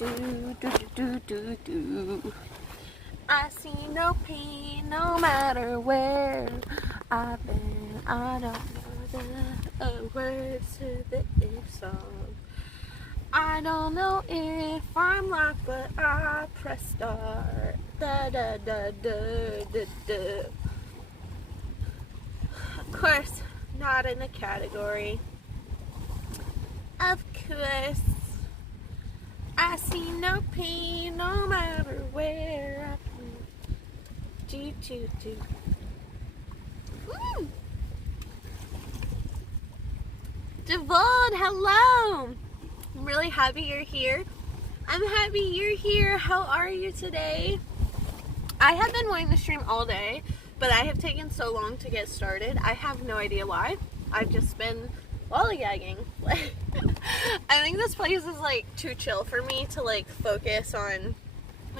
do, do, do, do, do. I see no pain no matter where I've been. I don't know the words to this song. I don't know if I'm locked, but I press start. Da da da da da da. Of course, not in the category. Of course, I see no pain no matter where I've been. Do do do. Devon, hello. I'm really happy you're here. I'm happy you're here. How are you today? I have been wanting to stream all day, but I have taken so long to get started. I have no idea why. I've just been lollygagging. I think this place is like too chill for me to like focus on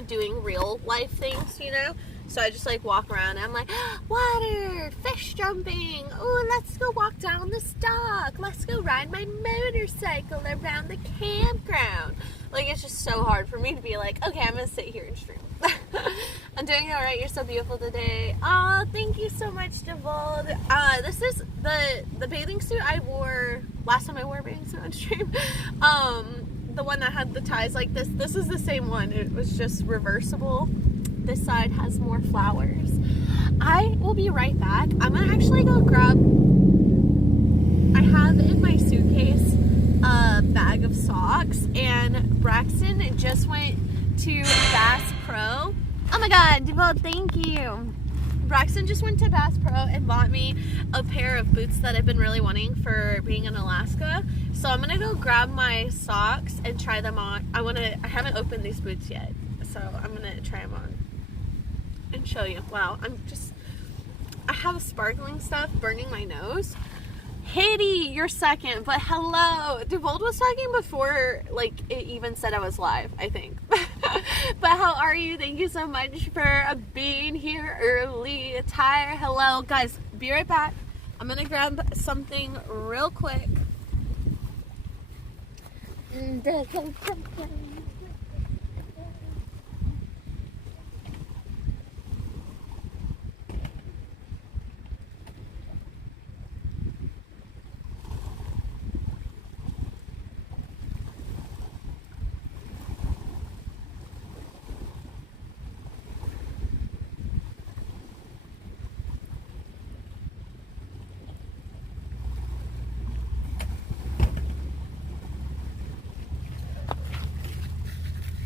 doing real life things, you know? So I just like walk around and I'm like, water, fish jumping, oh, let's go walk down this dock, let's go ride my motorcycle around the campground. Like, it's just so hard for me to be like, okay, I'm gonna sit here and stream. I'm doing alright, you're so beautiful today. Oh, thank you so much, Devold. This is the bathing suit I wore last time I wore a bathing suit on stream. The one that had the ties like this. This is the same one. It was just reversible. This side has more flowers. I will be right back. I'm gonna actually go grab, I have in my suitcase a bag of socks, and Braxton just went to Bass Pro. Oh my god, Devon, thank you. Braxton just went to Bass Pro and bought me a pair of boots that I've been really wanting for being in Alaska. So I'm gonna go grab my socks and try them on. I haven't opened these boots yet, so I'm gonna try them on and show you. Wow, I have sparkling stuff burning my nose. Haiti, you're second, but hello. Devold was talking before, like, it even said I was live, I think. But how are you? Thank you so much for being here early. Tyre, hello. Guys, be right back. I'm gonna grab something real quick.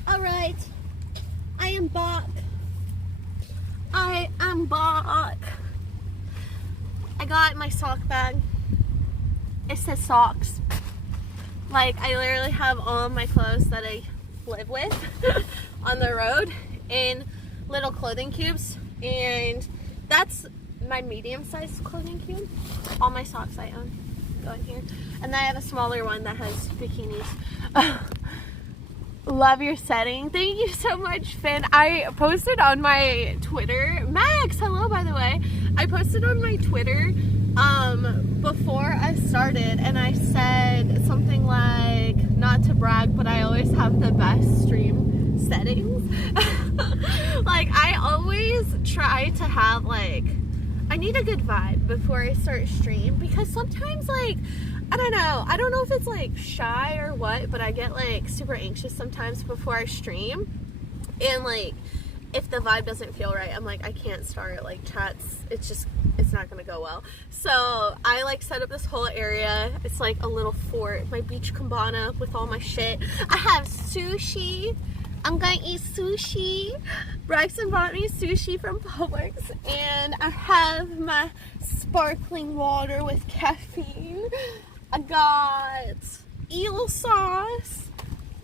Alright, I am back. I am back. I got my sock bag. It says socks. Like, I literally have all of my clothes that I live with on the road in little clothing cubes, and that's my medium-sized clothing cube. All my socks I own go in here. And then I have a smaller one that has bikinis. Love your setting. Thank you so much, Finn. I posted on my Twitter. Max, hello, by the way. I posted on my Twitter before I started, and I said something like, not to brag, but I always have the best stream settings. Like, I always try to have, like, I need a good vibe before I start stream, because sometimes, like, I don't know if it's like shy or what, but I get like super anxious sometimes before I stream, and like if the vibe doesn't feel right, I'm like, I can't start like chats, it's not gonna go well. So I like set up this whole area. It's like a little fort, my beach cabana with all my shit. I have sushi. I'm gonna eat sushi. Braxton bought me sushi from Publix, and I have my sparkling water with caffeine. I got eel sauce,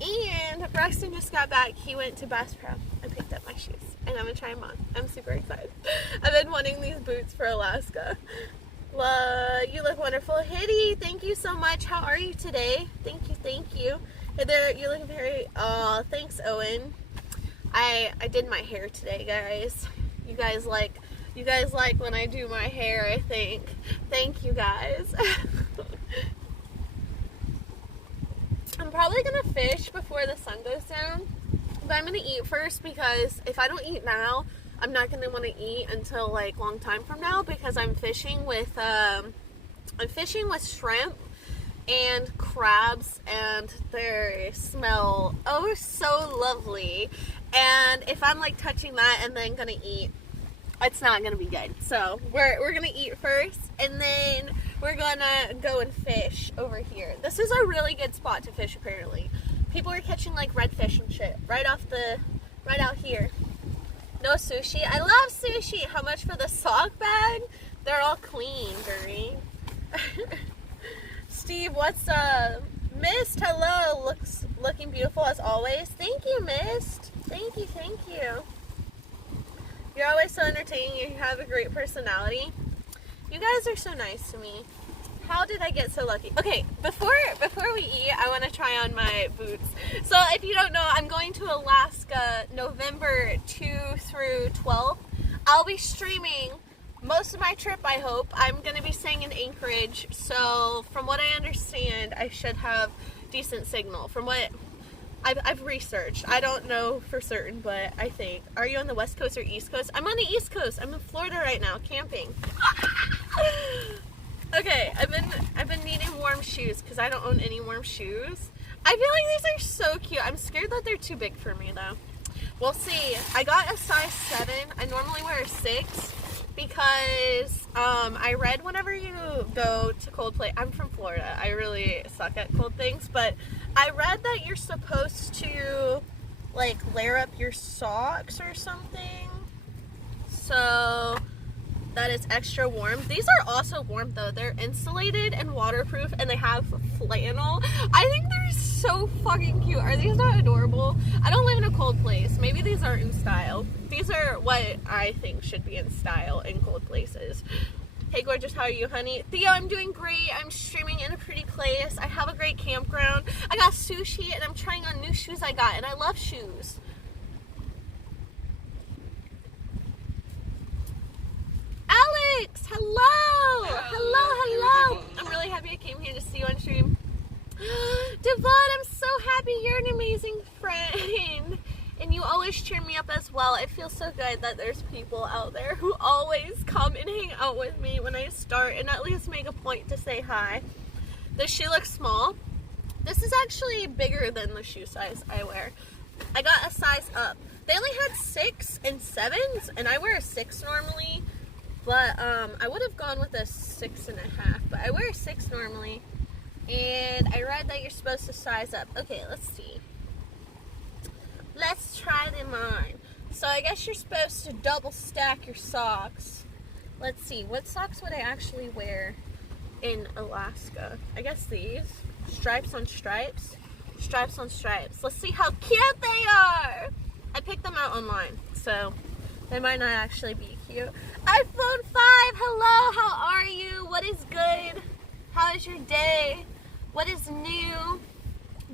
and Braxton just got back. He went to Bass Pro. I picked up my shoes, and I'm gonna try them on. I'm super excited. I've been wanting these boots for Alaska. You look wonderful. Hitty, thank you so much. How are you today? Thank you. Heather, you look very, thanks, Owen. I did my hair today, guys. You guys like when I do my hair, I think. Thank you, guys. I'm probably gonna fish before the sun goes down, but I'm gonna eat first because if I don't eat now, I'm not gonna want to eat until like long time from now because I'm fishing with shrimp and crabs, and they smell oh so lovely. And if I'm like touching that and then gonna eat, it's not gonna be good. So we're gonna eat first, and then we're gonna go and fish over here. This is a really good spot to fish. Apparently, people are catching like redfish and shit right out here. No sushi. I love sushi. How much for the sock bag? They're all clean, Guri. Steve, what's Mist? Hello, looking beautiful as always. Thank you, Mist. Thank you. You're always so entertaining. You have a great personality. You guys are so nice to me. How did I get so lucky? Okay, before we eat, I want to try on my boots. So if you don't know, I'm going to Alaska November 2 through 12. I'll be streaming most of my trip, I hope. I'm going to be staying in Anchorage, so from what I understand, I should have decent signal. From what I've researched. I don't know for certain, but I think. Are you on the West Coast or East Coast? I'm on the East Coast. I'm in Florida right now, camping. Okay, I've been needing warm shoes because I don't own any warm shoes. I feel like these are so cute. I'm scared that they're too big for me though. We'll see. I got a size 7. I normally wear a 6 because I read whenever you go to cold place. I'm from Florida. I really suck at cold things, but I read that you're supposed to like layer up your socks or something. So that is extra warm. These are also warm though. They're insulated and waterproof, and they have flannel. I think they're so fucking cute. Are these not adorable? I don't live in a cold place. Maybe these aren't in style. These are what I think should be in style in cold places. Hey gorgeous, how are you, honey? Theo, I'm doing great. I'm streaming in a pretty place. I have a great campground. I got sushi, and I'm trying on new shoes I got, and I love shoes. Alex, hello! Hello. I'm really happy I came here to see you on stream. Devon, I'm so happy. You're an amazing friend. And you always cheer me up as well. It feels so good that there's people out there who always come and hang out with me when I start and at least make a point to say hi. This shoe looks small. This is actually bigger than the shoe size I wear. I got a size up. They only had 6 and 7s, and I wear a 6 normally. But I would have gone with a 6.5, but I wear a 6 normally. And I read that you're supposed to size up. Okay, let's see. Let's try them on. So I guess you're supposed to double stack your socks. Let's see, what socks would I actually wear in Alaska? I guess these. Stripes on stripes. Stripes on stripes. Let's see how cute they are. I picked them out online, so they might not actually be cute. iPhone 5, hello, how are you? What is good? How is your day? What is new?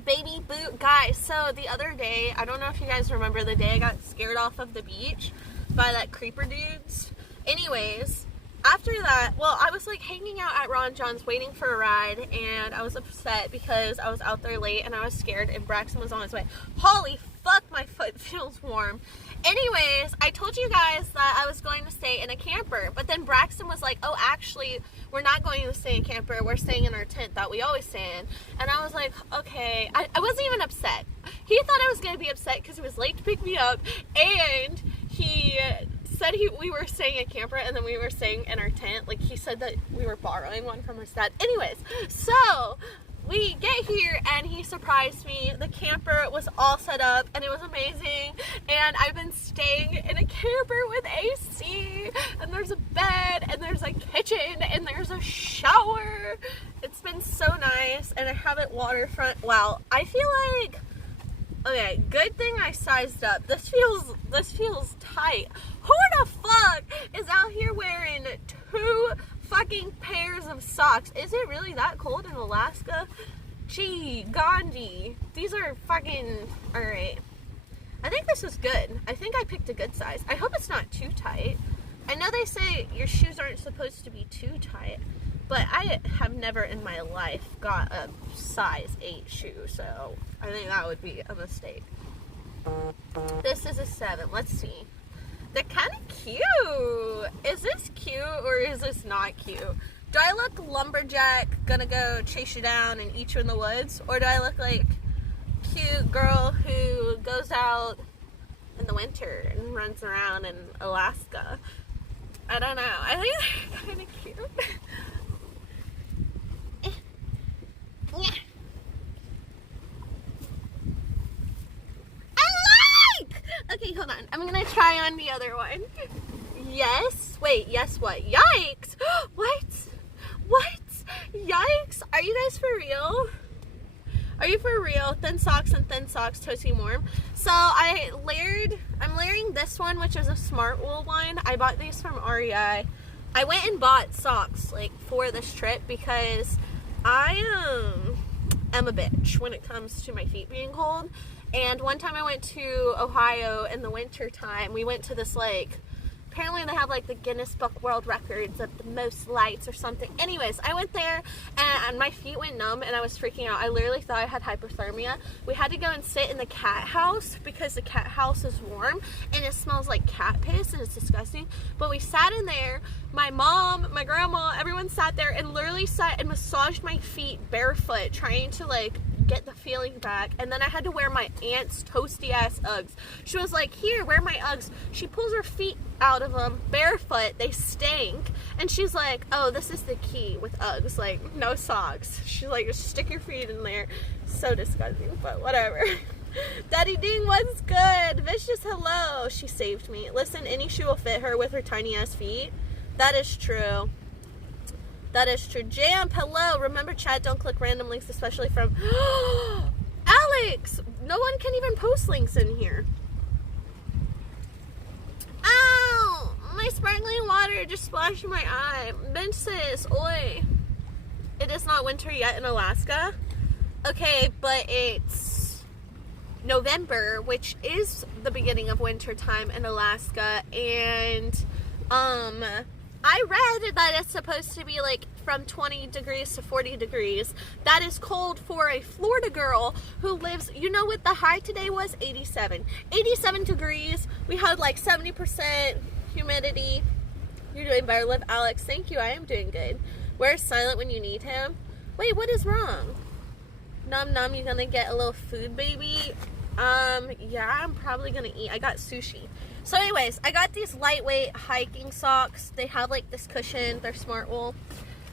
Baby boot. Guys, so the other day, I don't know if you guys remember the day I got scared off of the beach by that creeper dudes. Anyways, after that, well, I was like hanging out at Ron John's waiting for a ride, and I was upset because I was out there late and I was scared and Braxton was on his way. Holy fuck, my foot feels warm. Anyways, I told you guys that I was going to stay in a camper, but then Braxton was like, oh, actually, we're not going to stay in a camper, we're staying in our tent that we always stay in. And I was like, okay. I wasn't even upset. He thought I was going to be upset because he was late to pick me up, and he said we were staying in a camper, and then we were staying in our tent. Like, he said that we were borrowing one from his dad. Anyways, so we get here and he surprised me. The camper was all set up and it was amazing, and I've been staying in a camper with AC, and there's a bed and there's a kitchen and there's a shower. It's been so nice, and I have it waterfront. Wow, I feel like, okay, good thing I sized up. This feels tight. Who the fuck is out here wearing 2 fucking pairs of socks? Is it really that cold in Alaska? Gee, Gandhi. These are fucking... Alright. I think this is good. I think I picked a good size. I hope it's not too tight. I know they say your shoes aren't supposed to be too tight. But I have never in my life got a size 8 shoe, so I think that would be a mistake. This is a 7. Let's see. They're kind of cute. Is this cute or is this not cute? Do I look lumberjack, gonna go chase you down and eat you in the woods? Or do I look like cute girl who goes out in the winter and runs around in Alaska? I don't know. I think they're kind of cute. Okay, hold on. I'm gonna try on the other one. Yes. Wait, yes what? Yikes! What? What? Yikes! Are you guys for real? Are you for real? Thin socks and thin socks, toasty warm. So I'm layering this one, which is a smart wool one. I bought these from REI. I went and bought socks like for this trip because I am a bitch when it comes to my feet being cold. And one time I went to Ohio in the winter time. We went to this lake. Apparently they have like the Guinness Book World Records of the most lights or something. Anyways, I went there and my feet went numb and I was freaking out. I literally thought I had hypothermia. We had to go and sit in the cat house because the cat house is warm and it smells like cat piss and it's disgusting. But we sat in there. My mom, my grandma, everyone sat there and literally sat and massaged my feet barefoot, trying to like get the feeling back. And then I had to wear my aunt's toasty ass Uggs. She was like, here, wear my Uggs. She pulls her feet out of them barefoot. They stink. And she's like, oh, this is the key with Uggs, like no socks. She's like, just stick your feet in there. So disgusting, but whatever. Daddy Ding, what's good? Vicious, hello. She saved me. Listen, any shoe will fit her with her tiny ass feet. That is true. That is true. Jamp, hello. Remember, chat, don't click random links, especially from Alex. No one can even post links in here. Ow! My sparkling water just splashed in my eye. Bench sis, oi. It is not winter yet in Alaska. Okay, but it's November, which is the beginning of winter time in Alaska, and I read that it's supposed to be like from 20 degrees to 40 degrees. That is cold for a Florida girl who lives, you know what the high today was? 87. 87 degrees. We had like 70% humidity. You're doing better, Liv. Alex, thank you. I am doing good. Where's Silent when you need him? Wait, what is wrong? Nom nom, you gonna get a little food, baby? Yeah, I'm probably gonna eat. I got sushi. So anyways, I got these lightweight hiking socks. They have like this cushion. They're smart wool.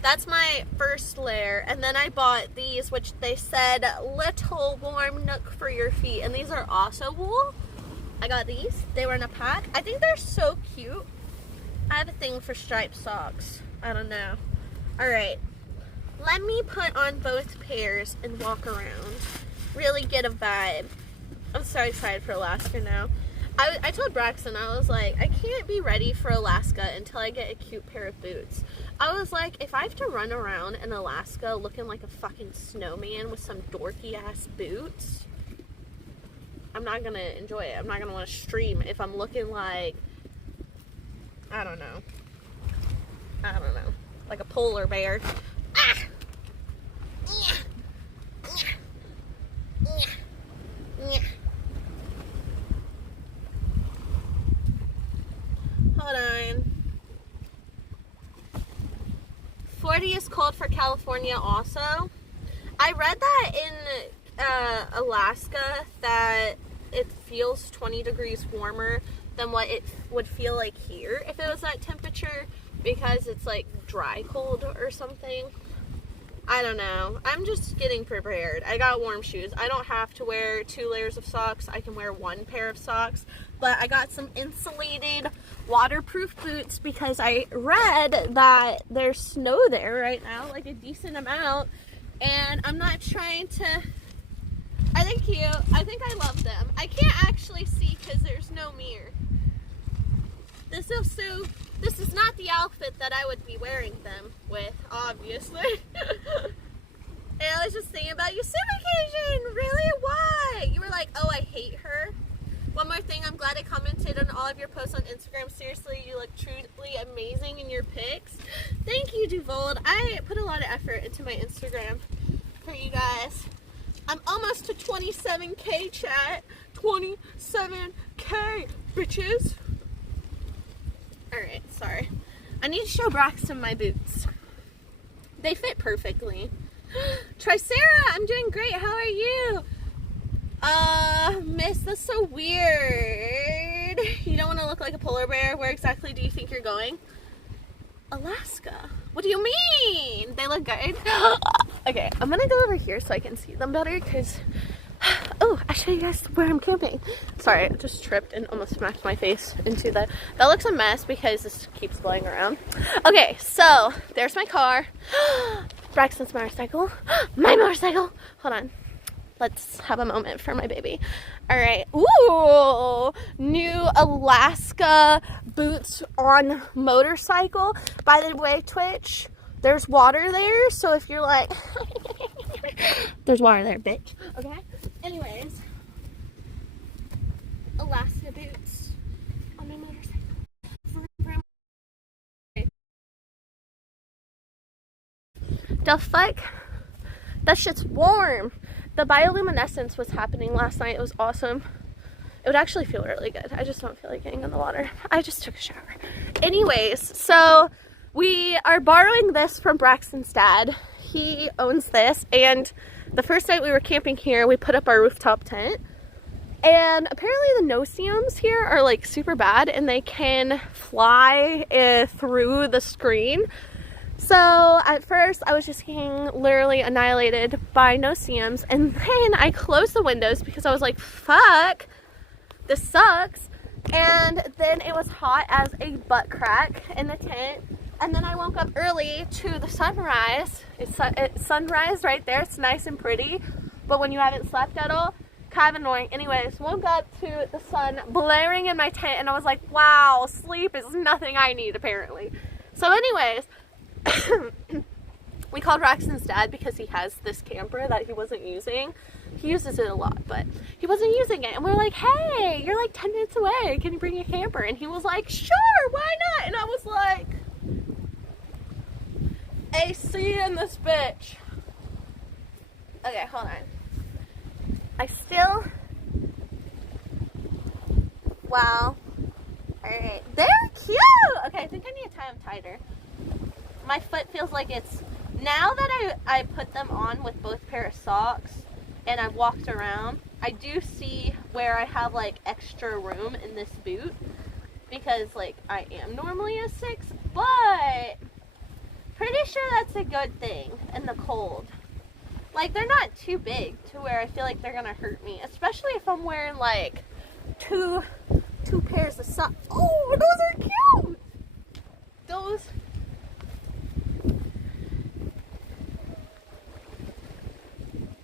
That's my first layer. And then I bought these, which they said little warm nook for your feet. And these are also wool. I got these. They were in a pack. I think they're so cute. I have a thing for striped socks. I don't know. Alright. Let me put on both pairs and walk around. Really get a vibe. I'm so excited for Alaska now. I told Braxton, I was like, I can't be ready for Alaska until I get a cute pair of boots. I was like, if I have to run around in Alaska looking like a fucking snowman with some dorky ass boots, I'm not gonna enjoy it. I'm not gonna want to stream if I'm looking like, I don't know, like a polar bear. Ah! Hold on. 40 is cold for California also. I read that in Alaska that it feels 20 degrees warmer than what it would feel like here if it was that temperature, because it's like dry cold or something. I don't know. I'm just getting prepared. I got warm shoes. I don't have to wear 2 layers of socks. I can wear 1 pair of socks. But I got some insulated waterproof boots because I read that there's snow there right now, like a decent amount. And I'm not trying to... Are they cute? I think I love them. I can't actually see because there's no mirror. This is not the outfit that I would be wearing them with, obviously. And I was just thinking about your sim vacation. Really? Why? You were like, oh, I hate her. One more thing, I'm glad I commented on all of your posts on Instagram. Seriously, you look truly amazing in your pics. Thank you, Duvold. I put a lot of effort into my Instagram for you guys. I'm almost to 27K, chat. 27K, bitches. Alright, sorry. I need to show Braxton my boots. They fit perfectly. Tricera, I'm doing great. How are you? Miss, that's so weird. You don't want to look like a polar bear. Where exactly do you think you're going? Alaska. What do you mean? They look good. Okay, I'm gonna go over here so I can see them better because, oh, I'll show you guys where I'm camping. Sorry, I just tripped and almost smacked my face into that looks a mess because this keeps blowing around. Okay, so there's my car. Braxton's motorcycle. My motorcycle. Hold on. Let's have a moment for my baby. All right. Ooh, new Alaska boots on motorcycle. By the way, Twitch, there's water there. So if you're like, there's water there, bitch. Okay. Anyways, Alaska boots on my motorcycle. The fuck? That shit's warm. The bioluminescence was happening last night. It was awesome. It would actually feel really good. I just don't feel like getting in the water. I just took a shower. Anyways, so we are borrowing this from Braxton's dad. He owns this, and the first night we were camping here, we put up our rooftop tent. And apparently the no-see-ums here are like super bad, and they can fly through the screen. So at first I was just getting literally annihilated by no-see-ums, and then I closed the windows because I was like, fuck, this sucks. And then it was hot as a butt crack in the tent, and then I woke up early to the sunrise. It's sunrise right there. It's nice and pretty, but when you haven't slept at all, kind of annoying. Anyways, woke up to the sun blaring in my tent, and I was like, wow, sleep is nothing I need apparently. So anyways, we called Braxton's dad because he has this camper that he wasn't using. He uses it a lot, but he wasn't using it. And we were like, hey, you're like 10 minutes away. Can you bring your camper? And he was like, sure, why not? And I was like, AC in this bitch. Okay, hold on. I still, wow. Alright, they're cute. Okay, I think I need to tie them tighter. My foot feels like it's, now that I put them on with both pair of socks and I've walked around, I do see where I have like extra room in this boot because like I am normally a 6, but pretty sure that's a good thing in the cold. Like they're not too big to where I feel like they're gonna hurt me, especially if I'm wearing like two pairs of socks. Oh, those are cute. Those.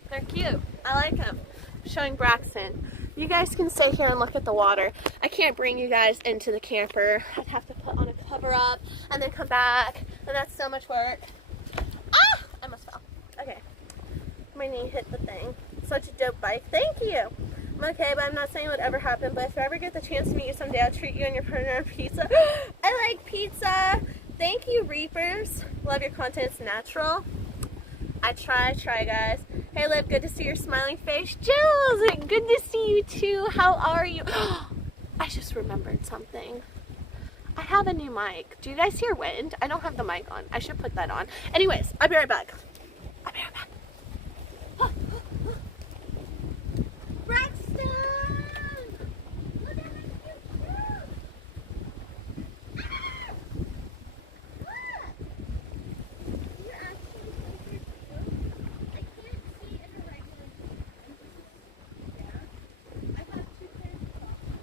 They're cute. I like them. Showing Braxton. You guys can stay here and look at the water. I can't bring you guys into the camper. I'd have to put on a cover up and then come back. And that's so much work. Ah! I almost fell. Okay. My knee hit the thing. Such a dope bike. Thank you. I'm okay, but I'm not saying it would ever happen. But if I ever get the chance to meet you someday, I'll treat you and your partner on pizza. I like pizza. Thank you, Reapers. Love your content. It's natural. I try guys. Hey Liv, good to see your smiling face. Jules, good to see you too. How are you? I just remembered something. I have a new mic. Do you guys hear wind? I don't have the mic on. I should put that on. Anyways, I'll be right back. I'll be right back. Braxton! Look at my cute fruit! You're actually so cute. I couldn't see in the regular view. Yeah. I have 2 pairs of socks.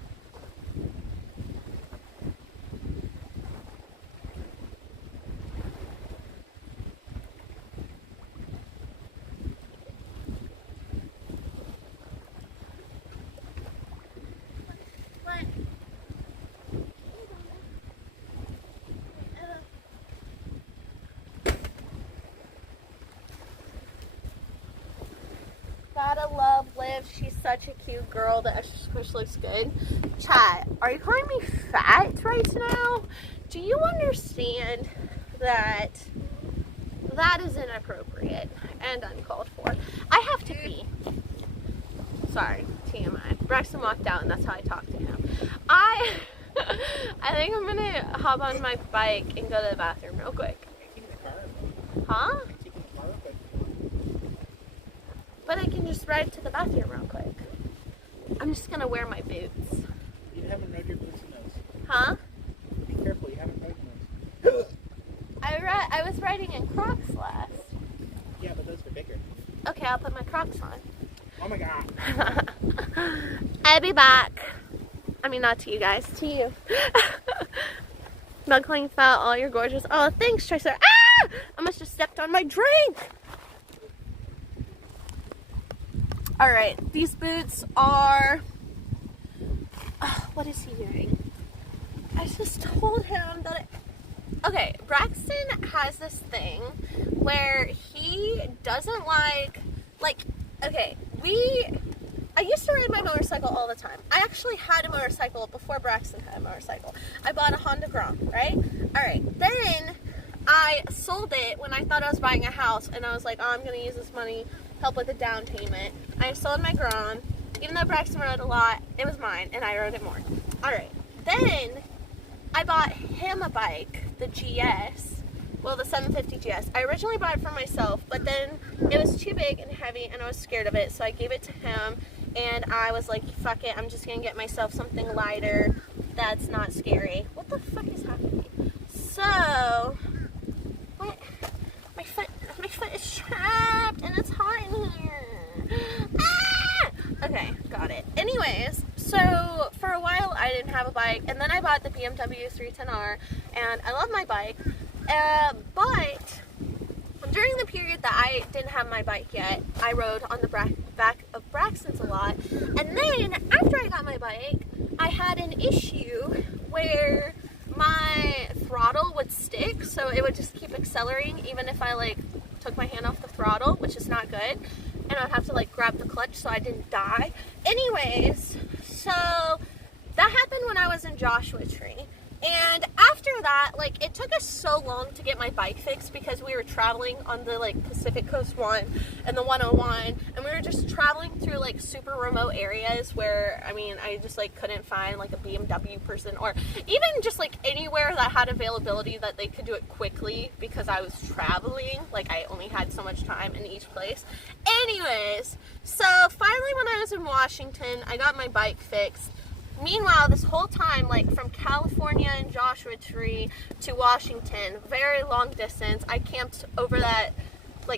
Gotta love Olive. She's such a cute girl. The extra squish looks good. Chat, are you calling me fat right now? Do you understand that that is inappropriate and uncalled for? I have to pee. Sorry, TMI. Braxton walked out and that's how I talked to him. I think I'm gonna hop on my bike and go to the bathroom real quick. Huh? But I can just ride to the bathroom real quick. I'm just gonna wear my boots. You haven't rode your boots in those. Huh? Be careful, you haven't rode those. I was riding in Crocs last. Yeah, but those are bigger. Okay, I'll put my Crocs on. Oh my god. I'll be back. I mean, not to you guys, to you. Smuggling fat, all you're gorgeous. Oh, thanks, Tracer. Ah! I must have stepped on my drink. Alright, these boots are... Oh, what is he doing? I just told him that Okay, Braxton has this thing where he doesn't like, okay, I used to ride my motorcycle all the time. I actually had a motorcycle before Braxton had a motorcycle. I bought a Honda Grand, right? Alright, then I sold it when I thought I was buying a house, and I was like, oh, I'm going to use this money, help with the down payment. I sold my Grand. Even though Braxton rode a lot, it was mine, and I rode it more. Alright, then I bought him a bike, the GS, well, the 750 GS. I originally bought it for myself, but then it was too big and heavy, and I was scared of it, so I gave it to him, and I was like, fuck it, I'm just going to get myself something lighter that's not scary. What the fuck is happening? So, what? My foot is trapped, and it's hot in here. Ah! Okay, got it. Anyways, so for a while I didn't have a bike, and then I bought the BMW 310R, and I love my bike, but during the period that I didn't have my bike yet, I rode on the back of Braxton's a lot, and then after I got my bike, I had an issue where my throttle would stick, so it would just keep accelerating even if I took my hand off the throttle, which is not good, and I'd have to grab the clutch so I didn't die. Anyways, so that happened when I was in Joshua Tree. And after that, it took us so long to get my bike fixed because we were traveling on the, Pacific Coast 1 and the 101, and we were just traveling through, super remote areas where, I just, couldn't find, a BMW person, or even just, anywhere that had availability that they could do it quickly because I was traveling. I only had so much time in each place. Anyways, so finally when I was in Washington, I got my bike fixed. Meanwhile, this whole time, from California and Joshua Tree to Washington, very long distance, I camped over that,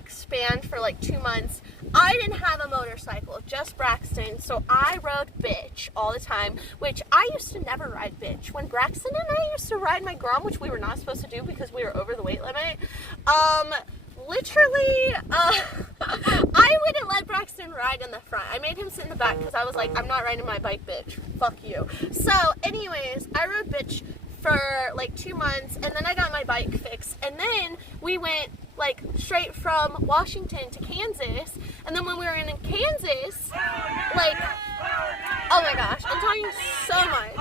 span for, 2 months. I didn't have a motorcycle, just Braxton, so I rode bitch all the time, which I used to never ride bitch. When Braxton and I used to ride my Grom, which we were not supposed to do because we were over the weight limit, literally, I wouldn't let Braxton ride in the front. I made him sit in the back because I was like, I'm not riding my bike, bitch. Fuck you. So, anyways, I rode bitch for 2 months, and then I got my bike fixed, and then we went straight from Washington to Kansas, and then when we were in Kansas, oh my gosh, I'm talking so much.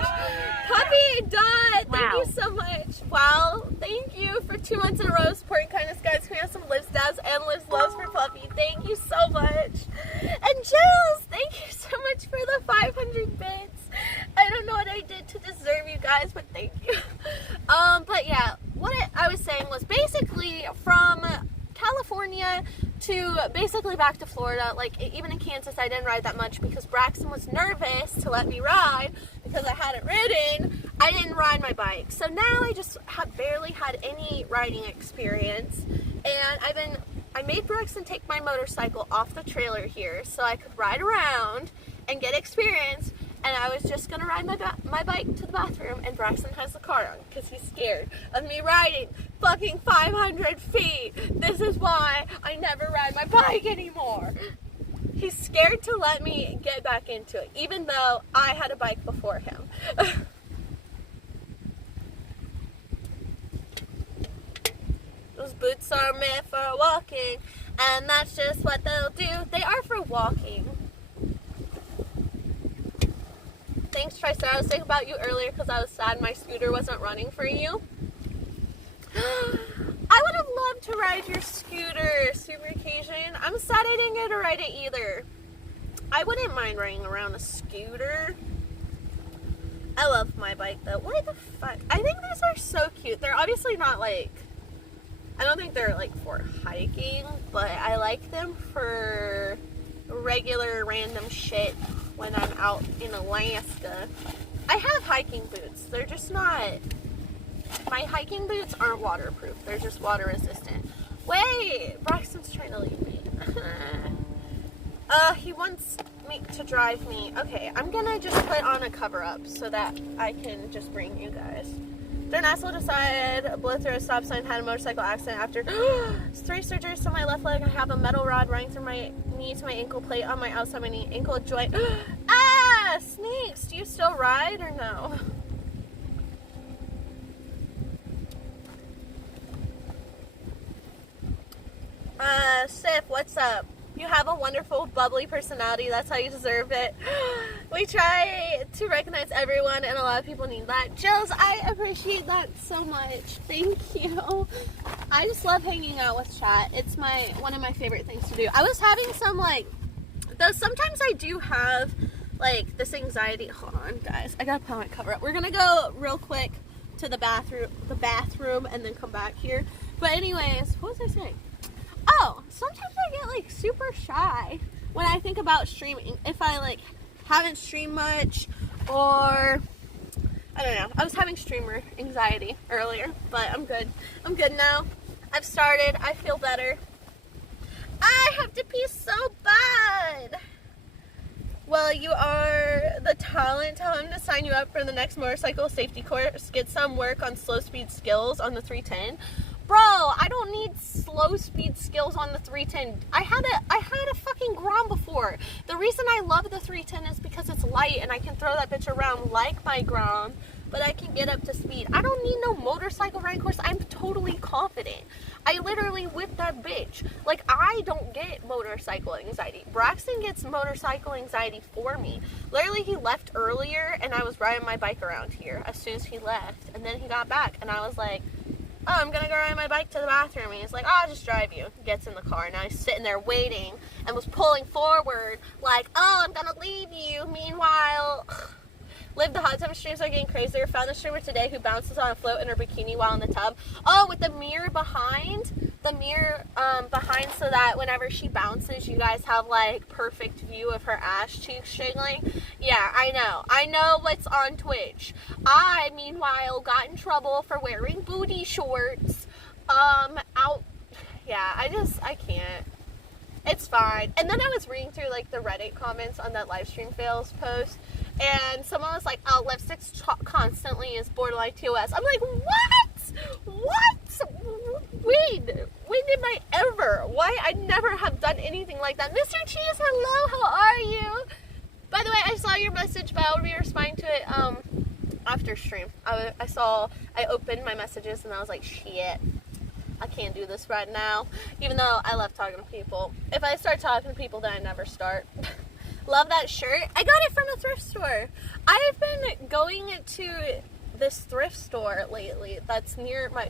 Puppy Dot, thank you so much. Wow, thank you for 2 months in a row supporting kindness, guys. We have some Liz Dabs and Liz Loves for Puppy. Thank you so much. And Jules, thank you so much for the 500 bits. I don't know what I did to deserve you guys, but thank you. But yeah, what I was saying was basically from California to basically back to Florida. Even in Kansas, I didn't ride that much because Braxton was nervous to let me ride because I hadn't ridden. I didn't ride my bike. So now I just have barely had any riding experience, and I made Braxton take my motorcycle off the trailer here so I could ride around and get experience. And I was just going to ride my bike to the bathroom, and Braxton has the car on because he's scared of me riding fucking 500 feet. This is why I never ride my bike anymore. He's scared to let me get back into it, even though I had a bike before him. Those boots are meant for walking, and that's just what they'll do. They are for walking. Thanks, Tristar. I was thinking about you earlier because I was sad my scooter wasn't running for you. I would have loved to ride your scooter, Super Occasion. I'm sad I didn't get to ride it either. I wouldn't mind riding around a scooter. I love my bike though. What the fuck? I think these are so cute. They're obviously not like, I don't think they're like for hiking, but I like them for regular random shit when I'm out in Alaska. I have hiking boots. They're just not, my hiking boots aren't waterproof. They're just water resistant. Wait, Braxton's trying to leave me. He wants me to drive me. Okay, I'm gonna just put on a cover up so that I can just bring you guys. Then Asshole decided blew through a stop sign, had a motorcycle accident after 3 surgeries to my left leg. I have a metal rod running through my knee to my ankle plate on my outside my knee ankle joint. Ah, Sneaks, do you still ride or no? Sif, what's up? You have a wonderful, bubbly personality. That's how you deserve it. We try to recognize everyone, and a lot of people need that. Jills, I appreciate that so much. Thank you. I just love hanging out with chat. It's one of my favorite things to do. I was having some, like, though sometimes I do have, like, this anxiety. Hold on, guys. I gotta put my cover up. We're gonna go real quick to the bathroom, and then come back here. But anyways, what was I saying? Oh, sometimes I get like super shy when I think about streaming. If I like haven't streamed much, or I don't know. I was having streamer anxiety earlier, but I'm good. I'm good now. I've started. I feel better. I have to pee so bad. Well, you are the talent. Tell him to sign you up for the next motorcycle safety course. Get some work on slow speed skills on the 310. Bro, I don't need slow speed skills on the 310. I had a fucking Grom before. The reason I love the 310 is because it's light and I can throw that bitch around like my Grom, but I can get up to speed. I don't need no motorcycle riding course. I'm totally confident. I literally whip that bitch. Like, I don't get motorcycle anxiety. Braxton gets motorcycle anxiety for me. Literally, he left earlier and I was riding my bike around here as soon as he left. And then he got back and I was like, oh, I'm gonna go ride my bike to the bathroom. And he's like, oh, I'll just drive you. Gets in the car. And now he's sitting there waiting and was pulling forward like, oh, I'm gonna leave you. Meanwhile, live the hot tub streams are getting crazier. Found a streamer today who bounces on a float in her bikini while in the tub. Oh, with the mirror behind. The mirror behind so that whenever she bounces, you guys have like perfect view of her ass cheeks jiggling. Yeah, I know. I know what's on Twitch. I, meanwhile, got in trouble for wearing booty shorts. Yeah, I can't. It's fine. And then I was reading through like the Reddit comments on that live stream fails post, and someone was like, oh, lipsticks constantly is borderline TOS. I'm like, what? What? When did I ever? Why? I never have done anything like that. Mr. Cheese, hello, how are you? By the way, I saw your message, but I'll be responding to it after stream. I opened my messages and I was like, shit, I can't do this right now. Even though I love talking to people. If I start talking to people, then I never start. Love that shirt. I got it from a thrift store. I've been going to this thrift store lately that's near my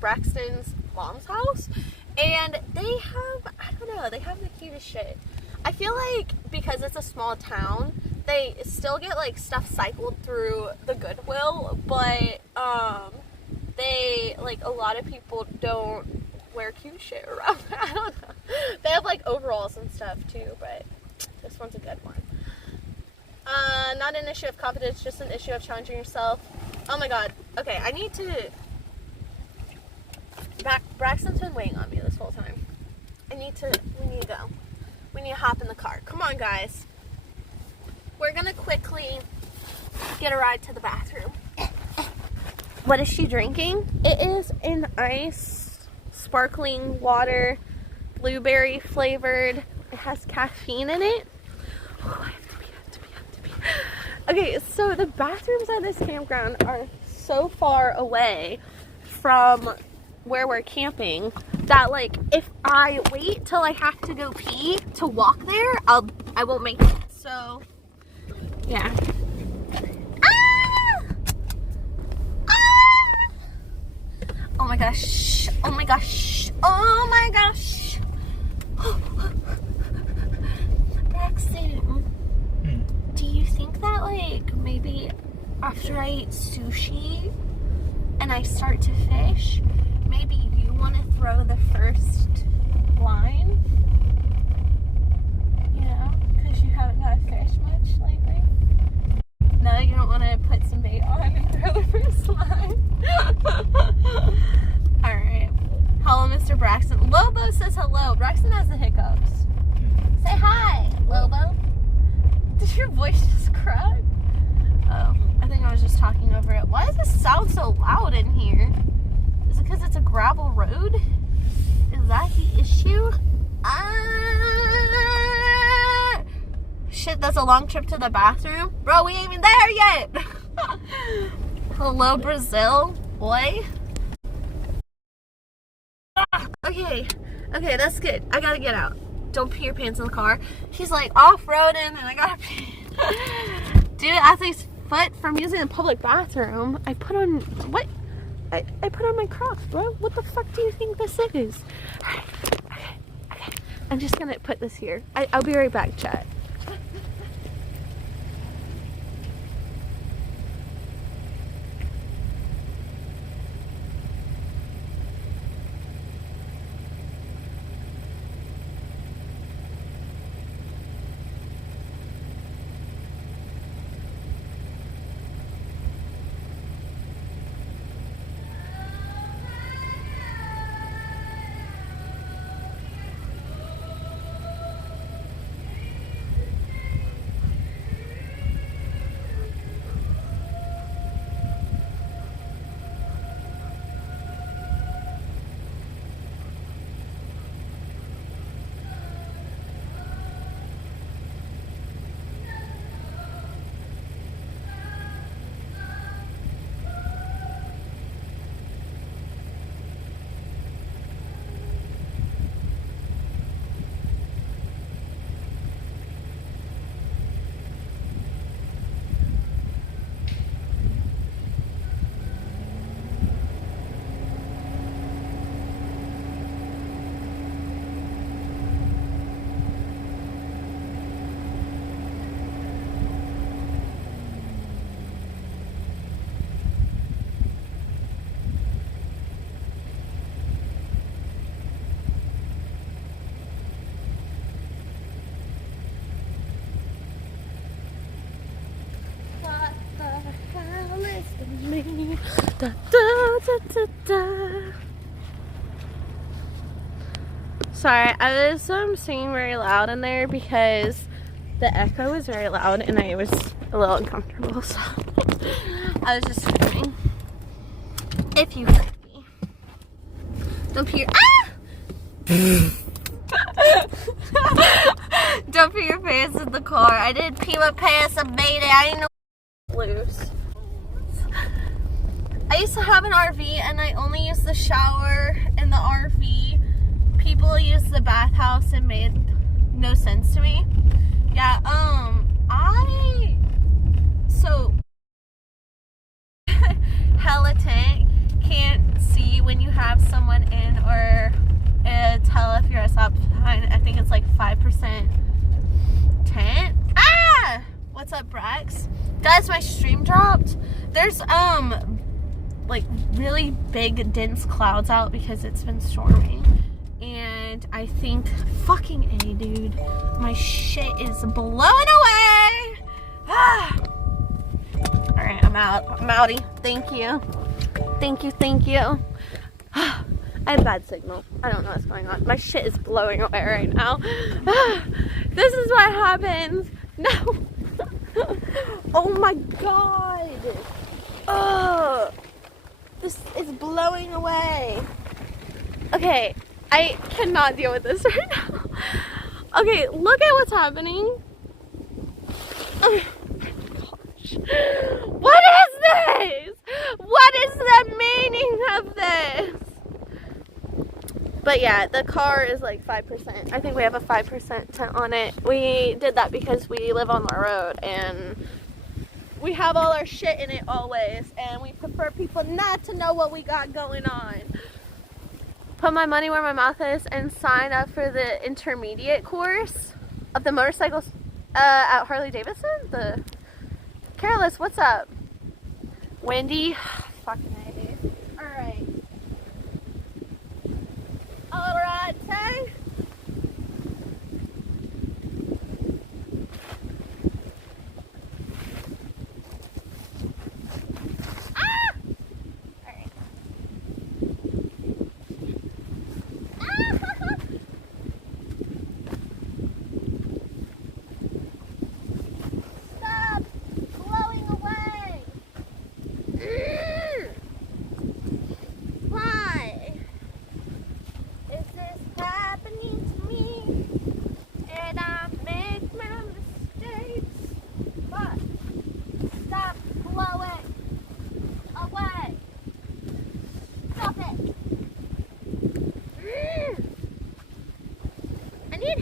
Braxton's mom's house, and they have, I don't know, they have the cutest shit. I feel like because it's a small town, they still get like stuff cycled through the Goodwill, but they, like, a lot of people don't wear cute shit around. I don't know. They have like overalls and stuff too, but this one's a good one. Not an issue of confidence, just an issue of challenging yourself. Oh my god. Okay, I need to... Braxton's been waiting on me this whole time. We need to go. We need to hop in the car. Come on, guys. We're gonna quickly get a ride to the bathroom. What is she drinking? It is an ice sparkling water, blueberry flavored. It has caffeine in it. Oh, I have to pee. Okay, so the bathrooms at this campground are so far away from where we're camping that, like, if I wait till I have to go pee to walk there, I won't make it. So, yeah. Oh my gosh. Oh my gosh. Oh my gosh. Braxton, do you think that, like, maybe after I eat sushi and I start to fish, maybe you want to throw the first line? You know, because you haven't got fish much lately. No, you don't want to put some bait on and throw the first line. Alright. Hello, Mr. Braxton. Lobo says hello. Braxton has the hiccups. Say hi, Lobo. Did your voice just crack? Oh, I think I was just talking over it. Why does this sound so loud in here? Is it because it's a gravel road? Is that the issue? Shit, that's a long trip to the bathroom. Bro, we ain't even there yet. Hello, Brazil, boy. Okay, that's good. I gotta get out. Don't pee your pants in the car. He's like off-roading and I gotta pee. Dude, athlete's foot from using the public bathroom. I put on, what? I put on my Crocs, bro. What the fuck do you think this is? Alright, okay. I'm just gonna put this here. I'll be right back, chat. Da, da, da, da, da. Sorry, I was singing very loud in there because the echo was very loud and I was a little uncomfortable, so I was just screaming. If you heard me. Don't pee your Don't pee your pants in the car. I didn't pee my pants, I made it. I ain't no loose. I used to have an RV and I only used the shower in the RV. People used the bathhouse and made no sense to me. Yeah, so hella tent, can't see when you have someone in or tell if you're a stop sign. I think it's like 5% tent. What's up, Brax? Guys, my stream dropped. There's like really big dense clouds out because it's been storming, and I think fucking A, dude, my shit is blowing away. Alright, I'm out. I'm outie. Thank you. I have bad signal. I don't know what's going on. My shit is blowing away right now. This is what happens. No. Oh my god. This is blowing away. Okay, I cannot deal with this right now. Okay, look at what's happening. Oh my gosh. What is this? What is the meaning of this? But yeah, the car is like 5%. I think we have a 5% tent on it. We did that because we live on the road and we have all our shit in it always, and we prefer people not to know what we got going on. Put my money where my mouth is and sign up for the intermediate course of the motorcycles at Harley Davidson. The Careless, what's up? Wendy, fucking A. Alright. Alright, so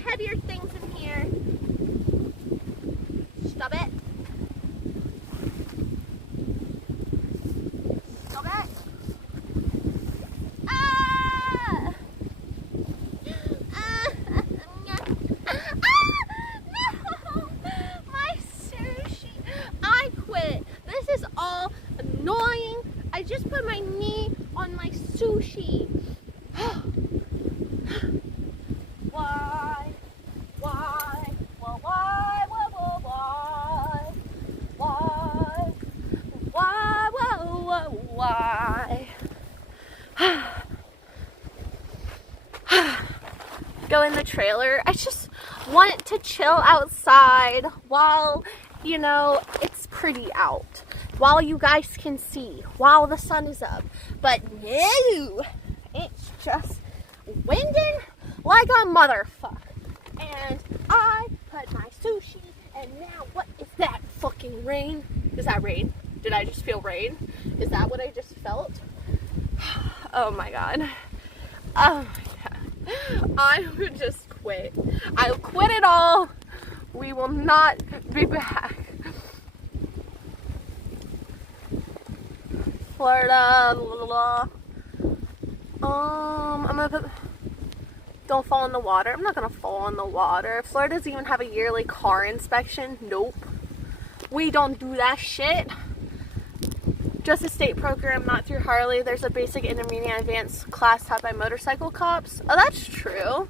heavier things in here. Stop it. Stop it. Ah! No! My sushi. I quit. This is all annoying. I just put my knee on my sushi. Why? Why? Well, why? Why? Why? Why? Go in the trailer. I just want to chill outside while, you know, it's pretty out. While you guys can see. While the sun is up. But no! It's just winding like a motherfucker. And I put my sushi, and now what is that? Fucking rain? Is that rain? Did I just feel rain? Is that what I just felt? Oh my god. Oh my god. I would just quit. I'll quit it all. We will not be back. Florida, blah, blah, blah. I'm gonna put... Don't fall in the water. I'm not gonna fall in the water. Florida doesn't even have a yearly car inspection. Nope. We don't do that shit. Just a state program, not through Harley. There's a basic, intermediate, advanced class taught by motorcycle cops. Oh, that's true.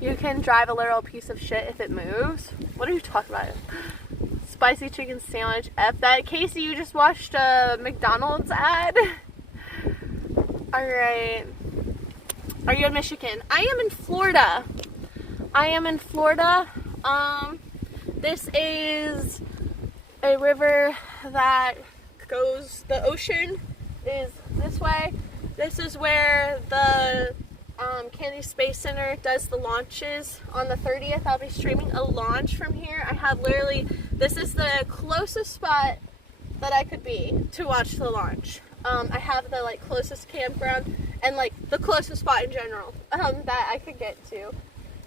You can drive a literal piece of shit if it moves. What are you talking about? Spicy chicken sandwich. F that. Casey, you just watched a McDonald's ad? Alright. Are you in Michigan? I am in Florida. I am in Florida. This is a river that goes, the ocean is this way. This is where the Kennedy Space Center does the launches. On the 30th, I'll be streaming a launch from here. I have literally, this is the closest spot that I could be to watch the launch. I have the like closest campground and like the closest spot in general that I could get to.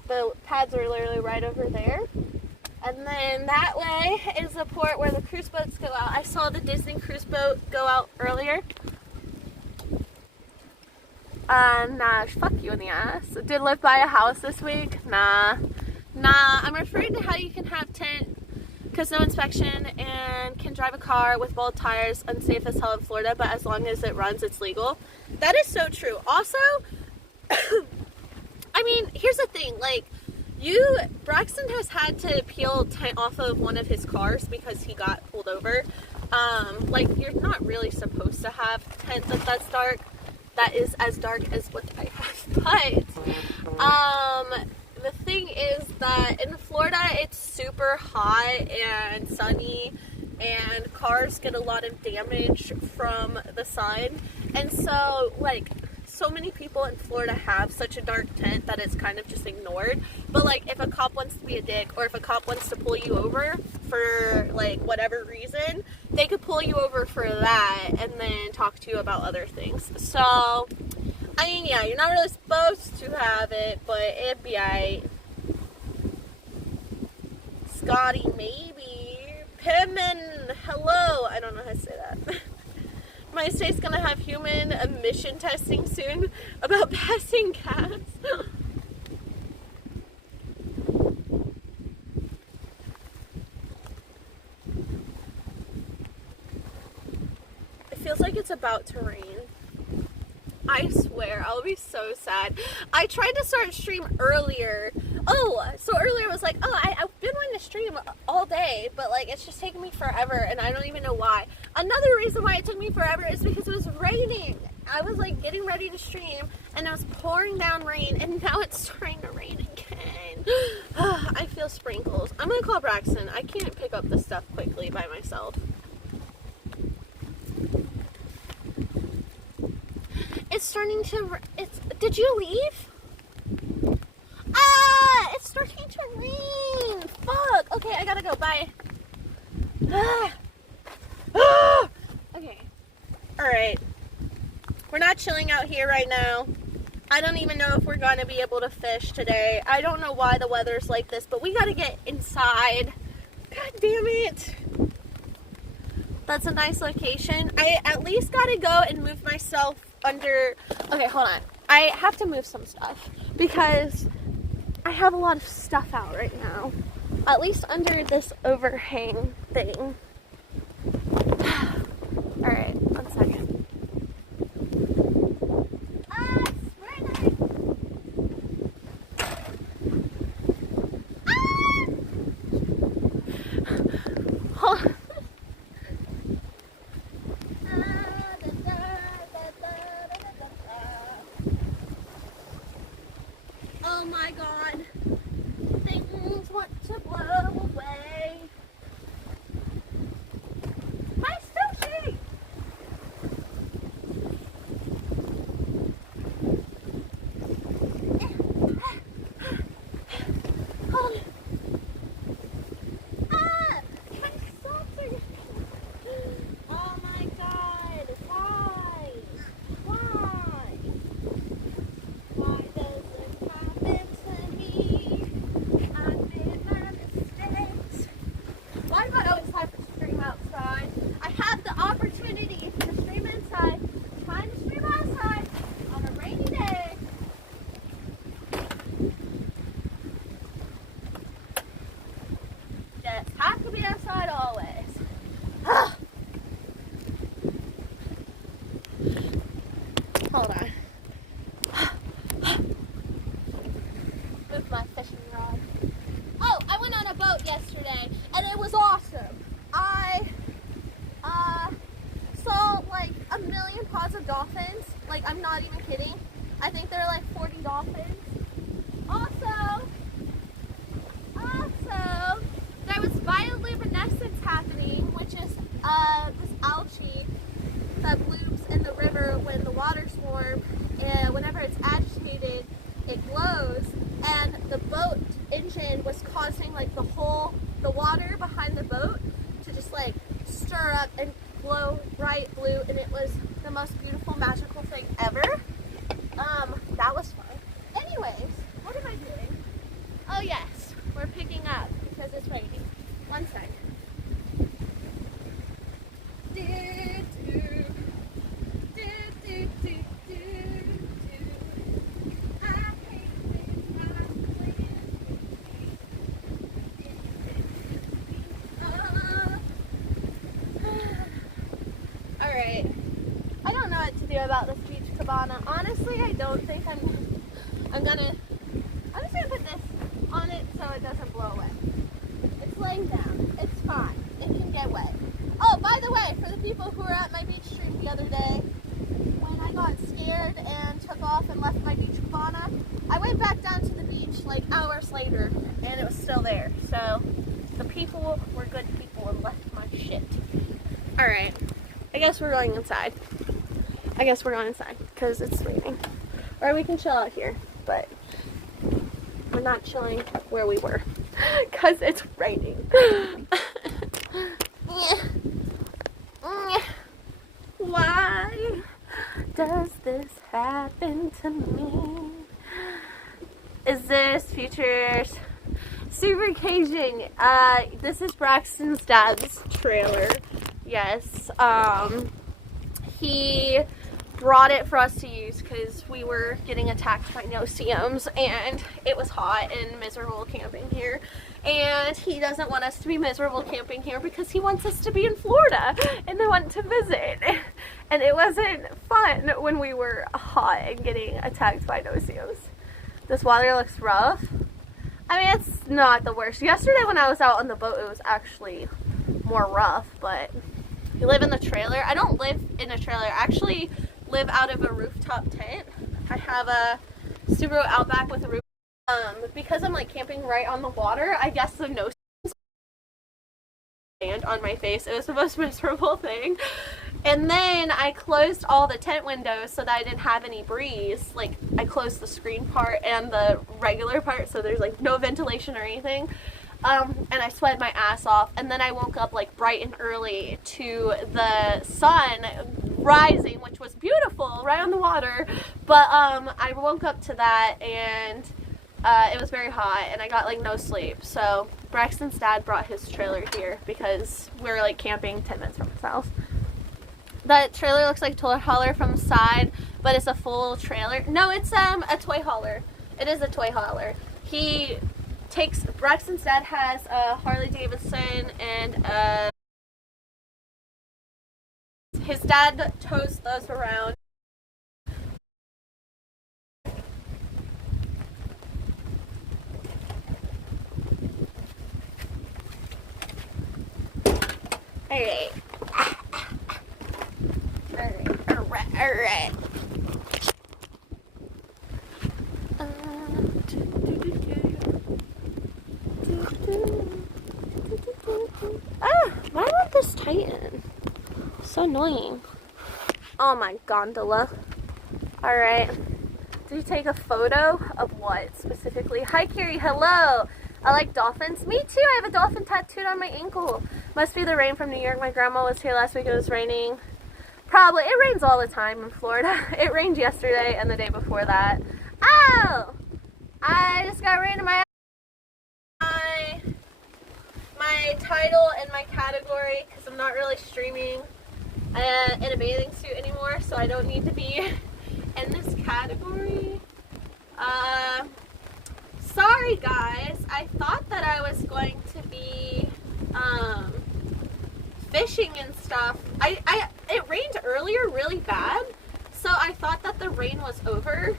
The pads are literally right over there. And then that way is the port where the cruise boats go out. I saw the Disney cruise boat go out earlier. Nah, fuck you in the ass. Did live by a house this week? Nah. I'm referring to how you can have tent because no inspection and can drive a car with bald tires, unsafe as hell in Florida, but as long as it runs, it's legal. That is so true. Also, I mean, here's the thing, like, Braxton has had to peel tent off of one of his cars because he got pulled over. Like, you're not really supposed to have tent that's dark. That is as dark as what I have. But, the thing is that in Florida, it's super hot and sunny, and cars get a lot of damage from the sun. And so, like, so many people in Florida have such a dark tent that it's kind of just ignored. But, like, if a cop wants to be a dick, or if a cop wants to pull you over for, like, whatever reason, they could pull you over for that and then talk to you about other things. So, I mean, yeah, you're not really supposed to have it, but it'd be aight. Scotty, maybe. hello. I don't know how to say that. My state's gonna have human emission testing soon about passing gas. It feels like it's about to rain. I swear, I'll be so sad. I tried to start stream earlier. So earlier I was like, I've been wanting to stream all day, but like it's just taking me forever and I don't even know why. Another reason why it took me forever is because it was raining. I was like getting ready to stream and it was pouring down rain and now it's starting to rain again. I feel sprinkles. I'm gonna call Braxton. I can't pick up this stuff quickly by myself. It's starting to, did you leave? It's starting to rain. Fuck. Okay, I gotta go. Bye. Okay. Alright. We're not chilling out here right now. I don't even know if we're gonna be able to fish today. I don't know why the weather's like this, but we gotta get inside. God damn it. That's a nice location. I at least gotta go and move myself under. Okay, hold on. I have to move some stuff because I have a lot of stuff out right now. At least under this overhang thing. Alright, 1 second. Hold on. Oh my god. Things want to blow away. My sushi! Hold on. My socks are... Oh my god. Why? Why? Why does it happen to me? I made my mistakes. Why do I always have to stream outside? I have the opportunity to stream inside. I'm trying to stream outside on a rainy day. Just have to be outside always. Hold on. Move my fishing rod. Oh, I went on a boat yesterday and it was awesome. I saw like a million pods of dolphins. Like, I'm not even kidding. I think there are like 40 dolphins. Also, there was bioluminescence happening, which is this algae that blooms in the river when the water's warm, and whenever it's agitated, it glows. And the boat engine was causing like the water behind the boat to just like stir up and glow bright blue, and it was the most beautiful, magical thing ever. That was fun. Anyways, what am I doing? Oh yes, we're picking up because it's raining. 1 second. Alright. I don't know what to do about this beach cabana. Honestly, I don't think I'm just gonna put this on it so it doesn't blow away. It's laying down. It's fine. It can get wet. Oh, by the way, for the people who were at my beach stream the other day, when I got scared and took off and left my beach cabana, I went back down to the beach like hours later and it was still there. So the people were good people and left my shit. Alright, I guess we're going inside. I guess we're going inside because it's raining. Or we can chill out here, but we're not chilling where we were because it's raining. Why does this happen to me? Is this future's Super Cajun. This is Braxton's dad's trailer. Yes. He brought it for us to use because we were getting attacked by no-see-ums and it was hot and miserable camping here. And he doesn't want us to be miserable camping here because he wants us to be in Florida and they want to visit. And it wasn't fun when we were hot and getting attacked by no-see-ums. This water looks rough. I mean, it's not the worst. Yesterday when I was out on the boat, it was actually more rough, but you live in the trailer. I don't live in a trailer. I actually live out of a rooftop tent. I have a Subaru Outback with a roof. Because I'm like camping right on the water, I guess the no sand on my face. It was the most miserable thing. And then I closed all the tent windows so that I didn't have any breeze. Like, I closed the screen part and the regular part, so there's like no ventilation or anything. And I sweated my ass off. And then I woke up like bright and early to the sun rising, which was beautiful, right on the water. But I woke up to that and it was very hot and I got like no sleep. So Braxton's dad brought his trailer here because we're like camping 10 minutes from his house. That trailer looks like a toy hauler from the side, but it's a full trailer. No, it's a toy hauler. It is a toy hauler. Braxton's dad has a Harley Davidson and his dad tows those around. Alright. Alright. Why won't this tighten? So annoying. Oh, my gondola. Alright. Did you take a photo of what specifically? Hi, Carrie. Hello. I like dolphins. Me too. I have a dolphin tattooed on my ankle. Must be the rain from New York. My grandma was here last week. It was raining. Probably. It rains all the time in Florida. It rained yesterday and the day before that. Oh! I just got rain in my title and my category because I'm not really streaming in a bathing suit anymore, so I don't need to be in this category. Sorry guys, I thought that I was going to be fishing and stuff. It rained earlier really bad, so I thought that the rain was over,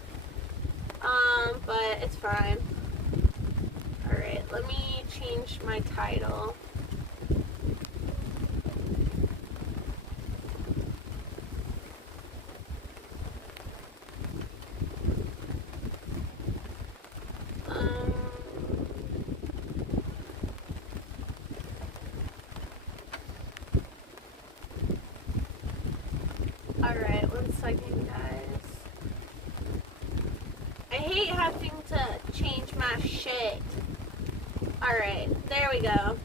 but it's fine. Alright, let me change my title. Alright, 1 second, guys. I hate having to change my shit. Alright, there we go.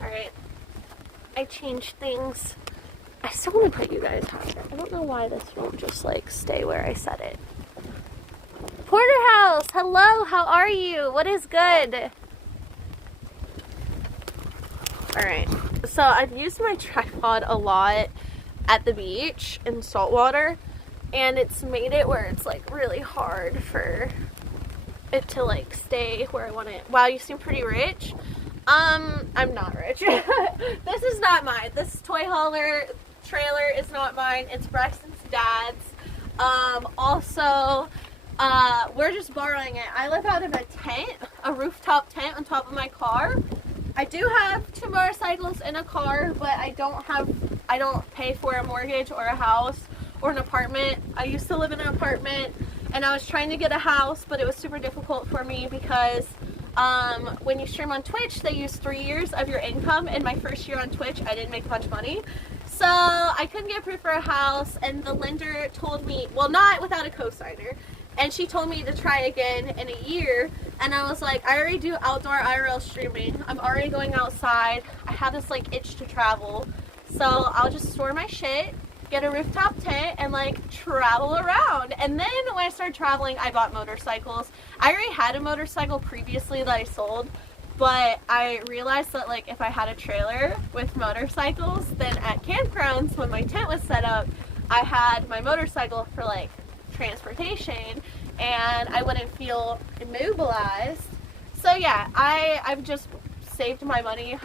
Alright. I changed things. I still want to put you guys higher. I don't know why this won't just like stay where I set it. Porterhouse, hello, how are you? What is good? Alright, so I've used my tripod a lot at the beach in saltwater, and it's made it where it's like really hard for it to like stay where I want it. Wow, you seem pretty rich. I'm not rich. This is not mine. This toy hauler trailer is not mine. It's Braxton's dad's. Also, we're just borrowing it. I live out of a tent, a rooftop tent on top of my car. I do have 2 motorcycles in a car, but I don't pay for a mortgage or a house or an apartment. I used to live in an apartment and I was trying to get a house, but it was super difficult for me because when you stream on Twitch, they use 3 years of your income. In my first year on Twitch, I didn't make much money. So I couldn't get approved for a house, and the lender told me, well, not without a cosigner, and she told me to try again in a year. And I was like, I already do outdoor IRL streaming. I'm already going outside. I have this like itch to travel. So I'll just store my shit get a rooftop tent, and like travel around. And then when I started traveling, I bought motorcycles. I already had a motorcycle previously that I sold, but I realized that like if I had a trailer with motorcycles, then at campgrounds when my tent was set up, I had my motorcycle for like transportation, and I wouldn't feel immobilized. So yeah, I've just saved my money.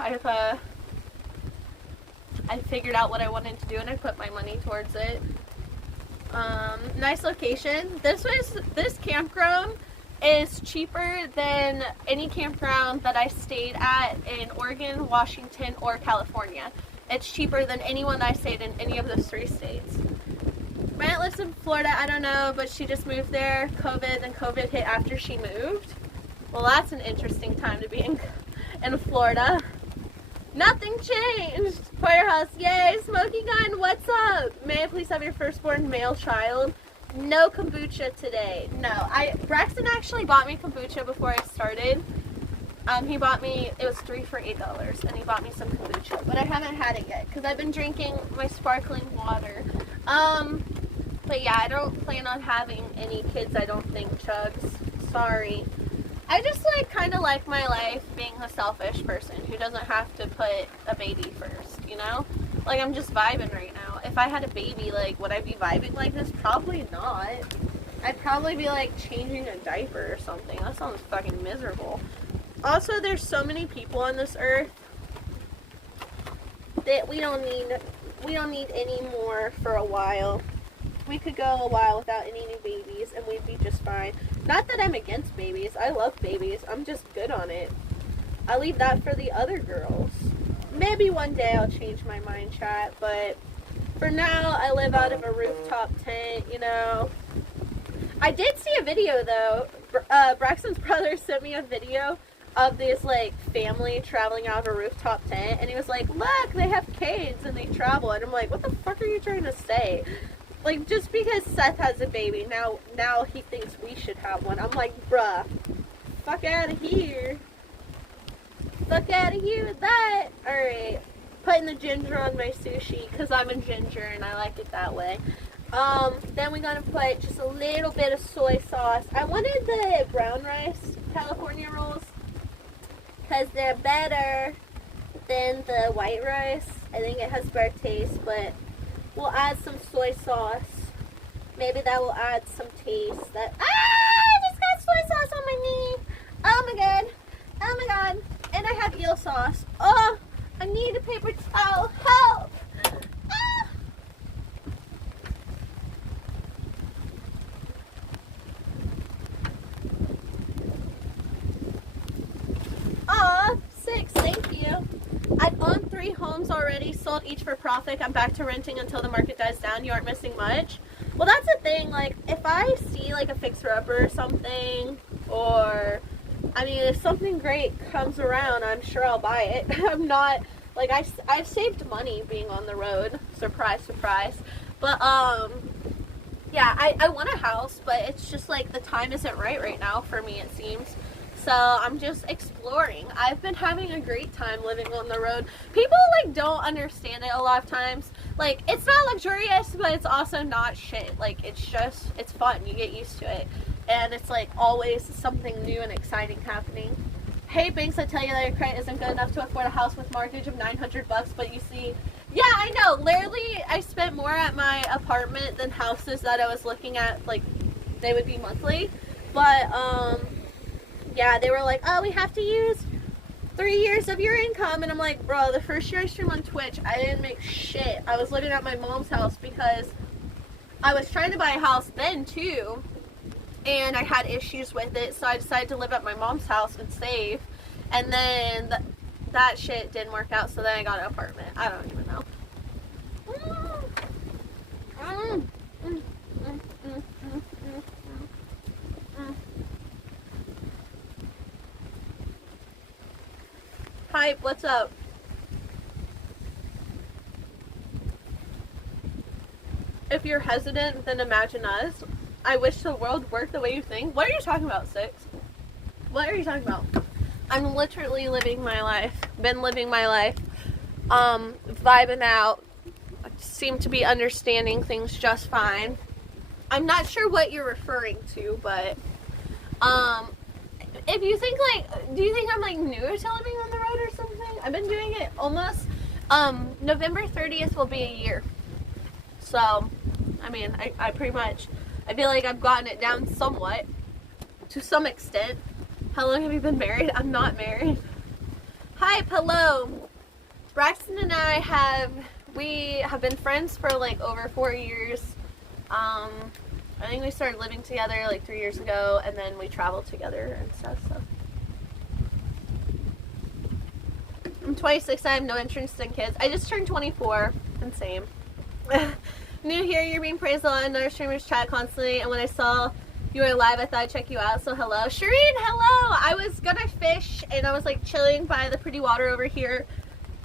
I figured out what I wanted to do, and I put my money towards it. Nice location. This campground is cheaper than any campground that I stayed at in Oregon, Washington, or California. It's cheaper than anyone that I stayed in any of those 3 states. My aunt lives in Florida, I don't know, but she just moved there. COVID hit after she moved. Well, that's an interesting time to be in Florida. Nothing changed. Firehouse, yay. Smoky Gun, what's up? May I please have your firstborn male child? No kombucha today. No, Braxton actually bought me kombucha before I started. He bought me, it was 3 for $8, and he bought me some kombucha, but I haven't had it yet because I've been drinking my sparkling water. But yeah, I don't plan on having any kids, I don't think, Chugs. Sorry. I just like kind of like my life being a selfish person who doesn't have to put a baby first, you know? Like, I'm just vibing right now. If I had a baby, like, would I be vibing like this? Probably not. I'd probably be like changing a diaper or something. That sounds fucking miserable. Also, there's so many people on this earth that we don't need any more for a while. We could go a while without any new babies and we'd be just fine. Not that I'm against babies. I love babies. I'm just good on it. I'll leave that for the other girls. Maybe one day I'll change my mind, chat, but for now I live out of a rooftop tent, you know. I did see a video though. Braxton's brother sent me a video of this like family traveling out of a rooftop tent, and he was like, look, they have kids and they travel, and I'm like, what the fuck are you trying to say? Like, just because Seth has a baby, now he thinks we should have one. I'm like, bruh, fuck out of here. Fuck out of here with that. Alright, putting the ginger on my sushi, because I'm a ginger and I like it that way. Then we're gonna put just a little bit of soy sauce. I wanted the brown rice California rolls, because they're better than the white rice. I think it has better taste, but we'll add some soy sauce. Maybe that will add some taste. I just got soy sauce on my knee. Oh my god. Oh my god. And I have eel sauce. Oh, I need a paper towel. Help. Ah. Aw, 6, thank you. I've owned 3 homes already, sold each for profit. I'm back to renting until the market dies down. You aren't missing much. Well, that's the thing. Like, if I see like a fixer-upper or something, or I mean, if something great comes around, I'm sure I'll buy it. I'm not like I've saved money being on the road. Surprise, surprise. But yeah, I want a house, but it's just like the time isn't right now for me, it seems. So I'm just exploring. I've been having a great time living on the road. People like don't understand it a lot of times. Like, it's not luxurious, but it's also not shit. Like, it's fun. You get used to it. And it's like always something new and exciting happening. Hey Banks, I tell you that your credit isn't good enough to afford a house with mortgage of $900, but you see, yeah, I know. Literally, I spent more at my apartment than houses that I was looking at. Like, they would be monthly. But yeah, they were like, oh, we have to use 3 years of your income. And I'm like, bro, the first year I streamed on Twitch, I didn't make shit. I was living at my mom's house because I was trying to buy a house then too, and I had issues with it, so I decided to live at my mom's house and save. And then that shit didn't work out, so then I got an apartment. I don't even know. Hype, what's up? If you're hesitant, then imagine us. I wish the world worked the way you think. What are you talking about, 6? What are you talking about? I'm literally living my life. Been living my life. Vibing out. seem to be understanding things just fine. I'm not sure what you're referring to, but if you think like, do you think I'm like new to living on the road or something? I've been doing it almost, November 30th will be a year. So, I mean, I pretty much, I feel like I've gotten it down somewhat, to some extent. How long have you been married? I'm not married. Hi, hello. Braxton and we have been friends for like over 4 years. I think we started living together like 3 years ago, and then we traveled together and stuff, so. I'm 26, I have no interest in kids. I just turned 24, and same. New here, you're being praised a lot in other streamers chat constantly, and when I saw you were live, I thought I'd check you out, so hello. Shireen, hello! I was gonna fish, and I was like chilling by the pretty water over here,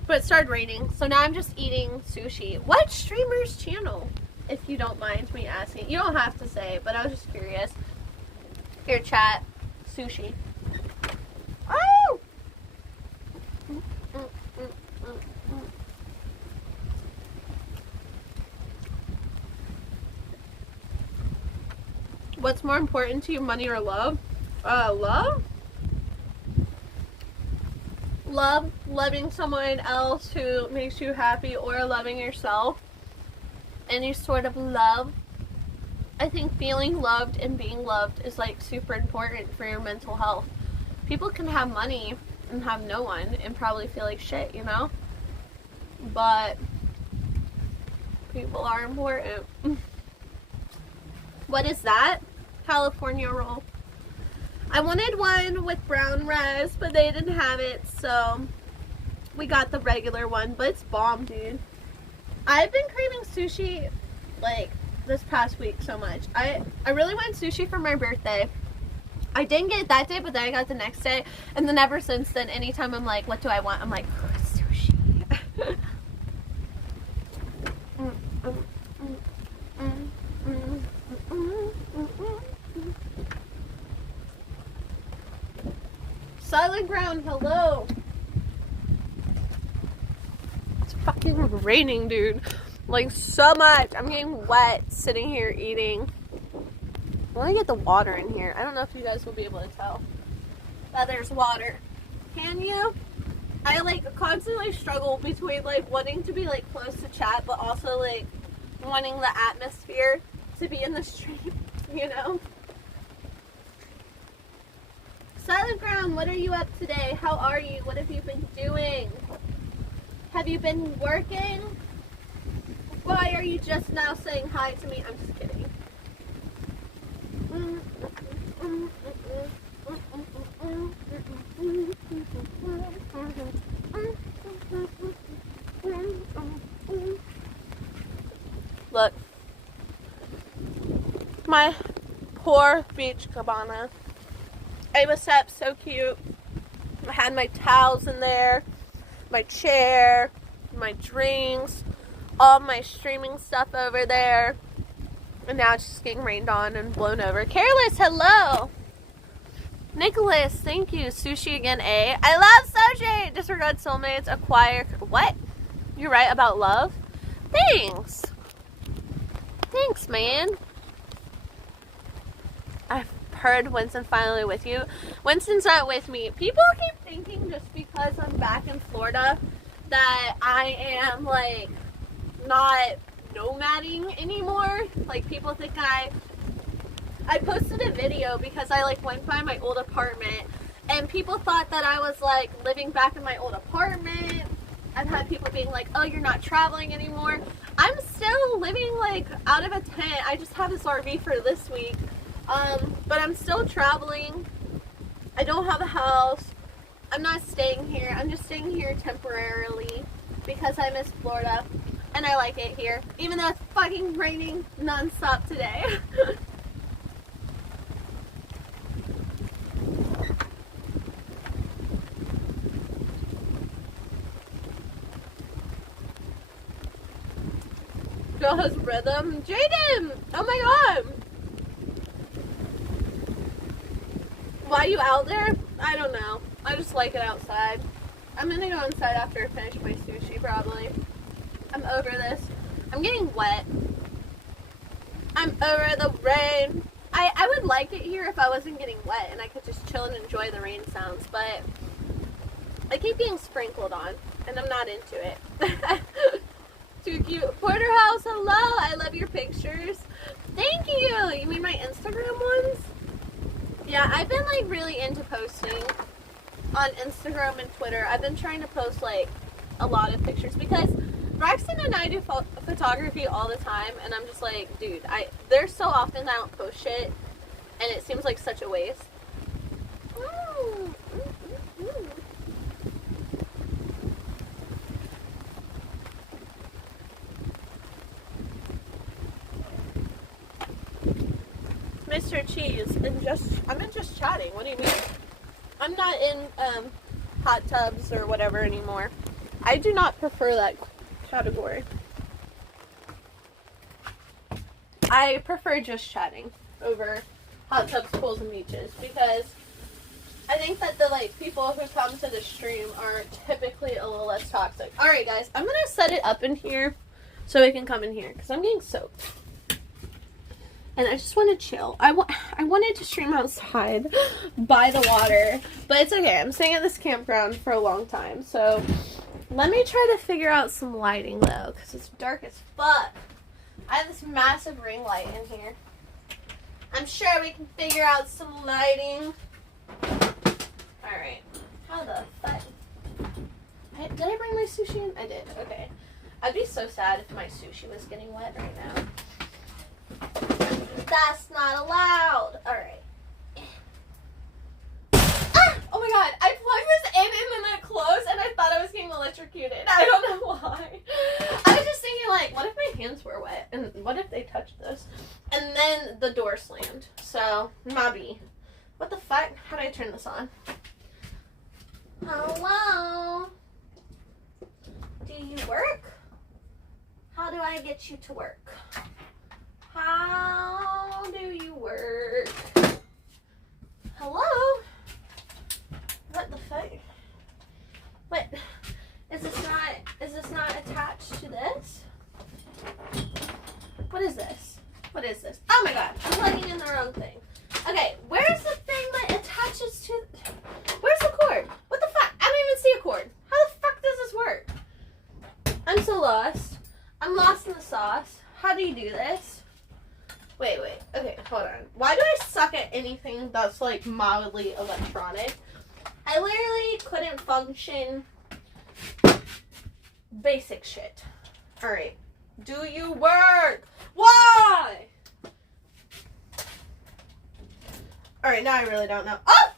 but it started raining, so now I'm just eating sushi. What streamer's channel? If you don't mind me asking. You don't have to say, but I was just curious. Here, chat. Sushi. Oh! What's more important to you, money or love? Love? Love, loving someone else who makes you happy, or loving yourself. Any sort of love. I think feeling loved and being loved is like super important for your mental health. People can have money and have no one and probably feel like shit, you know? But people are important. What is that? California roll. I wanted one with brown rice, but they didn't have it, so we got the regular one, but it's bomb, dude. I've been craving sushi like this past week so much. I really wanted sushi for my birthday. I didn't get it that day, but then I got it the next day, and then ever since then, anytime I'm like, what do I want? I'm like, sushi. Silent ground, hello. It's fucking raining, dude. Like, so much. I'm getting wet sitting here eating. I want to get the water in here. I don't know if you guys will be able to tell that there's water. Can you? I, like, constantly struggle between, like, wanting to be, like, close to chat, but also, like, wanting the atmosphere to be in the stream, you know? Silent Ground, what are you up today? How are you? What have you been doing? Have you been working? Why are you just now saying hi to me? I'm just kidding. Look. My poor beach cabana. It was set up so cute. I had my towels in there, my chair, my drinks, all my streaming stuff over there. And now it's just getting rained on and blown over. Careless, hello! Nicholas, thank you. Sushi again, eh? I love sushi! Disregard soulmates, acquire... What? You're right about love? Thanks! Thanks, man. I've heard Winston finally with you. Winston's not with me. People keep thinking just because I'm back in Florida that I am, like, not nomading anymore. Like, people think I posted a video because I, like, went by my old apartment, and people thought that I was, like, living back in my old apartment. I've had people being like, oh, you're not traveling anymore. I'm still living, like, out of a tent. I just have this RV for this week. But I'm still traveling. I don't have a house. I'm not staying here. I'm just staying here temporarily because I miss Florida and I like it here, even though it's fucking raining nonstop today. Girl has rhythm. Jaden! Oh my god! Why are you out there? I don't know. I just like it outside. I'm gonna go inside after I finish my sushi, probably. I'm over this. I'm getting wet. I'm over the rain. I would like it here if I wasn't getting wet and I could just chill and enjoy the rain sounds, but I keep being sprinkled on and I'm not into it. Too cute. Porterhouse, hello. I love your pictures. Thank you. You mean my Instagram ones? Yeah, I've been like really into posting on Instagram and Twitter. I've been trying to post like a lot of pictures because Braxton and I do photography all the time, and I'm just like, dude, there's so often I don't post shit, and it seems like such a waste. Mr. Cheese, I'm in just chatting. What do you mean? I'm not in hot tubs or whatever anymore. I do not prefer that category. I prefer just chatting over hot tubs, pools, and beaches because I think that the like people who come to the stream are typically a little less toxic. All right, guys, I'm gonna set it up in here so we can come in here because I'm getting soaked. And I just want to chill. I wanted to stream outside by the water, but it's okay. I'm staying at this campground for a long time, so let me try to figure out some lighting though, because it's dark as fuck. I have this massive ring light in here. I'm sure we can figure out some lighting. Alright. How the fuck? Did I bring my sushi in? I did. Okay. I'd be so sad if my sushi was getting wet right now. That's not allowed. Alright. Ah! Oh my god. I plugged this in and then it closed and I thought I was getting electrocuted. I don't know why. I was just thinking like, what if my hands were wet? And what if they touched this? And then the door slammed. So, Mobby. What the fuck? How do I turn this on? Hello? Do you work? How do I get you to work? How do you work? Hello? What the fuck? What? Is this not attached to this? What is this? What is this? Oh my god, I'm plugging in the wrong thing. Okay, where's the thing that attaches to... Where's the cord? What the fuck? I don't even see a cord. How the fuck does this work? I'm so lost. I'm lost in the sauce. How do you do this? Wait. Okay, hold on. Why do I suck at anything that's like mildly electronic? I literally couldn't function basic shit. Alright. Do you work? Why? Alright, now I really don't know. Oh!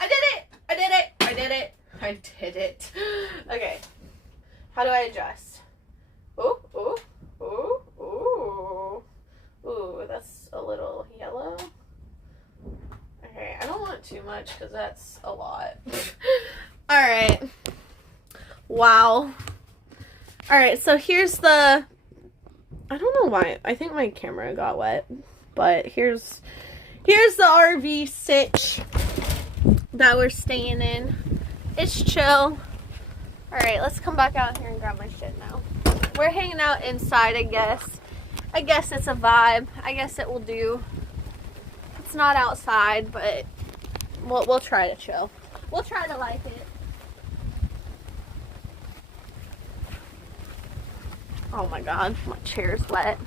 I did it! I did it. Okay. How do I adjust? Ooh, that's a little yellow. Okay, I don't want too much because that's a lot. Alright. Wow. Alright, so here's the... I don't know why. I think my camera got wet. But here's the RV sitch that we're staying in. It's chill. Alright, let's come back out here and grab my shit now. We're hanging out inside, I guess. I guess it's a vibe. I guess it will do. It's not outside, but we'll try to chill. We'll try to like it. Oh my god, my chair's wet.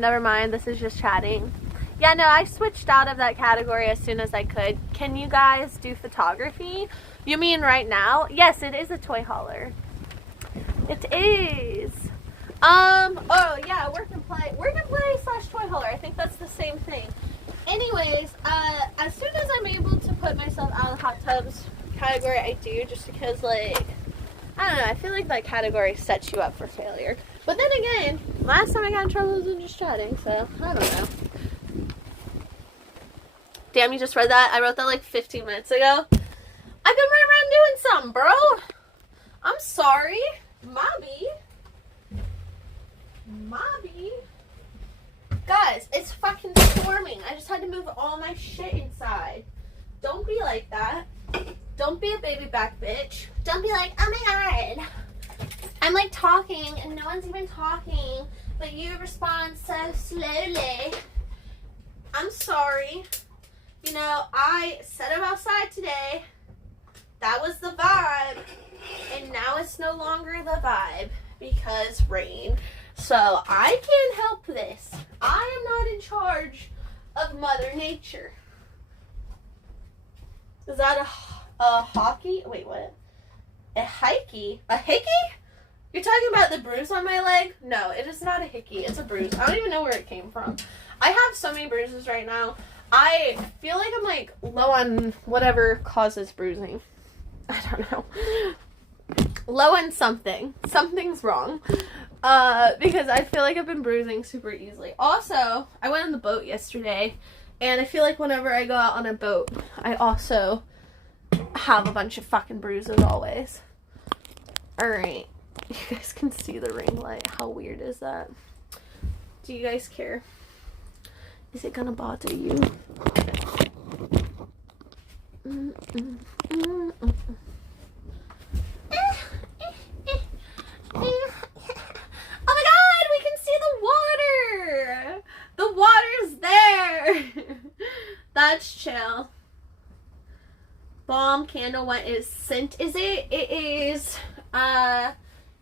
Never mind. This is just chatting. Yeah, no, I switched out of that category as soon as I could. Can you guys do photography? You mean right now? Yes, it is a toy hauler. It is. Oh yeah, work and play / toy hauler. I think that's the same thing. Anyways, as soon as I'm able to put myself out of the hot tubs category, I do, just because like, I don't know, I feel like that category sets you up for failure. But then again, last time I got in trouble was in just chatting, so I don't know. Damn, you just read that? I wrote that like 15 minutes ago. I've been right around doing something, bro. I'm sorry. Mobby. Guys, it's fucking storming. I just had to move all my shit inside. Don't be like that. Don't be a baby back bitch. Don't be like, oh my god. I'm like talking and no one's even talking, but you respond so slowly. I'm sorry. You know, I set up outside today. That was the vibe. And now it's no longer the vibe because rain. So I can't help this. I am not in charge of Mother Nature. Is that a hockey? Wait, what? A hikey? A hickey? You're talking about the bruise on my leg? No, it is not a hickey. It's a bruise. I don't even know where it came from. I have so many bruises right now. I feel like I'm like low on whatever causes bruising. I don't know. Low on something. Something's wrong. Because I feel like I've been bruising super easily. Also, I went on the boat yesterday, and I feel like whenever I go out on a boat, I also have a bunch of fucking bruises always. Alright. You guys can see the ring light. How weird is that? Do you guys care? Is it gonna bother you? Oh my god, we can see the water! The water's there! That's chill. Balm candle, what is scent is it? It is,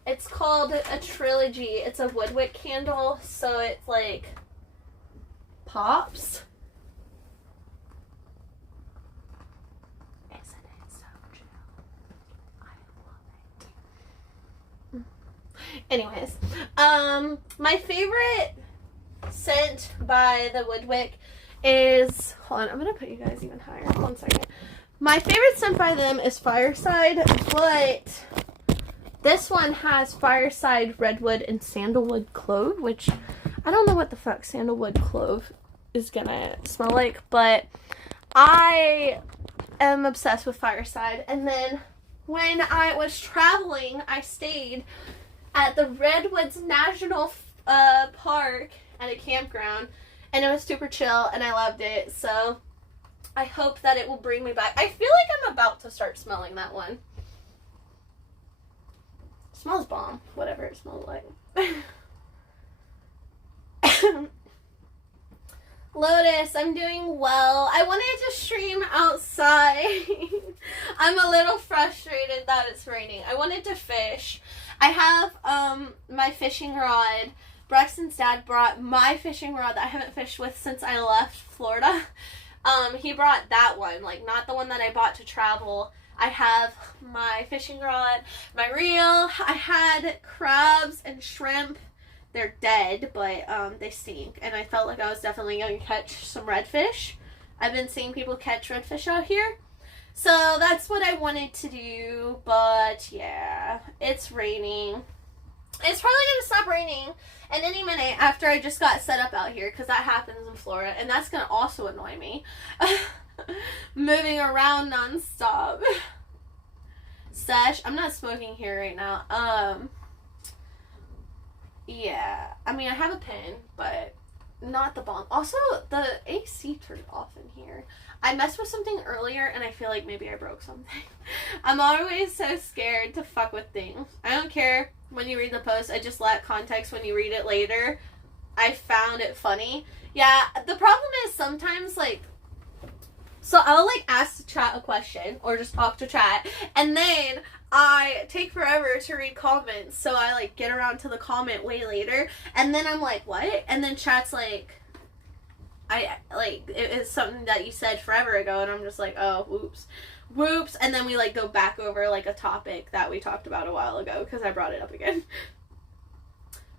it's called a trilogy. It's a woodwick candle, so it's like pops. Isn't it so chill? I love it. Anyways, my favorite scent by the woodwick is, hold on, I'm gonna put you guys even higher. 1 second. My favorite scent by them is Fireside, but this one has Fireside, Redwood, and Sandalwood Clove, which I don't know what the fuck Sandalwood Clove is gonna smell like, but I am obsessed with Fireside. And then when I was traveling, I stayed at the Redwoods National Park at a campground, and it was super chill, and I loved it, so I hope that it will bring me back. I feel like I'm about to start smelling that one. It smells bomb, whatever it smells like. Lotus, I'm doing well. I wanted to stream outside. I'm a little frustrated that it's raining. I wanted to fish. I have my fishing rod. Braxton's dad brought my fishing rod that I haven't fished with since I left Florida. He brought that one, like not the one that I bought to travel. I have my fishing rod, my reel. I had crabs and shrimp. They're dead, but they stink, and I felt like I was definitely going to catch some redfish. I've been seeing people catch redfish out here, so that's what I wanted to do, but yeah, it's raining. It's probably going to stop raining in any minute after I just got set up out here, because that happens in Florida, and that's going to also annoy me. Moving around nonstop. Sesh, I'm not smoking here right now. Yeah, I mean, I have a pen, but not the bomb. Also, the AC turned off in here. I messed with something earlier, and I feel like maybe I broke something. I'm always so scared to fuck with things. I don't care when you read the post. I just lack context when you read it later. I found it funny. Yeah, the problem is sometimes, like, so I'll, like, ask the chat a question, or just talk to chat, and then I take forever to read comments, so I, like, get around to the comment way later, and then I'm like, what? And then chat's like, it is something that you said forever ago, and I'm just like, oh, whoops, and then we, like, go back over, like, a topic that we talked about a while ago, because I brought it up again.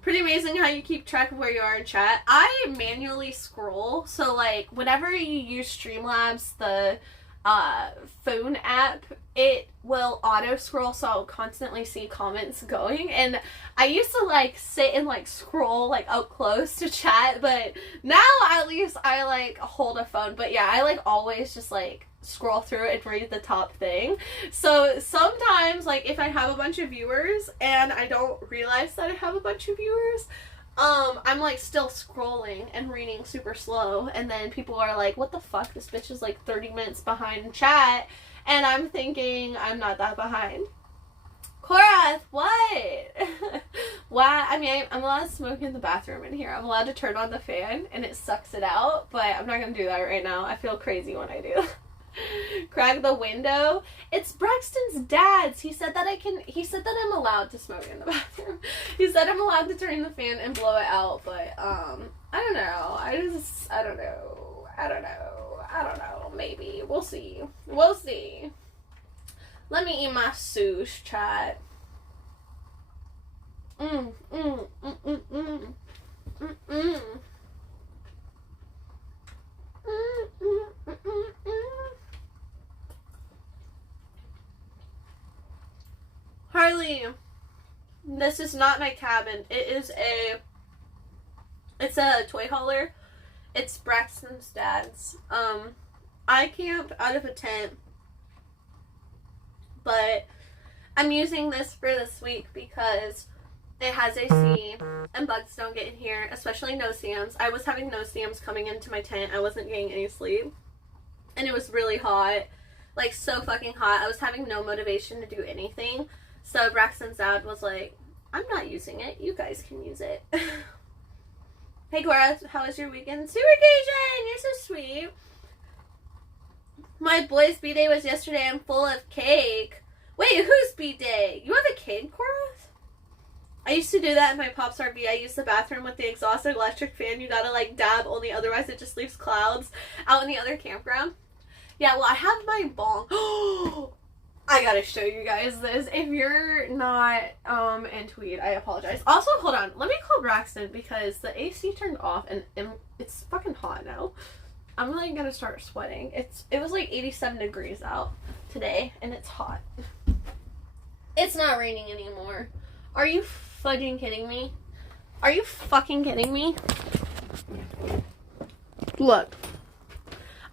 Pretty amazing how you keep track of where you are in chat. I manually scroll, so, like, whenever you use Streamlabs, the phone app, it will auto scroll, so I'll constantly see comments going, and I used to, like, sit and, like, scroll, like, up close to chat, but now at least I, like, hold a phone. But yeah, I, like, always just, like, scroll through and read the top thing. So sometimes, like, if I have a bunch of viewers and I don't realize that I have a bunch of viewers, I'm like still scrolling and reading super slow, and then people are like, what the fuck, this bitch is like 30 minutes behind in chat, and I'm thinking I'm not that behind. Korath, what? Why? I mean, I'm allowed to smoke in the bathroom in here. I'm allowed to turn on the fan and it sucks it out, but I'm not gonna do that right now. I feel crazy when I do. Crack the window. It's Braxton's dad's. He said that I'm allowed to smoke in the bathroom. He said I'm allowed to turn the fan and blow it out, but I don't know. I don't know. Maybe. We'll see. Let me eat my sush, chat. Harley, this is not my cabin. It's a toy hauler. It's Braxton's dad's. I camp out of a tent, but I'm using this for this week because it has AC and bugs don't get in here, especially no-see-ums. I was having no-see-ums coming into my tent. I wasn't getting any sleep, and it was really hot, like so fucking hot. I was having no motivation to do anything, so Braxton's dad was like, I'm not using it. You guys can use it. Hey, Cora, how was your weekend? Supercation! You're so sweet. My boy's B-day was yesterday. I'm full of cake. Wait, whose B-day? You have a kid, Cora? I used to do that in my Pop's RV. I used the bathroom with the exhausted electric fan. You gotta, like, dab only, otherwise it just leaves clouds out in the other campground. Yeah, well, I have my bong. I gotta show you guys this. If you're not into weed, I apologize. Also, hold on. Let me call Braxton because the AC turned off and it's fucking hot now. I'm like gonna start sweating. It was like 87 degrees out today and it's hot. It's not raining anymore. Are you fucking kidding me? Are you fucking kidding me? Look.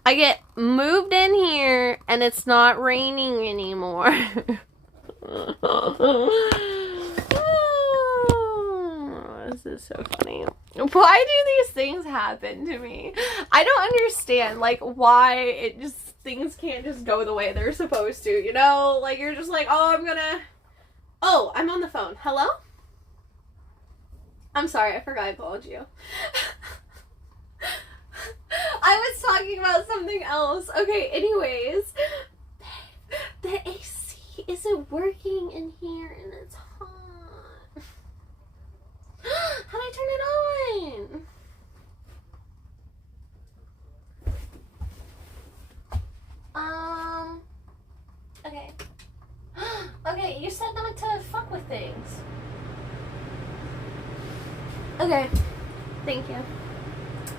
I get moved in here and it's not raining anymore. This is so funny. Why do these things happen to me? I don't understand, like, why things can't just go the way they're supposed to, you know? Like, you're just like, oh, I'm on the phone. Hello? I'm sorry, I forgot I called you. I was talking about something else. Okay, anyways. The AC isn't working in here and it's hot. How'd I turn it on? Okay. Okay, you said not to fuck with things. Okay. Thank you.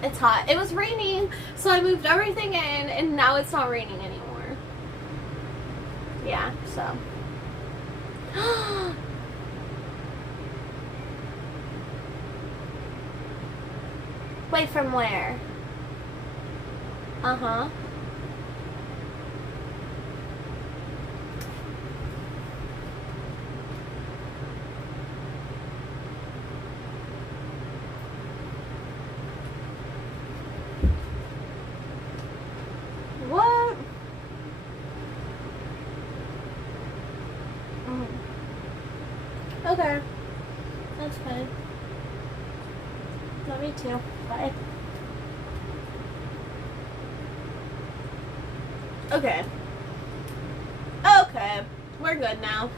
It's hot. It was raining, so I moved everything in, and now it's not raining anymore. Yeah, so. Wait, from where? Uh-huh. What? Okay. That's fine. Love you too. Bye. Okay. Okay. We're good now.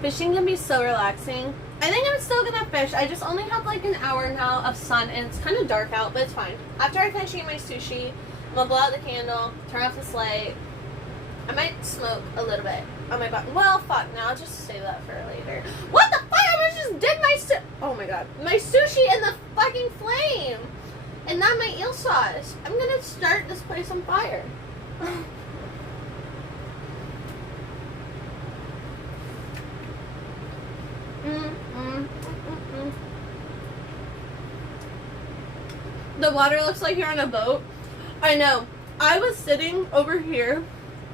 Fishing can be so relaxing. I think I'm still gonna fish. I just only have like an hour now of sun and it's kind of dark out, but it's fine. After I finish eating my sushi, I'm gonna blow out the candle, turn off the light. I might smoke a little bit on my butt. Well, fuck, now I'll just save that for later. What the fuck? I'm gonna just dip my oh my god. My sushi in the fucking flame! And not my eel sauce. I'm gonna start this place on fire. The water looks like you're on a boat. I know. I was sitting over here,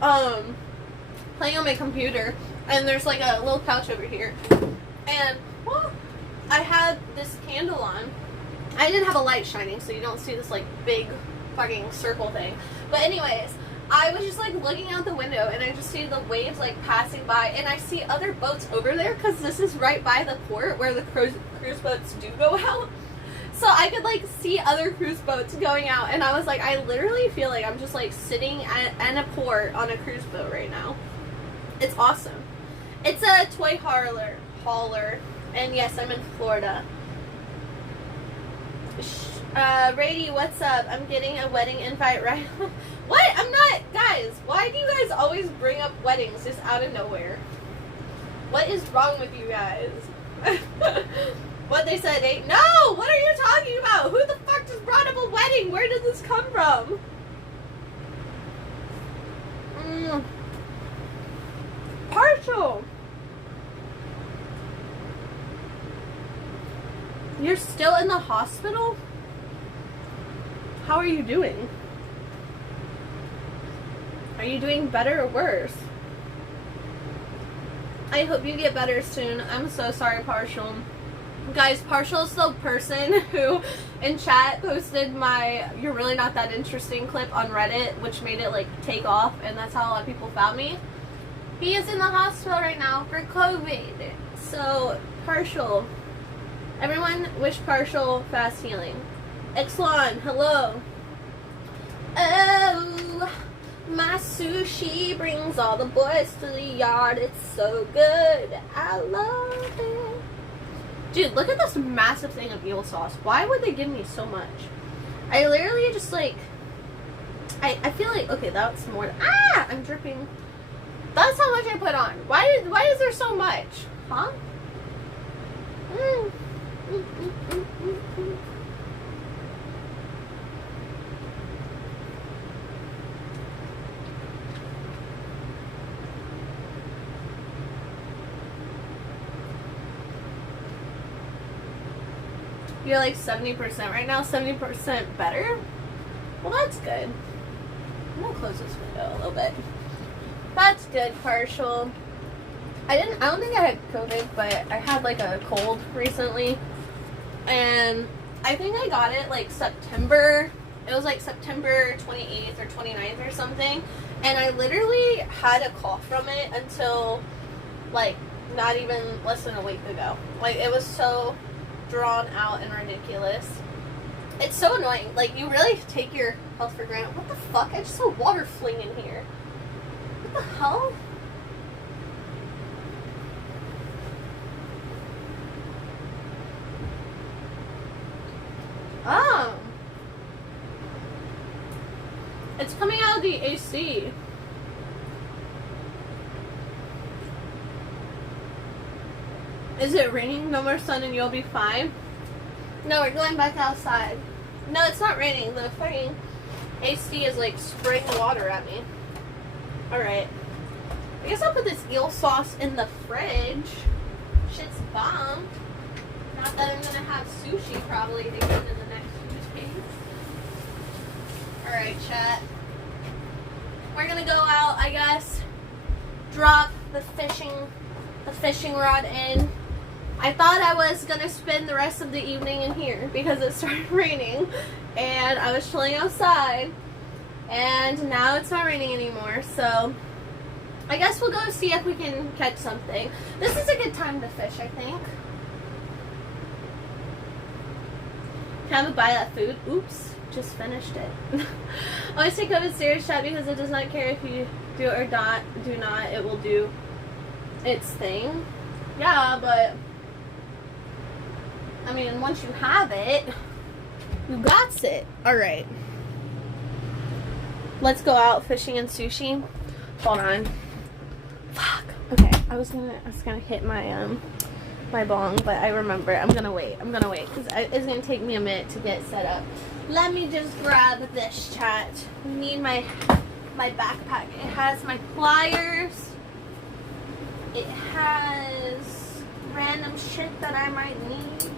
playing on my computer, and there's like a little couch over here. And, whoa, I had this candle on. I didn't have a light shining, so you don't see this like big fucking circle thing. But anyways, I was just like looking out the window and I just see the waves like passing by, and I see other boats over there because this is right by the port where the cruise boats do go out. So I could like see other cruise boats going out, and I was like, I literally feel like I'm just like sitting in a port on a cruise boat right now. It's awesome. It's a toy hauler, and yes, I'm in Florida. Rady, what's up? I'm getting a wedding invite right. What? I'm not, guys. Why do you guys always bring up weddings just out of nowhere? What is wrong with you guys? What they said ain't. No! What are you talking about? Who the fuck just brought up a wedding? Where did this come from? Partial. You're still in the hospital? How are you doing? Are you doing better or worse? I hope you get better soon. I'm so sorry, Partial. Guys, Partial is the person who in chat posted my "You're really not that interesting" clip on Reddit, which made it like take off, and that's how a lot of people found me. He is in the hospital right now for COVID. So, Partial. Everyone wish Partial fast healing. Exlon, hello. Oh, my sushi brings all the boys to the yard. It's so good. I love it. Dude, look at this massive thing of eel sauce. Why would they give me so much? I literally just like, I feel like, okay, that's more, I'm dripping. That's how much I put on. Why is there so much? Huh? You're like 70% right now, 70% better? Well, that's good. I'm gonna close this window a little bit. That's good, Partial. I don't think I had COVID, but I had like a cold recently. And I think I got it like September. It was like September 28th or 29th or something. And I literally had a cough from it until like not even less than a week ago. Like it was so drawn out and ridiculous. It's so annoying. Like you really take your health for granted. What the fuck? I just saw water fling in here. What the hell? Oh. It's coming out of the AC. Is it raining? No more sun and you'll be fine? No, we're going back outside. No, it's not raining. The fucking AC is like spraying water at me. Alright. I guess I'll put this eel sauce in the fridge. Shit's bomb. Not that I'm gonna have sushi probably again in the next few days. Alright, chat. We're gonna go out, I guess. Drop the fishing rod in. I thought I was gonna spend the rest of the evening in here because it started raining and I was chilling outside, and now it's not raining anymore, so I guess we'll go see if we can catch something. This is a good time to fish, I think. Can I buy that food? Oops, just finished it. Always take COVID serious, chat, because it does not care if you do it or do not. It will do its thing. Yeah, but I mean, once you have it, you got it. Alright. Let's go out fishing and sushi. Hold on. Fuck. Okay, I was gonna hit my my bong, but I remember I'm gonna wait because it's gonna take me a minute to get set up. Let me just grab this, chat. I need my backpack. It has my pliers. It has random shit that I might need.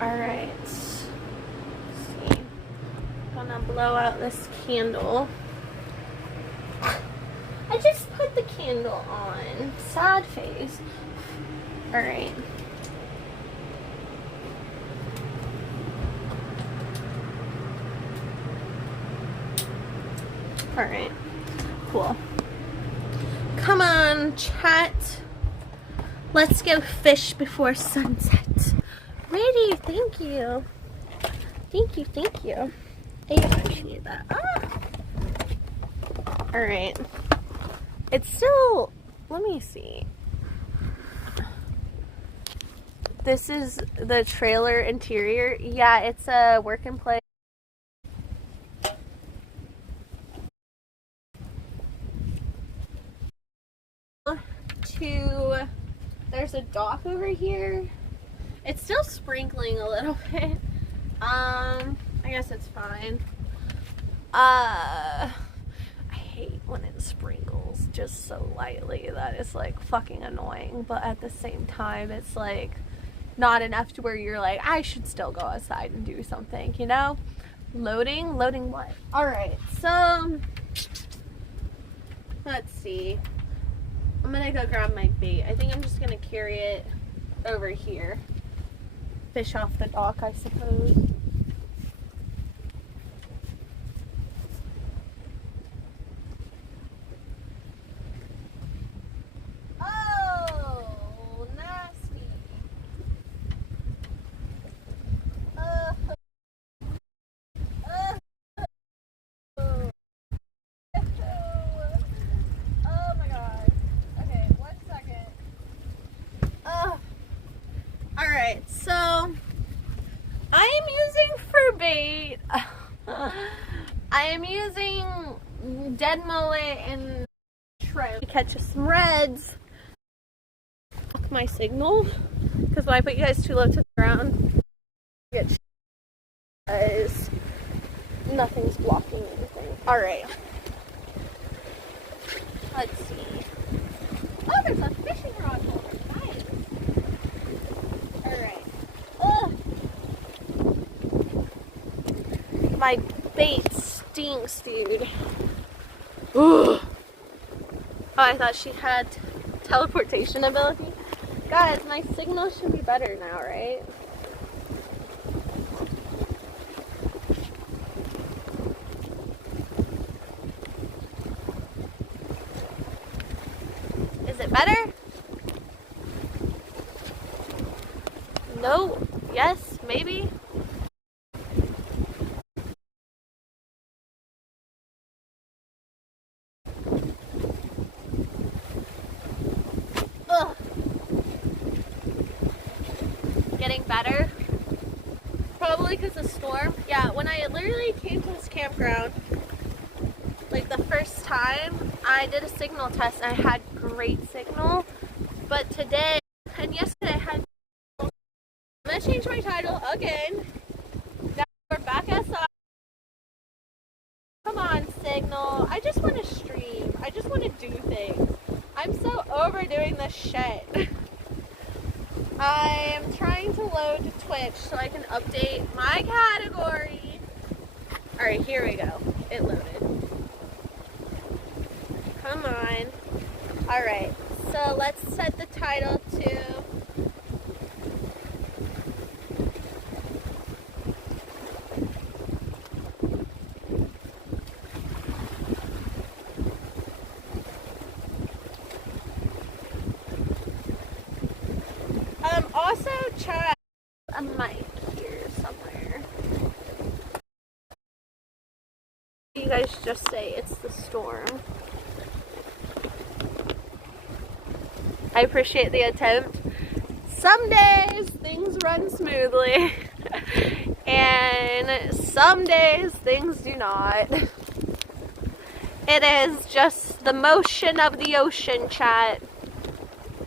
Alright. Let's see. I'm gonna blow out this candle. candle on. Sad face. Alright. Alright. Cool. Come on, chat. Let's go fish before sunset. Ready, thank you. Thank you, thank you. I appreciate that. Ah. Alright. It's still, let me see. This is the trailer interior. Yeah, it's a work and play. There's a dock over here. It's still sprinkling a little bit. I guess it's fine. I hate when it sprinkles just so lightly. That is like fucking annoying, but at the same time it's like not enough to where you're like, I should still go outside and do something, you know? Loading what? Alright, so let's see. I'm gonna go grab my bait. I think I'm just gonna carry it over here. Fish off the dock, I suppose. Oh, nasty. Oh my god. Okay, 1 second. Alright, so I am using for bait. I am using dead mullet and shrimp to catch some reds. My signal, because when I put you guys too low to the ground, you get because nothing's blocking anything. Alright. Let's see. Oh, there's a fishing rod holder. Nice. Alright. My bait stinks, dude. Ugh. Oh, I thought she had teleportation ability. Guys, my signal should be better now, right? Is it better? No? Yes? Maybe? Ugh. Getting better? Probably because of the storm. Yeah, when I literally came to this campground, like the first time, I did a signal test and I had great signal. But today, and yesterday I had, I'm going to change my title again. Now we're back outside. Come on, signal. I just want to stream. I just want to do things. I'm so overdoing this shit. I am trying to load Twitch so I can update my category. Alright, here we go. It loaded. Come on. Alright, so let's set the title to also chat a mic here somewhere. You guys just say it's the storm. I appreciate the attempt. Some days things run smoothly and some days things do not. It is just the motion of the ocean, chat.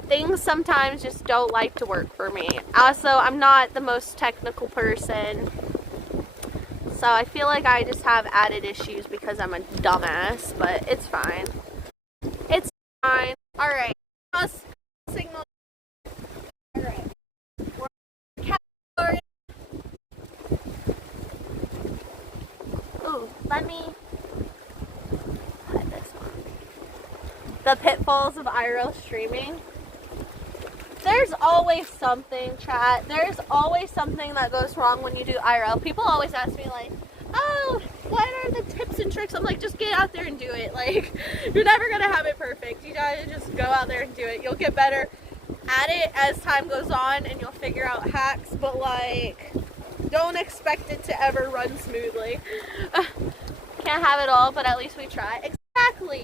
Things sometimes just don't like to work for me. Also, I'm not the most technical person, so I feel like I just have added issues because I'm a dumbass, but it's fine. It's fine. Alright. Signal. Alright. Ooh, let me put this on. The pit pitfalls of IRL streaming. There's always something, chat. There's always something that goes wrong when you do IRL. People always ask me like, oh, what are the tips and tricks? I'm like, just get out there and do it. Like, you're never gonna have it perfect. You gotta just go out there and do it. You'll get better at it as time goes on and you'll figure out hacks, but like, don't expect it to ever run smoothly. Can't have it all, but at least we try. Exactly.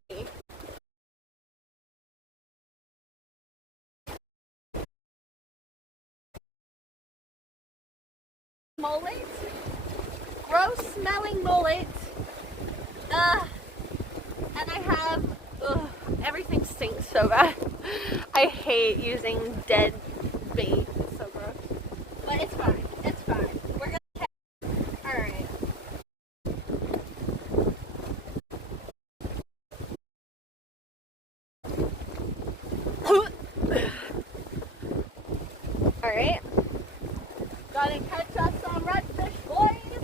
Mullets, gross smelling mullets. And I have, everything stinks so bad. I hate using dead bait. It's so gross. But it's fine. It's fine. We're gonna catch. Alright. Alright. Gotta catch us some redfish, boys.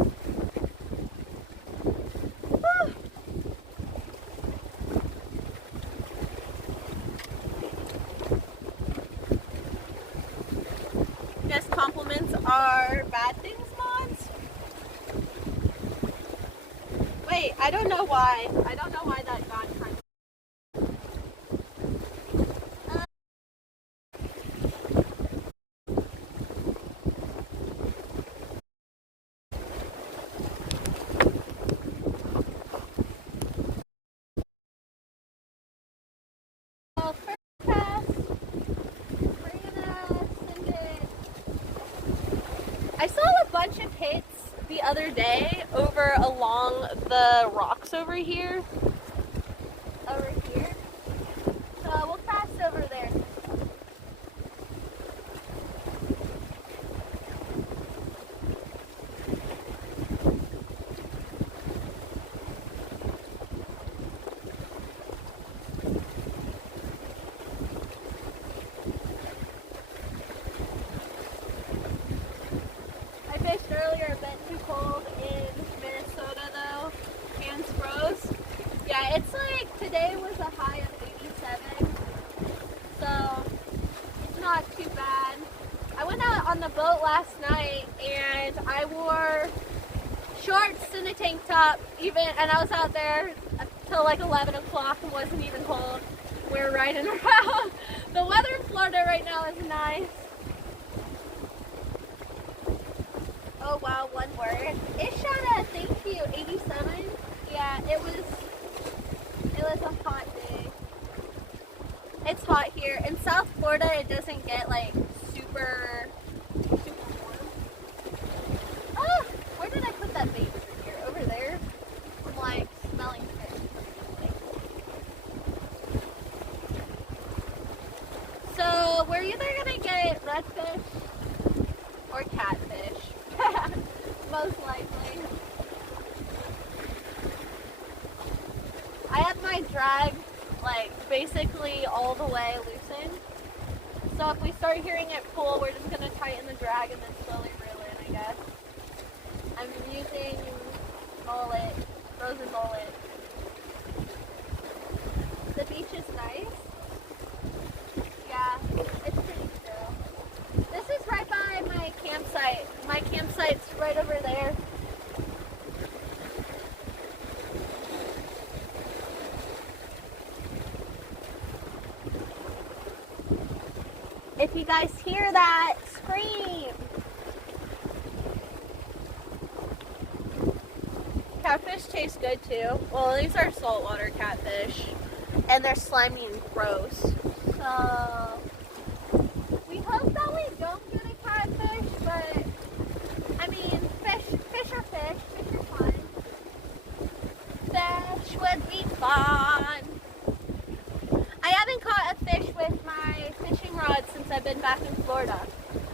Woo. Guess compliments are bad things, mods? Wait, I don't know why. I don't know why that got kind of. I saw a bunch of hits the other day over along the rocks over here. So we'll cast over there. Earlier, a bit too cold in Minnesota though. Hands froze. Yeah, it's like today was a high of 87, so it's not too bad. I went out on the boat last night and I wore shorts and a tank top, and I was out there till like 11 o'clock and wasn't even cold. We were riding around. The weather in Florida right now is nice. Oh wow, one word. Ishana, thank you. 87. Yeah, it was a hot day. It's hot here. In South Florida, it doesn't get like super warm. Oh, where did I put that bait here? Over there? I'm like smelling fish. So we're either gonna get redfish or catfish. Most likely. I have my drag like basically all the way loosened. So if we start hearing it pull, we're just gonna tighten the drag and then slowly reel in, I guess. I'm using mullet, frozen mullet. The beach is nice. Yeah, it's pretty chill. This is right by my campsite. My campsite's right over there. If you guys hear that, scream! Catfish taste good too. Well, these are saltwater catfish. And they're slimy and gross. So we hope that we don't get a catfish, but I mean, fish are fish. Fish are fun. Fish would be fun. I haven't caught a fish with my fishing rod since I've been back in Florida.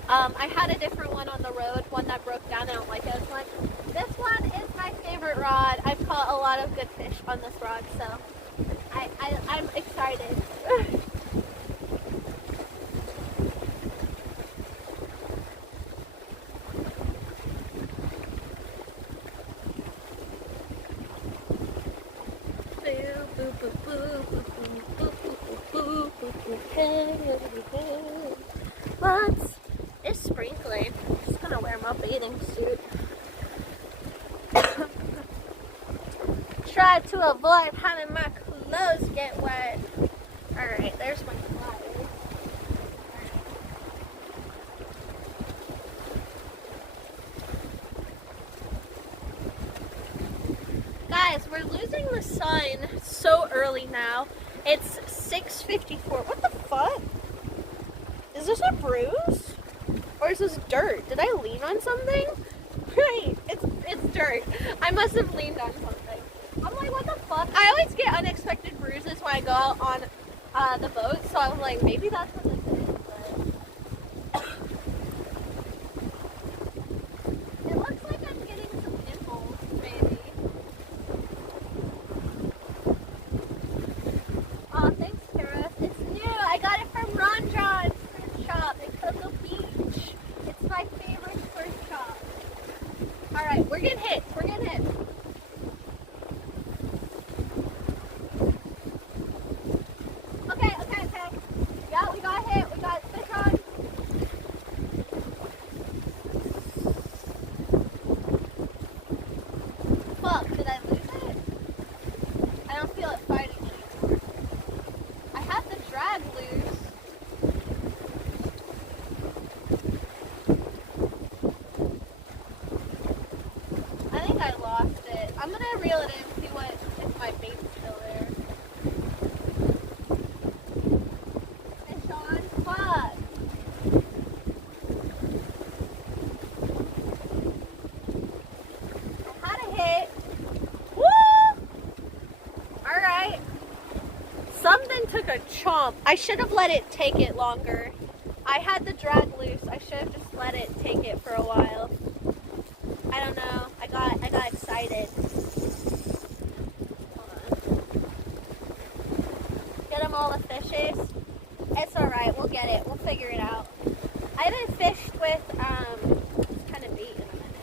I had a different one on the road, one that broke down. I don't like it as much. This one is my favorite rod. I've caught a lot of good fish on this rod, so I'm excited. Boo, boo, boo, boo, boo, boo, boo, boo, boo. good, it'll be good. But it's sprinkling. I'm just gonna wear my bathing suit. Try to avoid having my clothes get wet. Alright, there's my flyer. Guys, we're losing the sun so early now. It's 6:54. What the fuck? Is this a bruise? Or is this dirt? Did I lean on something? Right, it's dirt. I must have leaned on something. I'm like, what the fuck? I always get unexpected bruises when I go out on the boat, so I was like, maybe that's what this is. But it looks like I'm getting some pimples, maybe. Oh, thanks, Kara. It's new. I got it from Ron John's thrift shop in Cocoa Beach. It's my favorite thrift shop. All right, we're getting hit. We're getting hit. Okay. Yeah, we got hit. We got fish on. Fuck, did I lose it? I don't feel it fighting anymore. I had the drag loose. I think I lost it. I'm gonna reel it in, see what if my bait's still there. Fish on. Fuck. I had a hit. Woo! Alright. Something took a chomp. I should have let it take it longer. I had the drag loose. I should have just let it take it for a while. I don't know. I got excited. Hold on. Get them all the fishes. It's alright. We'll get it. We'll figure it out. I haven't fished with this kind of bait in a minute.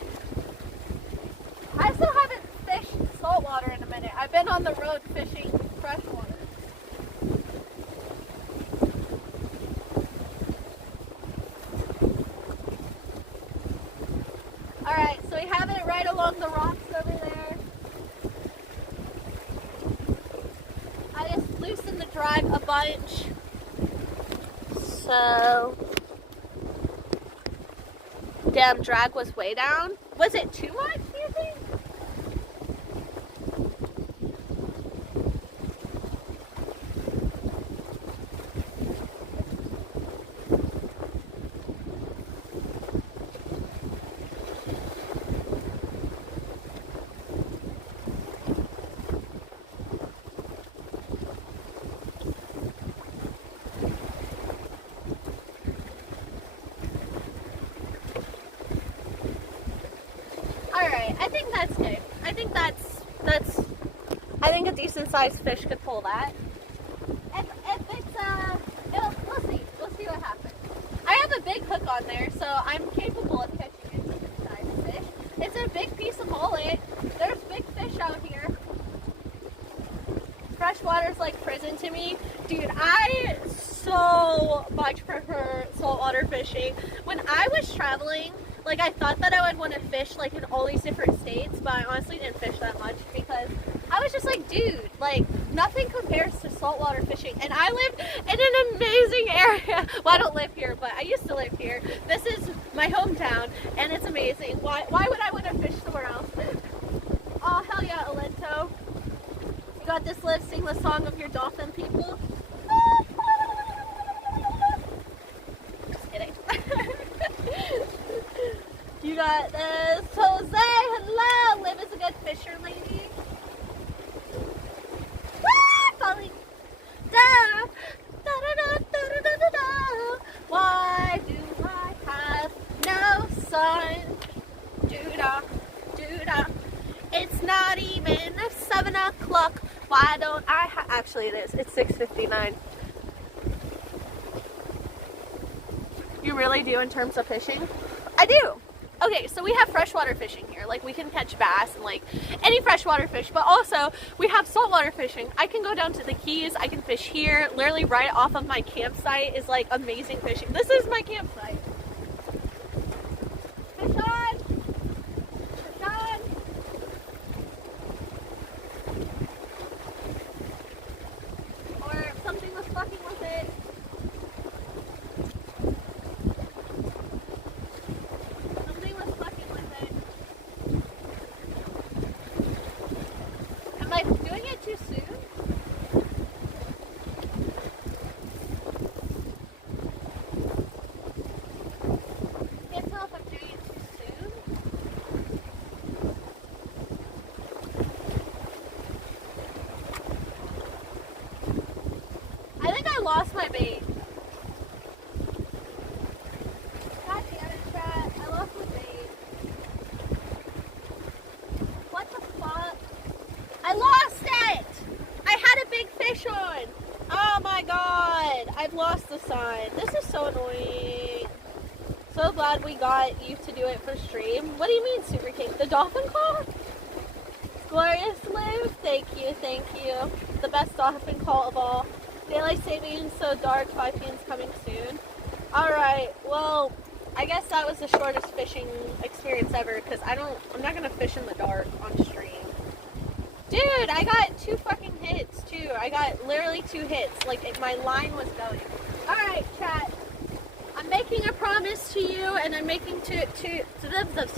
I still haven't fished saltwater in a minute. I've been on the road fishing freshwater. Alright, so we have it right along the rocks over there. I just loosened the drag a bunch. So, damn, drag was way down. Was it too much, do you think? Alright, I think that's good. I think I think a decent sized fish could pull that. If it's, we'll see. We'll see what happens. I have a big hook on there, so I'm capable of catching a decent sized fish. It's a big piece of mullet. There's big fish out here. Freshwater's like prison to me. Dude, I so much prefer saltwater fishing. When I was traveling, like, I thought that I would want to fish like in all these different states, but I honestly didn't fish that much because I was just like, dude, like, nothing compares to saltwater fishing. And I lived in an amazing area. Well, I don't live here, but I used to live here. This is my hometown, and it's amazing. Why would I want to fish somewhere else? Oh, hell yeah, Alento. You got this, Liv. Sing the song of your dolphin people. Just kidding. You got this. Jose, hello. Liv is a good fisher lady. Falling down. Da, da, da, da, da, da, da, da. Why do I have no sun? Do-da, do-da. It's not even 7 o'clock. Why don't I actually it is. It's 6:59. You really do in terms of fishing? I do. okay, so we have freshwater fishing here. Like, we can catch bass and like any freshwater fish, but also we have saltwater fishing. I can go down to the Keys, I can fish here. Literally right off of my campsite is like amazing fishing. This is my campsite. Fish on! Fish on! Or if something was fucking with it. Something was fucking with it. Am I doing it too soon? Can't tell if I'm doing it too soon. I think I lost my bait. God damn it, chat. I lost my bait. What the fuck? I lost it! I had a big fish on. Oh my god. I've lost the sign. This is so annoying. So glad we got you to do it for stream. What do you mean, Super King? The dolphin call? Glorious Live, thank you, thank you. The best dolphin call of all. Daylight savings so dark, 5 p.m. is coming soon. Alright, well, I guess that was the shortest fishing experience ever because I'm not gonna fish in the dark on stream. Dude, I got 2 fucking hits too. I got literally 2 hits. Like, my line was going. Alright, chat. I'm making a promise to you, and I'm making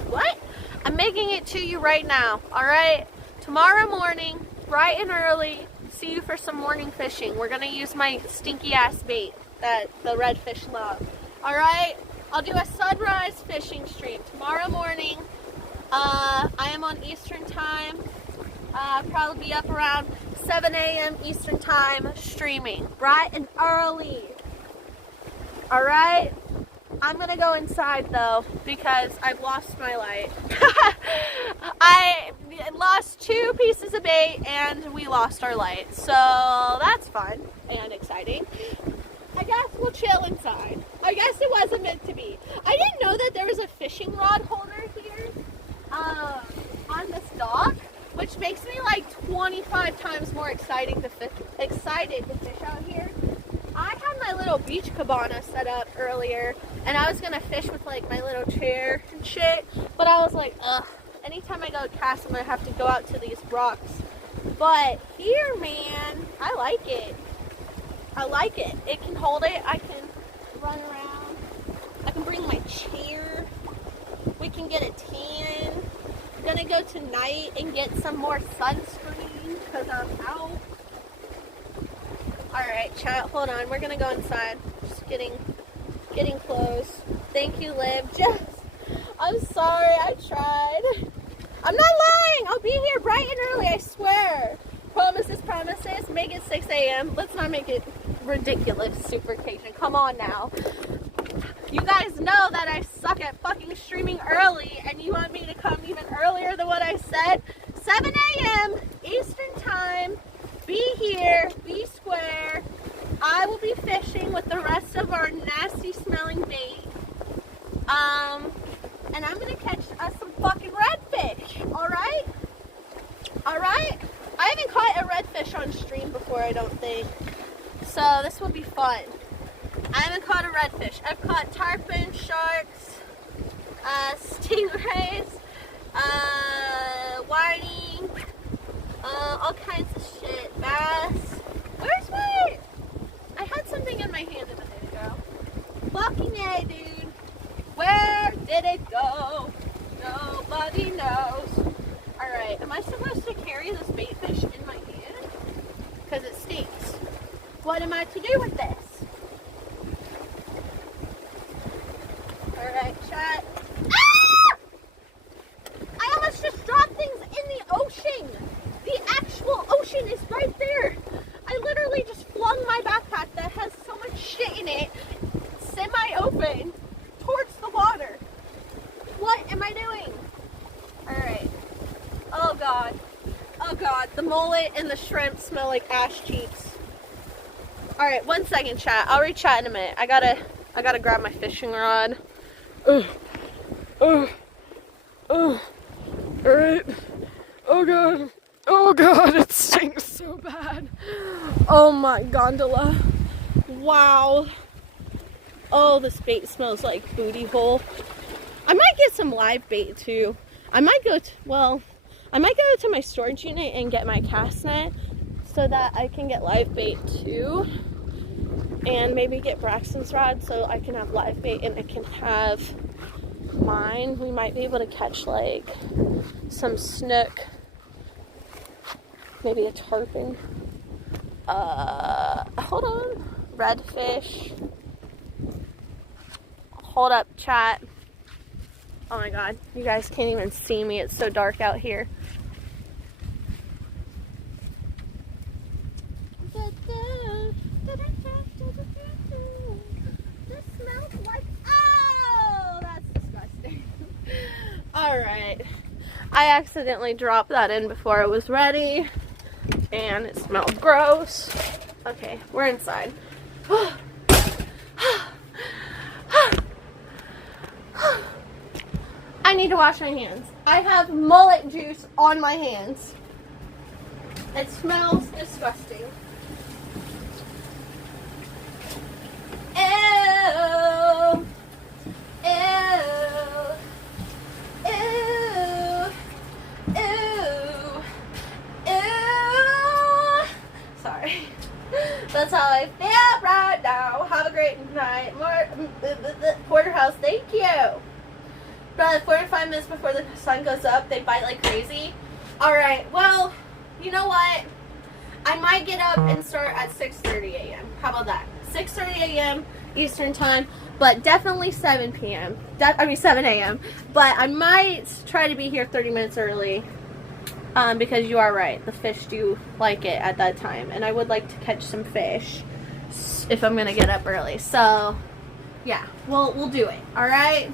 what? I'm making it to you right now. Alright? Tomorrow morning, bright and early, see you for some morning fishing. We're gonna use my stinky ass bait that the redfish love. Alright? I'll do a sunrise fishing stream tomorrow morning. I am on Eastern time. Probably be up around 7 a.m. Eastern time streaming. Bright and early. Alright? I'm gonna go inside though because I've lost my light. I lost 2 pieces of bait and we lost our light. So that's fun and exciting. I guess we'll chill inside. I guess it wasn't meant to be. I didn't know that there was a fishing rod holder here on this dock, which makes me like 25 times more excited to fish out here. I had my little beach cabana set up earlier, and I was gonna fish with like my little chair and shit, but I was like, ugh, anytime I go cast, I'm gonna have to go out to these rocks. But here, man, I like it. I like it. It can hold it. I can run around. I can bring my chair. We can get a tan. I'm gonna go tonight and get some more sunscreen because I'm out. Alright, chat, hold on. We're gonna go inside. Just getting close. Thank you, Liv. I'm sorry, I tried. I'm not lying. I'll be here bright and early, I swear. Promises. Make it 6 a.m. Let's not make it ridiculous, Super Cajun. Come on now. You guys know that I suck at fucking streaming early, and you want me to come even earlier than what I said? 7 a.m. Eastern time. Be here. Be square. I will be fishing with the rest of our nasty smelling bait. And I'm gonna catch us some fucking redfish. Alright? Alright? I haven't caught a redfish on stream before, I don't think. So this will be fun. I haven't caught a redfish. I've caught tarpon, sharks, stingrays, whiting, all kinds of shit. Bass. Where's my... I had something in my hand a minute ago. Fucking A, dude. Where did it go? Nobody knows. Alright, am I supposed to carry this bait fish in my hand? Because it stinks. What am I to do with this? Alright, chat. Ah! I almost just dropped things in the ocean. The actual ocean is right there. I literally just flung my backpack that has so much shit in it, semi-open, towards the water. What am I doing? Alright. Oh god. Oh god. The mullet and the shrimp smell like ass cheeks. Alright, 1 second, chat. I'll re-chat in a minute. I gotta grab my fishing rod. Ugh. Ugh. Oh, alright. Oh god. Oh god, it stinks so bad. Oh my gondola. Wow. Oh, this bait smells like booty hole. I might get some live bait too. I might go to my storage unit and get my cast net so that I can get live bait too. And maybe get Braxton's rod so I can have live bait and I can have mine. We might be able to catch like some snook, maybe a tarpon. Hold on. Redfish. Hold up, chat. Oh my god, you guys can't even see me. It's so dark out here. This smells like, oh, that's disgusting. Alright. I accidentally dropped that in before it was ready. And it smelled gross. Okay, we're inside. I need to wash my hands. I have mullet juice on my hands. It smells disgusting. Ew. Ew. Ew. Ew. Ew. Sorry. That's how I feel right now. Have a great night. Porterhouse, thank you. Probably 45 minutes before the sun goes up, they bite like crazy. Alright, well, you know what? I might get up and start at 6:30 a.m. How about that? 6:30 a.m. Eastern time, but definitely 7 p.m. 7 a.m. But I might try to be here 30 minutes early because you are right. The fish do like it at that time, and I would like to catch some fish if I'm going to get up early. So, yeah, we'll do it, alright?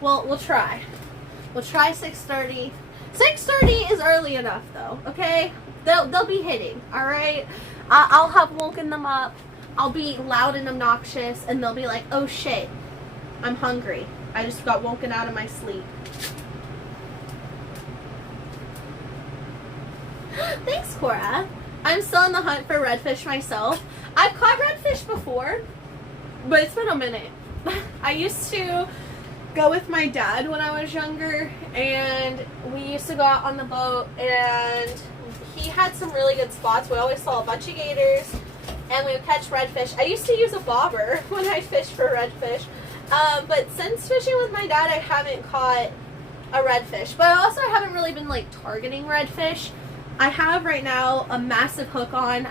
We'll try. We'll try 6:30. 6:30 is early enough, though. Okay, they'll be hitting. All right. I'll have woken them up. I'll be loud and obnoxious, and they'll be like, "Oh shit, I'm hungry. I just got woken out of my sleep." Thanks, Cora. I'm still on the hunt for redfish myself. I've caught redfish before, but it's been a minute. I used to go with my dad when I was younger, and we used to go out on the boat, and he had some really good spots. We always saw a bunch of gators, and we would catch redfish. I used to use a bobber when I fished for redfish, but since fishing with my dad, I haven't caught a redfish. But I also haven't really been like targeting redfish. I have right now a massive hook on.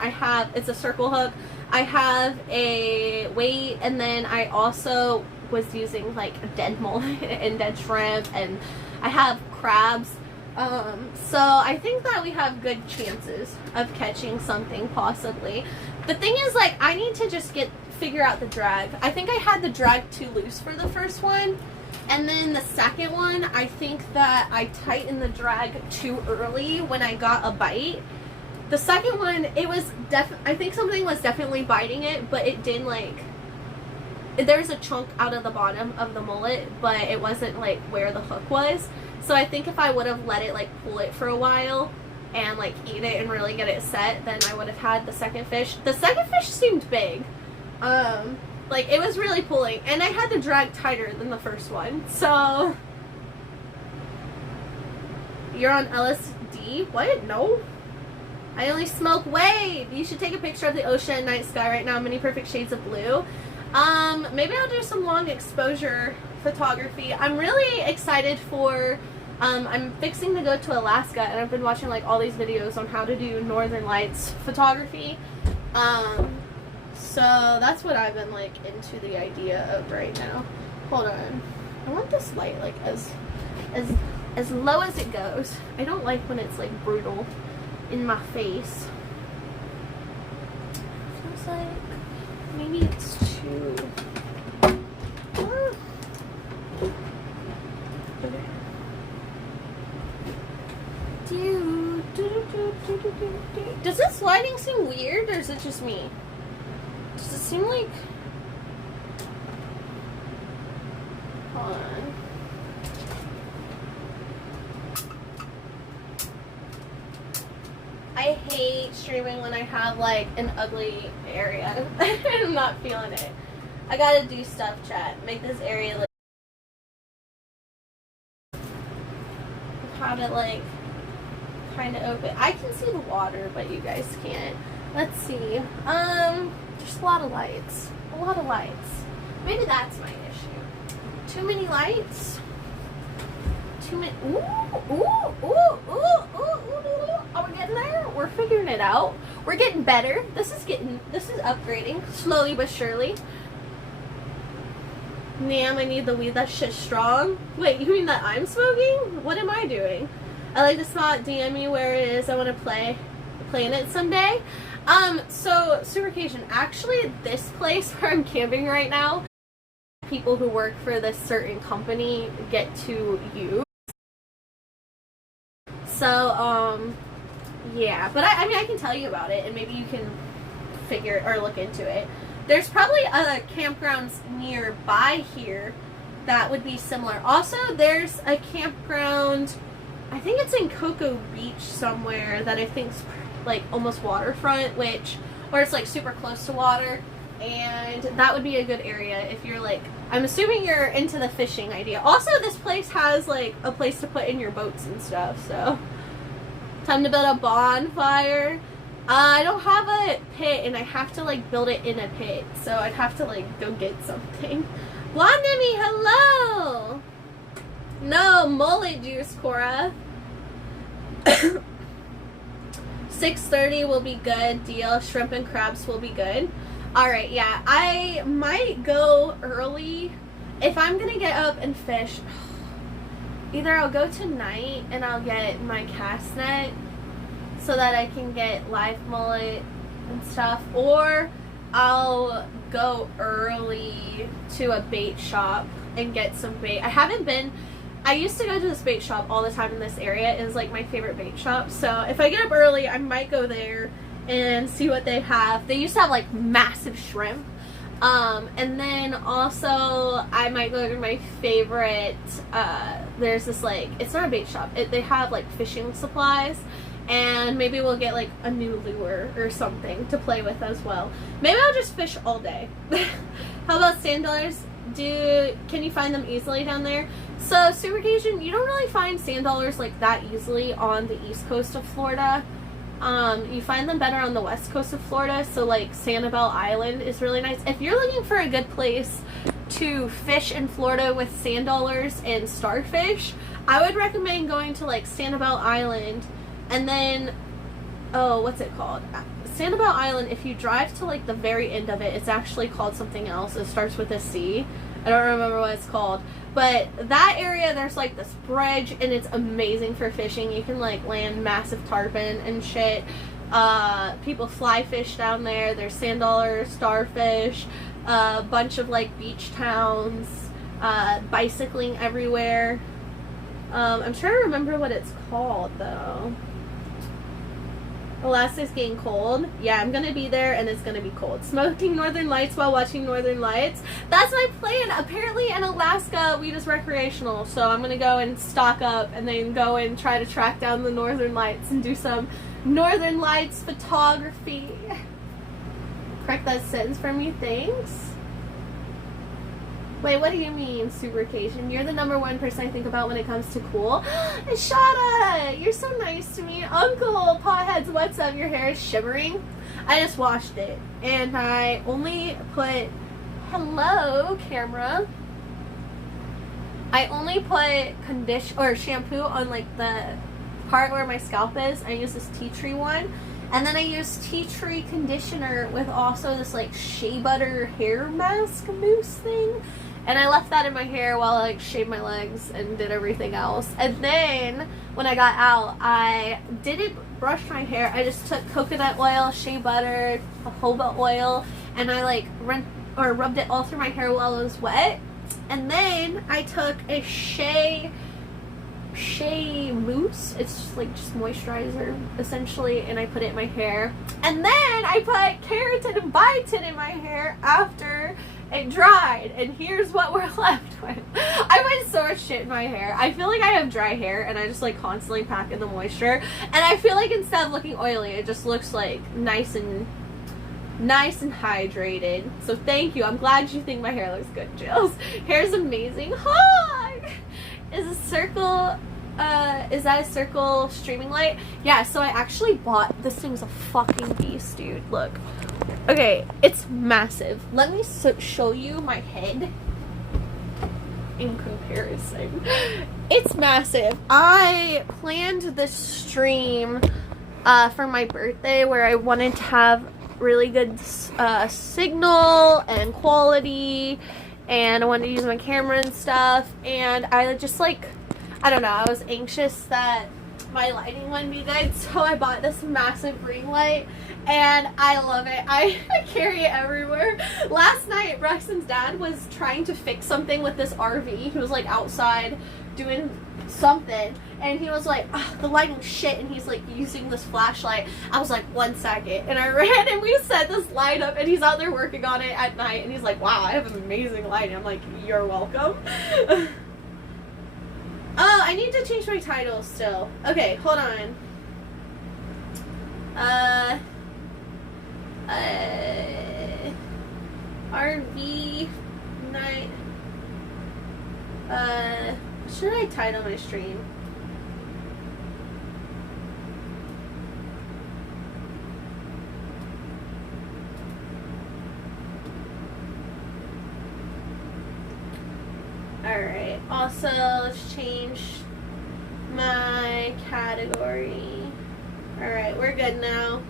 It's a circle hook. I have a weight, and then I also was using like dead mullet and dead shrimp, and I have crabs. So I think that we have good chances of catching something possibly. The thing is, like, I need to just figure out the drag. I think I had the drag too loose for the first one, and then the second one, I think that I tightened the drag too early when I got a bite. The second one, I think something was definitely biting it, but it didn't there's a chunk out of the bottom of the mullet, but it wasn't like where the hook was. So I think if I would have let it like pull it for a while and like eat it and really get it set, then I would have had the second fish. The second fish seemed big. Like it was really pulling, and I had the drag tighter than the first one. So you're on LSD? What? No. I only smoke wave. You should take a picture of the ocean and night sky right now. Many perfect shades of blue. Maybe I'll do some long exposure photography. I'm really excited for, I'm fixing to go to Alaska, and I've been watching like all these videos on how to do Northern Lights photography. So that's what I've been like into the idea of right now. Hold on. I want this light like as low as it goes. I don't like when it's like brutal in my face. Feels like maybe it's too. Does this lighting seem weird, or is it just me? Does it seem like? Hold on. streaming when I have like an ugly area. I'm not feeling it. I gotta do stuff, chat. Make this area like have it like kind of open. I can see the water, but you guys can't. Let's see. There's a lot of lights. A lot of lights. Maybe that's my issue. Too many lights. Too many. Ooh, ooh, ooh, ooh, ooh, ooh. Are we getting there? We're figuring it out. We're getting better. This is upgrading slowly but surely. Damn, I need the weed that's shit strong. Wait, you mean that I'm smoking? What am I doing? I like the spot. DM me where it is. I want to play in it someday. So Supercation. Actually, this place where I'm camping right now, people who work for this certain company get to use. So, yeah. But I mean, I can tell you about it, and maybe you can figure or look into it. There's probably other campgrounds nearby here that would be similar. Also, there's a campground, I think it's in Cocoa Beach somewhere, that I think's like almost waterfront, or it's like super close to water, and that would be a good area if you're like, I'm assuming you're into the fishing idea. Also, this place has like a place to put in your boats and stuff, so time to build a bonfire. I don't have a pit, and I have to like build it in a pit, so I'd have to like go get something. Blondemy, hello! No, mullet juice, Cora. 6:30 will be good. Deal. Shrimp and crabs will be good. Alright, yeah. I might go early. If I'm gonna get up and fish, either I'll go tonight and I'll get my cast net so that I can get live mullet and stuff, or I'll go early to a bait shop and get some bait. I used to go to this bait shop all the time in this area. It was like my favorite bait shop. So if I get up early, I might go there and see what they have. They used to have like massive shrimp. And then also I might go to my favorite, there's this like, it's not a bait shop. They have like fishing supplies, and maybe we'll get like a new lure or something to play with as well. Maybe I'll just fish all day. How about sand dollars? Can you find them easily down there? So Supercation, you don't really find sand dollars like that easily on the east coast of Florida. You find them better on the west coast of Florida. So like Sanibel Island is really nice. If you're looking for a good place to fish in Florida with sand dollars and starfish, I would recommend going to like Sanibel Island, and then, oh, what's it called? Sanibel Island, if you drive to like the very end of it, it's actually called something else. It starts with a C. I don't remember what it's called. But that area, there's like this bridge, and it's amazing for fishing. You can like land massive tarpon and shit. People fly fish down there. There's sand dollars, starfish, a bunch of like beach towns, bicycling everywhere. I'm trying to remember what it's called though. Alaska's getting cold. Yeah, I'm gonna be there and it's gonna be cold. Smoking Northern Lights while watching Northern Lights. That's my plan. Apparently in Alaska, weed is recreational. So I'm gonna go and stock up and then go and try to track down the Northern Lights and do some Northern Lights photography. Correct that sentence for me, thanks. Wait, what do you mean, Supercation? You're the #1 person I think about when it comes to cool. Shada! You're so nice to me. Uncle Potheads, what's up? Your hair is shimmering. I just washed it. And I only put... Hello, camera. I only put shampoo on like the part where my scalp is. I use this tea tree one. And then I use tea tree conditioner with also this like shea butter hair mask mousse thing. And I left that in my hair while I like shaved my legs and did everything else. And then when I got out, I didn't brush my hair. I just took coconut oil, shea butter, jojoba oil, and I like rubbed it all through my hair while it was wet. And then I took a shea mousse. It's just moisturizer essentially, and I put it in my hair. And then I put keratin and biotin in my hair after, it dried, and here's what we're left with. I put so much shit in my hair. I feel like I have dry hair, and I just like constantly pack in the moisture, and I feel like instead of looking oily, it just looks like nice and hydrated. So thank you. I'm glad you think my hair looks good, Jills. Hair's amazing. Hi! Is that a circle streaming light? Yeah, so I actually bought, this thing's a fucking beast, dude. Look. Okay, it's massive. Let me show you my head in comparison. It's massive. I planned this stream for my birthday where I wanted to have really good signal and quality, and I wanted to use my camera and stuff, and I just like, I don't know, I was anxious that my lighting wouldn't be good, so I bought this massive ring light, and I love it. I carry it everywhere. Last night, Braxton's dad was trying to fix something with this RV. He was like outside doing something, and he was like, oh, the lighting's shit, and he's like using this flashlight. I was like, 1 second, and I ran and we set this light up, and he's out there working on it at night, and he's like, wow, I have amazing lighting. I'm like, you're welcome. Oh, I need to change my title still. Okay, hold on. RV night. What should I title my stream? Alright, also let's change my category. Alright, we're good now.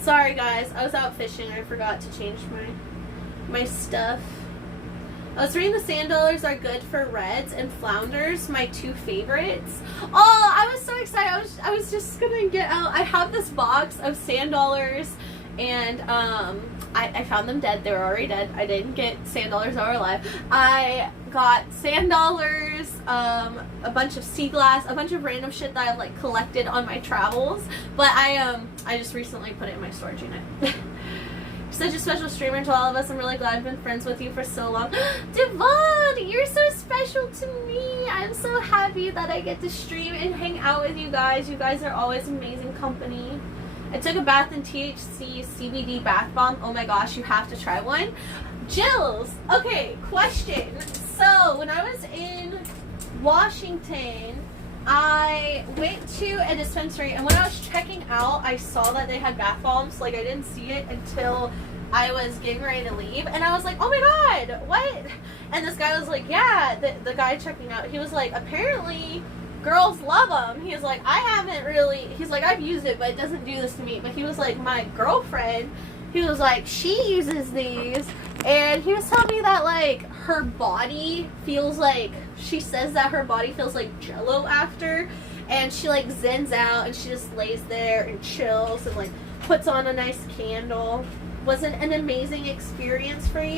Sorry guys, I was out fishing. I forgot to change my stuff. I was reading the sand dollars are good for reds and flounders, my 2 favorites. Oh, I was so excited. I was just gonna get out. I have this box of sand dollars, and I found them dead. They were already dead. I didn't get sand dollars that were alive. I got sand dollars, a bunch of sea glass, a bunch of random shit that I've like collected on my travels. But I just recently put it in my storage unit. Such a special streamer to all of us. I'm really glad I've been friends with you for so long. Devon, you're so special to me. I'm so happy that I get to stream and hang out with you guys. You guys are always amazing company. I took a bath in THC CBD bath bomb. Oh my gosh, you have to try one. Jills, okay, question. So when I was in Washington, I went to a dispensary, and when I was checking out, I saw that they had bath bombs. Like, I didn't see it until I was getting ready to leave, and I was like, oh my god, what? And this guy was like, yeah, the guy checking out, he was like, apparently girls love them. He was like, I haven't really, he's like, I've used it, but it doesn't do this to me. But he was like, my girlfriend, he was like, she uses these, and he was telling me that like her body feels like, she says that her body feels like jello after, and she like zens out and she just lays there and chills and like puts on a nice candle. Was it an amazing experience for you?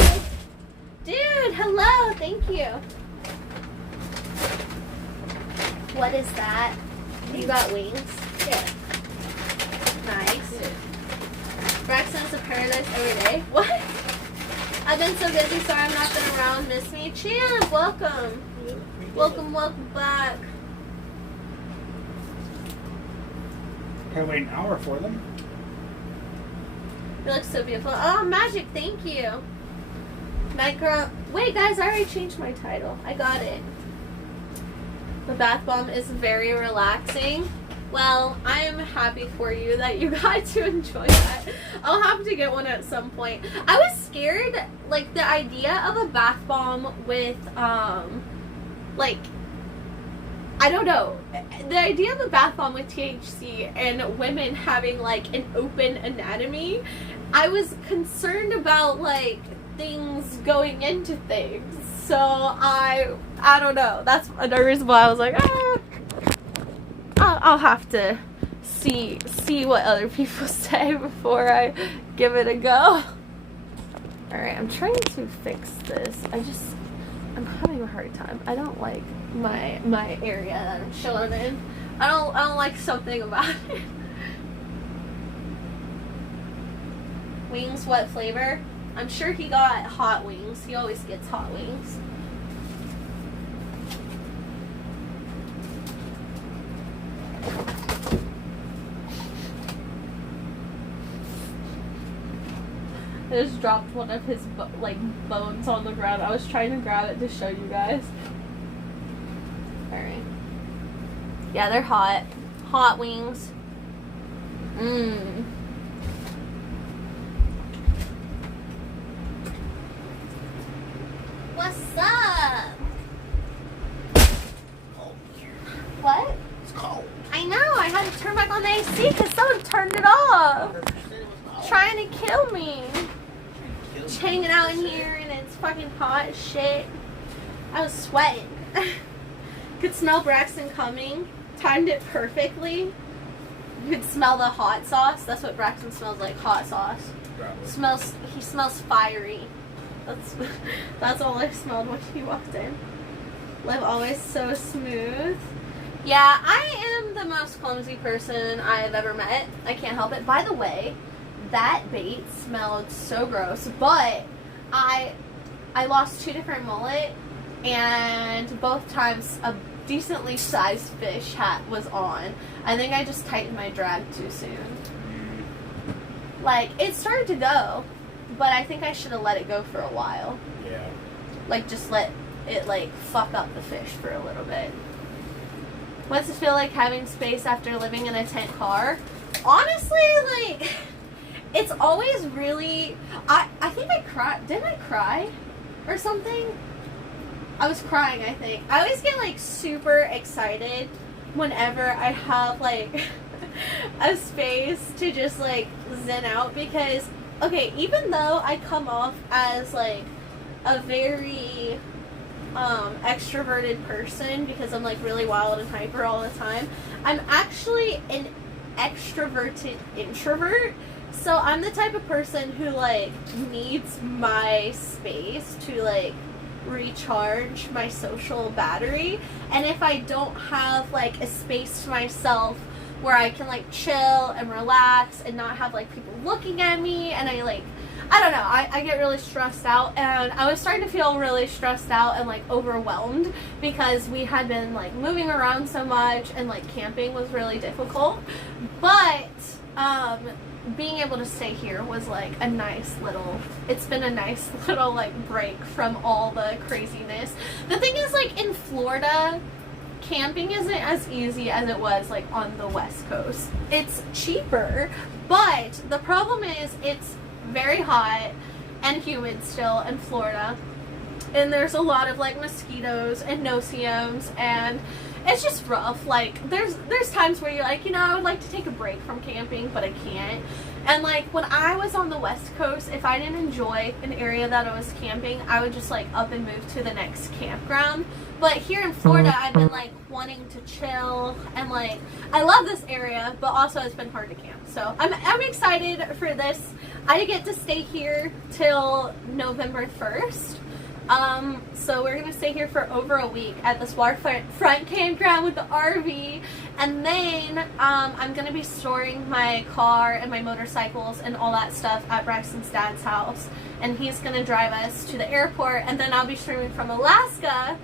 Dude, hello, thank you. What is that? You got wings? Yeah. Nice. Yeah. Braxton's a paradise every day. What? I've been so busy, sorry I've not been around. Miss me? Champ, welcome. Welcome back. Can I wait an hour for them? You look so beautiful. Oh, Magic, thank you. Night Girl. Wait, guys, I already changed my title. I got it. The bath bomb is very relaxing. Well, I am happy for you that you got to enjoy that. I'll have to get one at some point. I was scared, like, the idea of a bath bomb with, like, I don't know. The idea of a bath bomb with THC and women having, like, an open anatomy, I was concerned about, like, things going into things. So, I don't know. That's another reason why I was like, I'll have to see what other people say before I give it a go. Alright, I'm trying to fix this. I'm having a hard time. I don't like my area that I'm chilling in. I don't like something about it. Wings, what flavor? I'm sure he got hot wings. He always gets hot wings. I just dropped one of his bones on the ground. I was trying to grab it to show you guys. Alright. Yeah, they're hot. Hot wings. Mmm. What's up? Cold here. What? It's cold. I know. I had to turn back on the AC because someone turned it off. Trying to kill me. Just hanging out in here and it's fucking hot as shit. I was sweating. Could smell Braxton coming. Timed it perfectly. You could smell the hot sauce. That's what Braxton smells like, hot sauce. Probably. He smells fiery. That's all I smelled when he walked in. Liv always so smooth. Yeah, I am the most clumsy person I have ever met. I can't help it. By the way, that bait smelled so gross, but I lost 2 different mullet, and both times a decently sized fish was on. I think I just tightened my drag too soon. Like, it started to go, but I think I should have let it go for a while. Yeah. Like, just let it, like, fuck up the fish for a little bit. What's it feel like having space after living in a tent car? Honestly, like, it's always really... I think I cried. Didn't I cry? Or something? I was crying, I think. I always get, like, super excited whenever I have, like, a space to just, like, zen out. Because, okay, even though I come off as, like, a very extroverted person because I'm, like, really wild and hyper all the time, I'm actually an extroverted introvert. So I'm the type of person who, like, needs my space to, like, recharge my social battery. And if I don't have, like, a space to myself where I can, like, chill and relax and not have, like, people looking at me, and I don't know, I get really stressed out, and I was starting to feel really stressed out and, like, overwhelmed because we had been, like, moving around so much, and, like, camping was really difficult. But being able to stay here was, like, it's been a nice little, like, break from all the craziness. The thing is, like, in Florida, camping isn't as easy as it was, like, on the West Coast. It's cheaper, but the problem is it's very hot and humid still in Florida, and there's a lot of, like, mosquitoes and no-see-ums, and it's just rough. Like, there's times where you're like, you know, I would like to take a break from camping, but I can't. And, like, when I was on the West Coast, if I didn't enjoy an area that I was camping, I would just, like, up and move to the next campground. But here in Florida, I've been, like, wanting to chill, and, like, I love this area, but also it's been hard to camp. So I'm excited for this. I get to stay here till November 1st. So we're gonna stay here for over a week at this Waterfront campground with the RV, and then I'm gonna be storing my car and my motorcycles and all that stuff at Braxton's dad's house, and he's gonna drive us to the airport, and then I'll be streaming from Alaska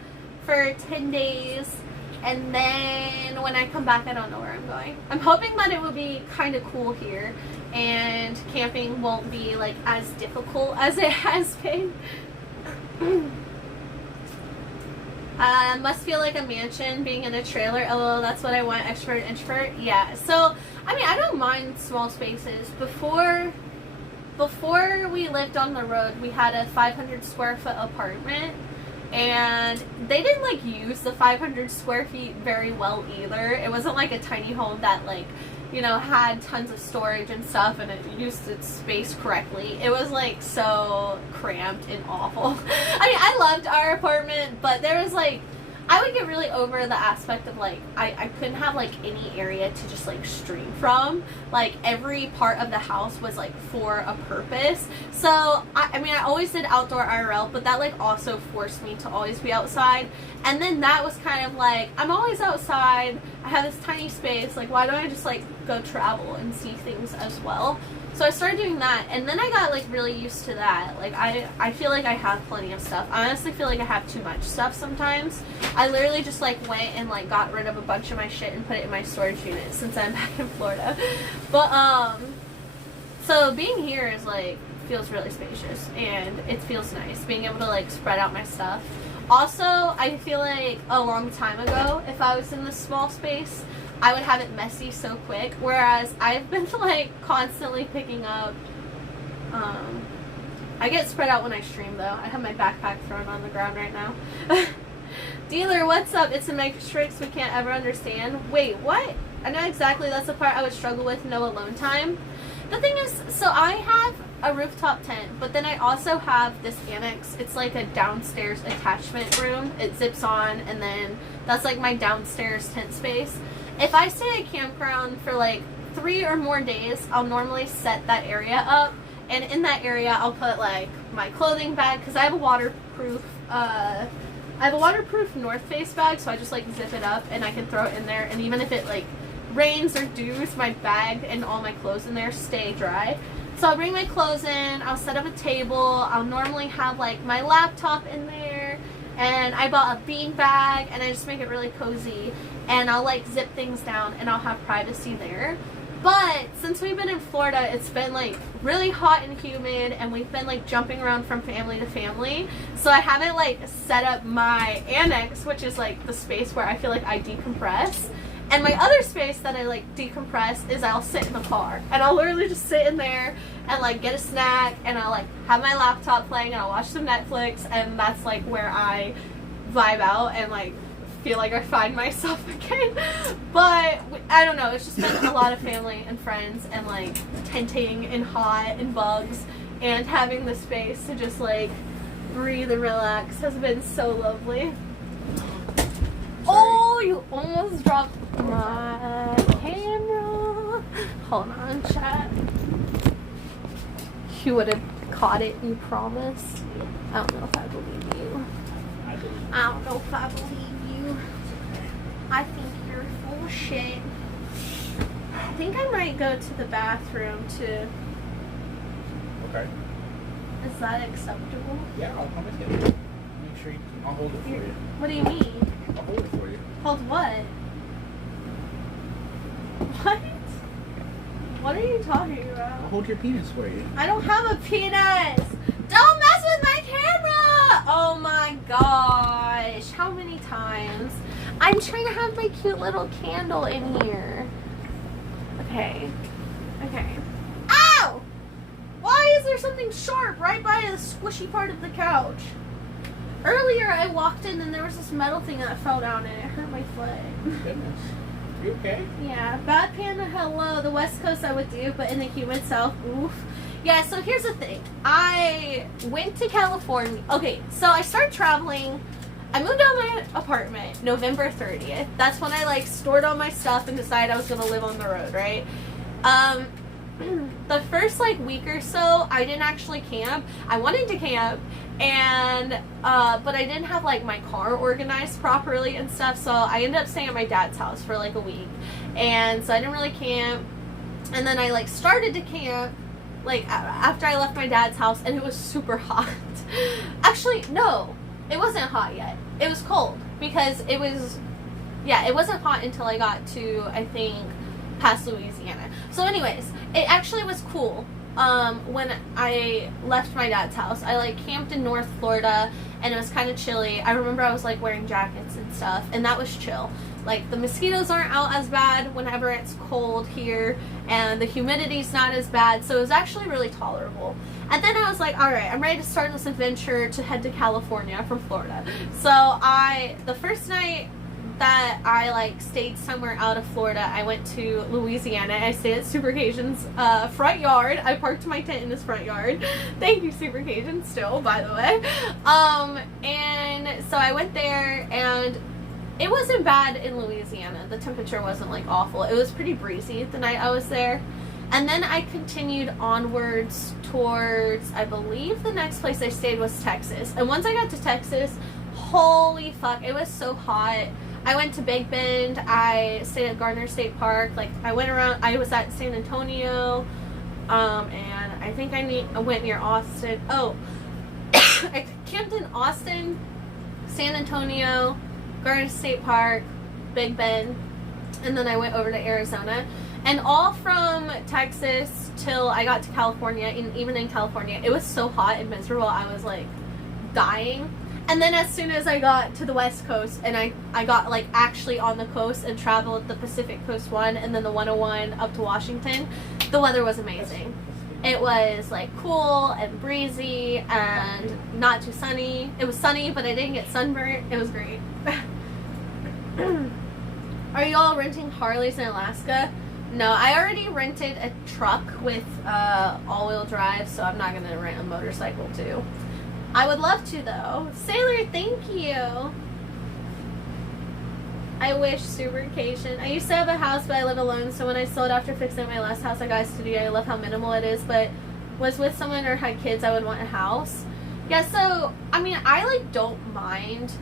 for 10 days, and then when I come back, I don't know where I'm going. I'm hoping that it will be kind of cool here, and camping won't be, like, as difficult as it has been. Must feel like a mansion being in a trailer. Oh, that's what I want. Extrovert, introvert. Yeah. So, I mean, I don't mind small spaces. Before we lived on the road, we had a 500 square foot apartment, and they didn't, like, use the 500 square feet very well either. It wasn't like a tiny home that, like, you know, had tons of storage and stuff, and it used its space correctly. It was, like, so cramped and awful. I mean, I loved our apartment, but there was, like, I would get really over the aspect of, like, I couldn't have, like, any area to just, like, stream from. Like, every part of the house was, like, for a purpose. So, I mean, I always did outdoor IRL, but that, like, also forced me to always be outside. And then that was kind of like, I'm always outside, I have this tiny space, like, why don't I just, like, go travel and see things as well? So I started doing that, and then I got like really used to that. Like I feel like I have plenty of stuff. I honestly feel like I have too much stuff sometimes. I literally just like went and like got rid of a bunch of my shit and put it in my storage unit since I'm back in Florida. But so being here is like feels really spacious, and it feels nice being able to like spread out my stuff. Also, I feel like a long time ago, if I was in this small space, I would have it messy so quick, whereas I've been like constantly picking up, I get spread out when I stream though. I have my backpack thrown on the ground right now. Dealer, what's up? It's a matrix we can't ever understand. Wait, what? I know exactly, that's the part I would struggle with, no alone time. The thing is, so I have a rooftop tent, but then I also have this annex. It's like a downstairs attachment room. It zips on, and then that's like my downstairs tent space. If I stay at Campground for like 3 or more days, I'll normally set that area up, and in that area I'll put like my clothing bag, because I have a waterproof North Face bag, so I just like zip it up and I can throw it in there, and even if it like rains or dews, my bag and all my clothes in there stay dry. So I'll bring my clothes in, I'll set up a table, I'll normally have like my laptop in there, and I bought a bean bag, and I just make it really cozy, and I'll like zip things down, and I'll have privacy there. But since we've been in Florida, it's been like really hot and humid, and we've been like jumping around from family to family, so I haven't like set up my annex, which is like the space where I feel like I decompress. And my other space that I like decompress is I'll sit in the car, and I'll literally just sit in there and like get a snack, and I'll like have my laptop playing, and I'll watch some Netflix, and that's like where I vibe out and like feel like I find myself again. But I don't know, it's just been a lot of family and friends, and like tenting and hot and bugs, and having the space to just like breathe and relax has been so lovely. Oh, you almost dropped my camera. Hold on, chat. You would have caught it, you promise. I don't know if I believe you. I don't know if I believe you. I think you're full of shit. I think I might go to the bathroom to... Okay. Is that acceptable? Yeah, I'll come with you. Make sure I'll hold it for you. What do you mean? I'll hold it for you. Hold what? What? What are you talking about? I'll hold your penis for you. I don't have a penis! Don't mess with my camera! Oh my gosh. How many times? I'm trying to have my cute little candle in here. Okay. Okay. Ow! Why is there something sharp right by the squishy part of the couch? Earlier I walked in and there was this metal thing that fell down and it hurt my foot. Goodness. You okay? Yeah. Bad Panda, hello. The West Coast I would do, but in the humid South, oof. Yeah, so here's the thing. I went to California. Okay, so I started traveling. I moved out of my apartment November 30th. That's when I like stored all my stuff and decided I was going to live on the road, right? The first like week or so, I didn't actually camp. I wanted to camp, and but I didn't have like my car organized properly and stuff, so I ended up staying at my dad's house for like a week, and so I didn't really camp. And then I like started to camp like after I left my dad's house, and it was super hot. Actually, no, it wasn't hot yet. It was cold because it was, yeah, it wasn't hot until I got to, I think, past Louisiana. So anyways, it actually was cool. When I left my dad's house, I like camped in North Florida, and it was kind of chilly. I remember I was like wearing jackets and stuff, and that was chill. Like the mosquitoes aren't out as bad whenever it's cold here, and the humidity's not as bad, so it was actually really tolerable. And then I was like, all right, I'm ready to start this adventure to head to California from Florida. So the first night that I like stayed somewhere out of Florida, I went to Louisiana. I stayed at Super Cajun's front yard. I parked my tent in his front yard. Thank you, Super Cajun, still, by the way. And so I went there, and it wasn't bad in Louisiana. The temperature wasn't like awful. It was pretty breezy the night I was there. And then I continued onwards towards, I believe the next place I stayed was Texas. And once I got to Texas, holy fuck, it was so hot. I went to Big Bend. I stayed at Gardner State Park. Like, I went around. I was at San Antonio. And I think I went near Austin. Oh, I camped in Austin, San Antonio, Garden State Park, Big Bend, and then I went over to Arizona. And all from Texas till I got to California, and even in California, it was so hot and miserable, I was like dying. And then as soon as I got to the West Coast, and I got like actually on the coast and traveled the Pacific Coast 1 and then the 101 up to Washington, the weather was amazing. It was like cool and breezy and not too sunny. It was sunny, but I didn't get sunburnt. It was great. Are you all renting Harleys in Alaska? No, I already rented a truck with all-wheel drive, so I'm not going to rent a motorcycle too. I would love to though. Sailor, thank you. I wish Supercation. I used to have a house, but I live alone, so when I sold after fixing my last house, I got a studio. I love how minimal it is, but was with someone or had kids, I would want a house. Yeah, so, I mean, I, like, don't mind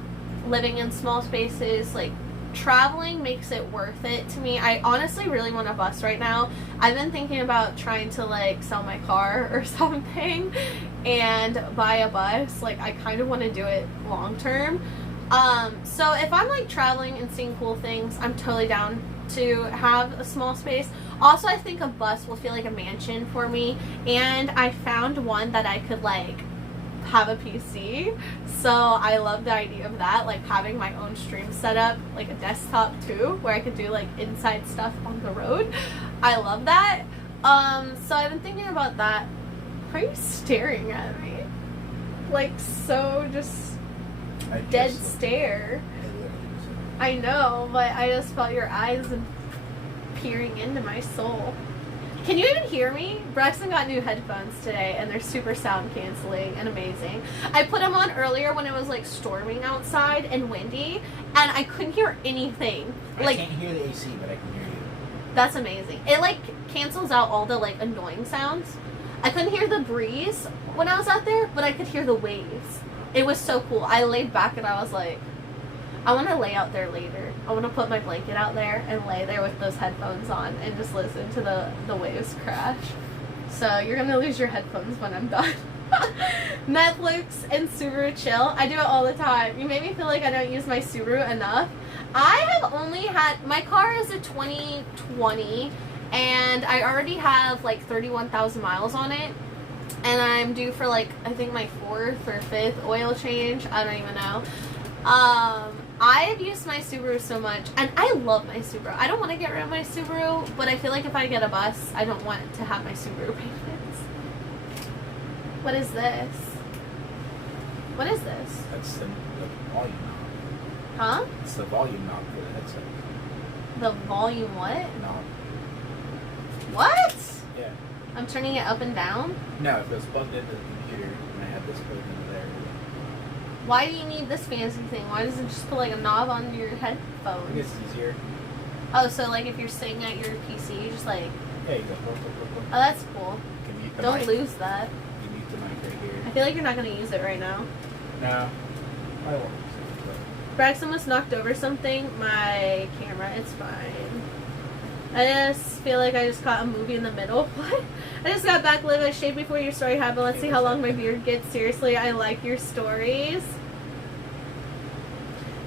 living in small spaces. Like, traveling makes it worth it to me. I honestly really want a bus right now. I've been thinking about trying to, like, sell my car or something and buy a bus. Like, I kind of want to do it long term. So if I'm like traveling and seeing cool things, I'm totally down to have a small space. Also, I think a bus will feel like a mansion for me, and I found one that I could like have a PC. So I love the idea of that, like having my own stream setup, like a desktop too, where I could do like inside stuff on the road. I love that. So I've been thinking about that. Why are you staring at me? Like so just dead stare. I know, but I just felt your eyes peering into my soul. Can you even hear me? Braxton got new headphones today, and they're super sound canceling and amazing. I put them on earlier when it was like storming outside and windy, and I couldn't hear anything. I can't hear the AC, but I can hear you. That's amazing. It like cancels out all the like annoying sounds. I couldn't hear the breeze when I was out there, but I could hear the waves. It was so cool. I laid back and I was like, I want to lay out there later. I want to put my blanket out there and lay there with those headphones on and just listen to the waves crash. So you're going to lose your headphones when I'm done. Netflix and Subaru chill. I do it all the time. You make me feel like I don't use my Subaru enough. I have only had, my car is a 2020 and I already have like 31,000 miles on it. And I'm due for like, I think my 4th or 5th oil change. I don't even know. I've used my Subaru so much, and I love my Subaru. I don't want to get rid of my Subaru, but I feel like if I get a bus, I don't want to have my Subaru payments. What is this? What is this? That's the volume knob. Huh? It's the volume knob for the headset. The volume what? Knob. What? Yeah. I'm turning it up and down? No, if it was plugged into the computer and I had this plugged into there. Why do you need this fancy thing? Why doesn't it just put like a knob on your I headphones? think it's easier. Oh, so like if you're sitting at your PC, you just like... Yeah, you go. Look. Oh, that's cool. You can mute the Don't mic. lose that. You mute the mic right here. I feel like you're not going to use it right now. No. I won't use it, but... Braxton was knocked over something. My camera, it's fine. I just feel like I just caught a movie in the middle. What? I just got back live. I shaved before your story happened. Let's see how long my beard gets. Seriously, I like your stories.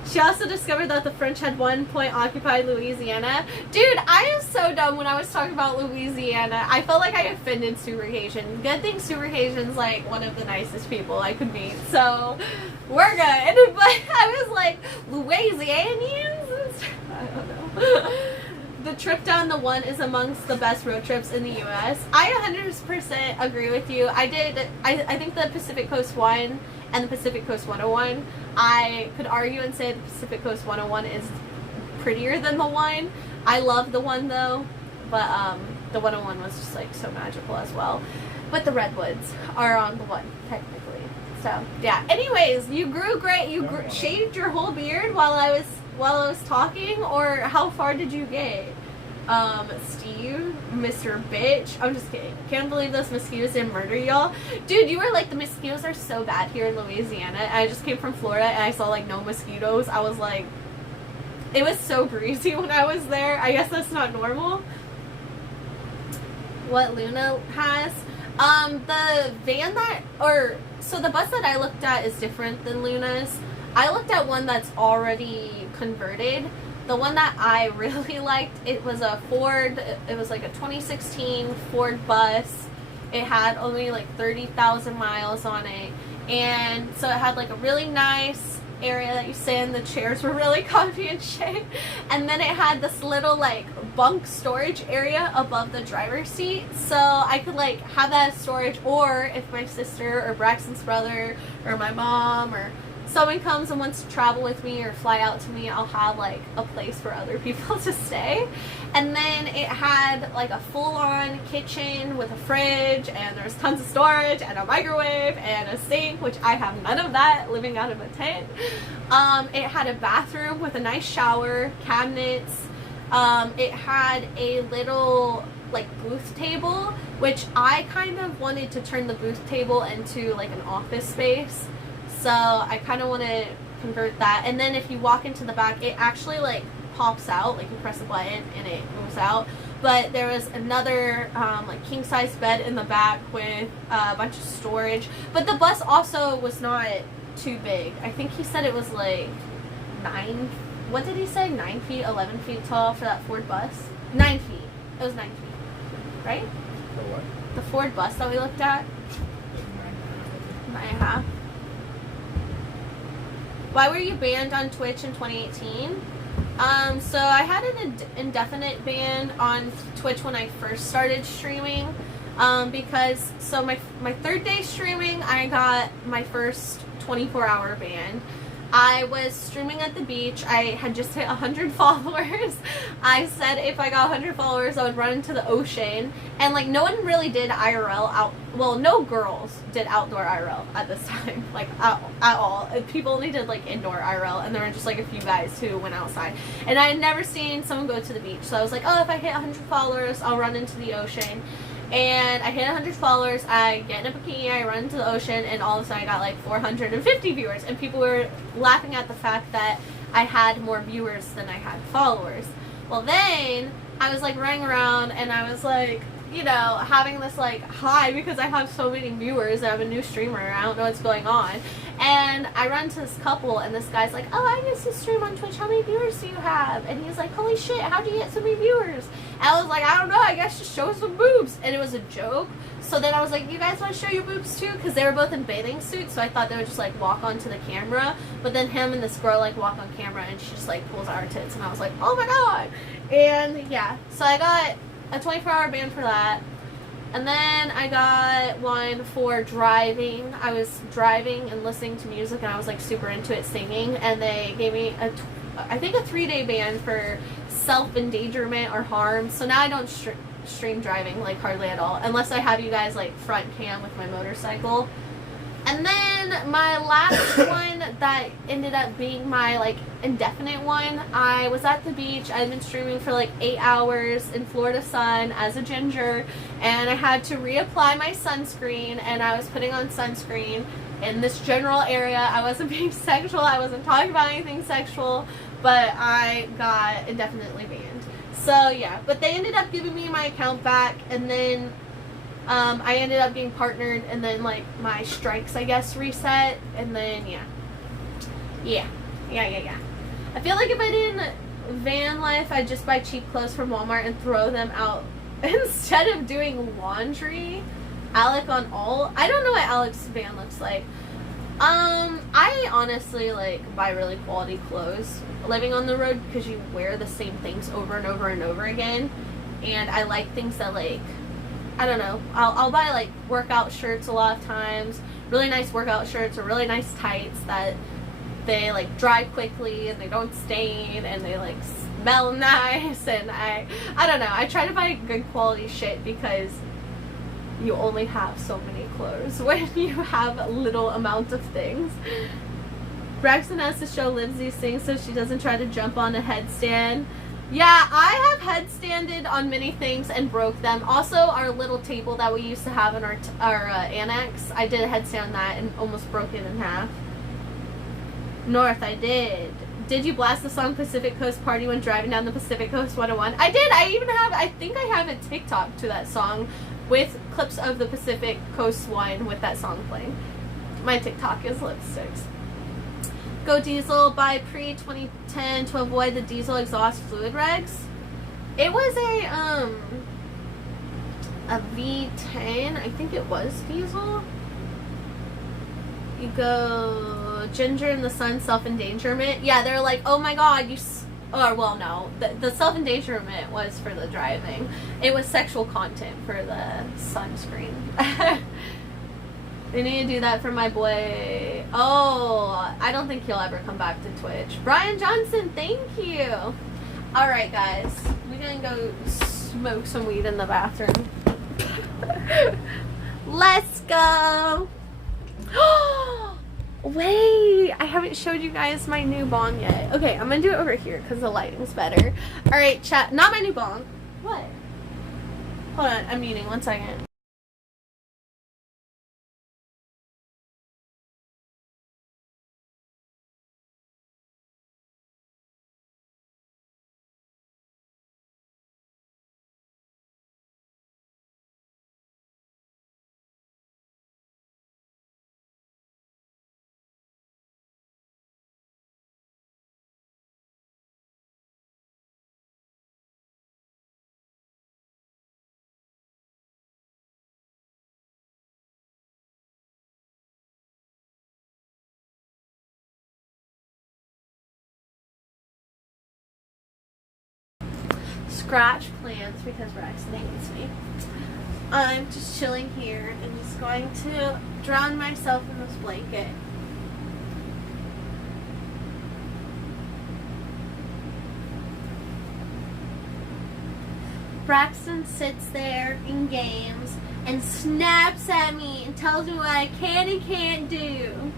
She also discovered that the French had one point occupied Louisiana. Dude, I am so dumb when I was talking about Louisiana. I felt like I offended Supercation. Good thing Supercation's like one of the nicest people I could meet. So, we're good. But I was like, Louisianians? I don't know. The trip down the one is amongst the best road trips in the U.S. I 100% agree with you. I think the Pacific Coast 1 and the Pacific Coast 101, I could argue and say the Pacific Coast 101 is prettier than the one. I love the one though, but the 101 was just like so magical as well. But the redwoods are on the one technically. So yeah. Anyways, you grew great. You shaved your whole beard while I was talking, or how far did you get? Steve, Mr. Bitch. I'm just kidding. Can't believe those mosquitoes didn't murder y'all. Dude, you were like, the mosquitoes are so bad here in Louisiana. I just came from Florida and I saw like no mosquitoes. I was like, it was so breezy when I was there. I guess that's not normal. what Luna has. The van so the bus that I looked at is different than Luna's. I looked at one that's already converted. The one that I really liked, it was a Ford, it was like a 2016 Ford bus. It had only like 30,000 miles on it. And so it had like a really nice area that you sit in. The chairs were really comfy and shit. And then it had this little like bunk storage area above the driver's seat. So I could like have that as storage, or if my sister or Braxton's brother or my mom or someone comes and wants to travel with me or fly out to me, I'll have like a place for other people to stay. And then it had like a full-on kitchen with a fridge, and there's tons of storage and a microwave and a sink, which I have none of that living out of a tent. It had a bathroom with a nice shower, cabinets. It had a little like booth table, which I kind of wanted to turn the booth table into like an office space. So I kind of want to convert that. And then if you walk into the back, it actually like pops out, like you press a button and it moves out. But there was another like king size bed in the back with a bunch of storage. But the bus also was not too big. I think he said it was like 9, what did he say? 9 feet, 11 feet tall for that Ford bus? 9 feet. It was 9 feet, right? For what? The Ford bus that we looked at? 9.5. Why were you banned on Twitch in 2018? So I had an indefinite ban on Twitch when I first started streaming, because so my third day streaming, I got my first 24-hour ban. I was streaming at the beach. I had just hit 100 followers. I said if I got 100 followers, I would run into the ocean. And like no one really did IRL out. Well, no girls did outdoor IRL at this time, like at all. People only did like indoor IRL, and there were just like a few guys who went outside. And I had never seen someone go to the beach. So I was like, oh, if I hit 100 followers, I'll run into the ocean. And I hit 100 followers, I get in a bikini, I run into the ocean, and all of a sudden I got like 450 viewers. And people were laughing at the fact that I had more viewers than I had followers. Well, then I was like running around and I was like, you know, having this like high because I have so many viewers and I'm a new streamer and I don't know what's going on. And I run to this couple and this guy's like, oh, I used to stream on Twitch, how many viewers do you have? And he's like, holy shit, how'd you get so many viewers? And I was like, I don't know, I guess just show some boobs. And it was a joke. So then I was like, you guys want to show your boobs too? Because they were both in bathing suits, so I thought they would just like walk onto the camera. But then him and this girl like walk on camera and she just like pulls out her tits and I was like, oh my god. And yeah, so I got a 24-hour ban for that. And then I got one for driving. I was driving and listening to music and I was like super into it singing, and they gave me I think a 3-day ban for self-endangerment or harm. So now I don't stream driving like hardly at all, unless I have you guys like front cam with my motorcycle. And then my last one that ended up being my like indefinite one, I was at the beach. I'd been streaming for like 8 hours in Florida sun as a ginger, and I had to reapply my sunscreen, and I was putting on sunscreen in this general area. I wasn't being sexual, I wasn't talking about anything sexual, but I got indefinitely banned. So yeah, but they ended up giving me my account back, and then I ended up being partnered, and then like my strikes I guess reset, and then yeah. I feel like if I didn't van life, I'd just buy cheap clothes from Walmart and throw them out instead of doing laundry. Alec on all. I don't know what Alec's van looks like. I honestly like buy really quality clothes living on the road because you wear the same things over and over and over again, and I like things that like, I don't know, I'll buy like workout shirts a lot of times, really nice workout shirts or really nice tights that they like dry quickly and they don't stain and they like smell nice, and I don't know, I try to buy good quality shit because you only have so many clothes when you have little amount of things. Braxton has to show Liv these things so she doesn't try to jump on a headstand. Yeah, I have headstanded on many things and broke them. Also, our little table that we used to have in our annex, I did a headstand on that and almost broke it in half. North, I did. Did you blast the song Pacific Coast Party when driving down the Pacific Coast 101? I did. I think I have a TikTok to that song with clips of the Pacific Coast one with that song playing. My TikTok is lipsticks. Go diesel by pre-2010 to avoid the diesel exhaust fluid regs. It was a V10. I think it was diesel. You go Ginger in the Sun self-endangerment. Yeah, they're like, oh my god, no. The self-endangerment was for the driving. It was sexual content for the sunscreen. They need to do that for my boy. Oh, I don't think he'll ever come back to Twitch. Brian Johnson, thank you. Alright, guys. We're gonna go smoke some weed in the bathroom. Let's go. Wait, I haven't showed you guys my new bong yet. Okay, I'm gonna do it over here because the lighting's better. Alright, chat. Not my new bong. What? Hold on, I'm muting. 1 second. Scratch plans because Braxton hates me. I'm just chilling here and just going to drown myself in this blanket. Braxton sits there in games and snaps at me and tells me what I can and can't do.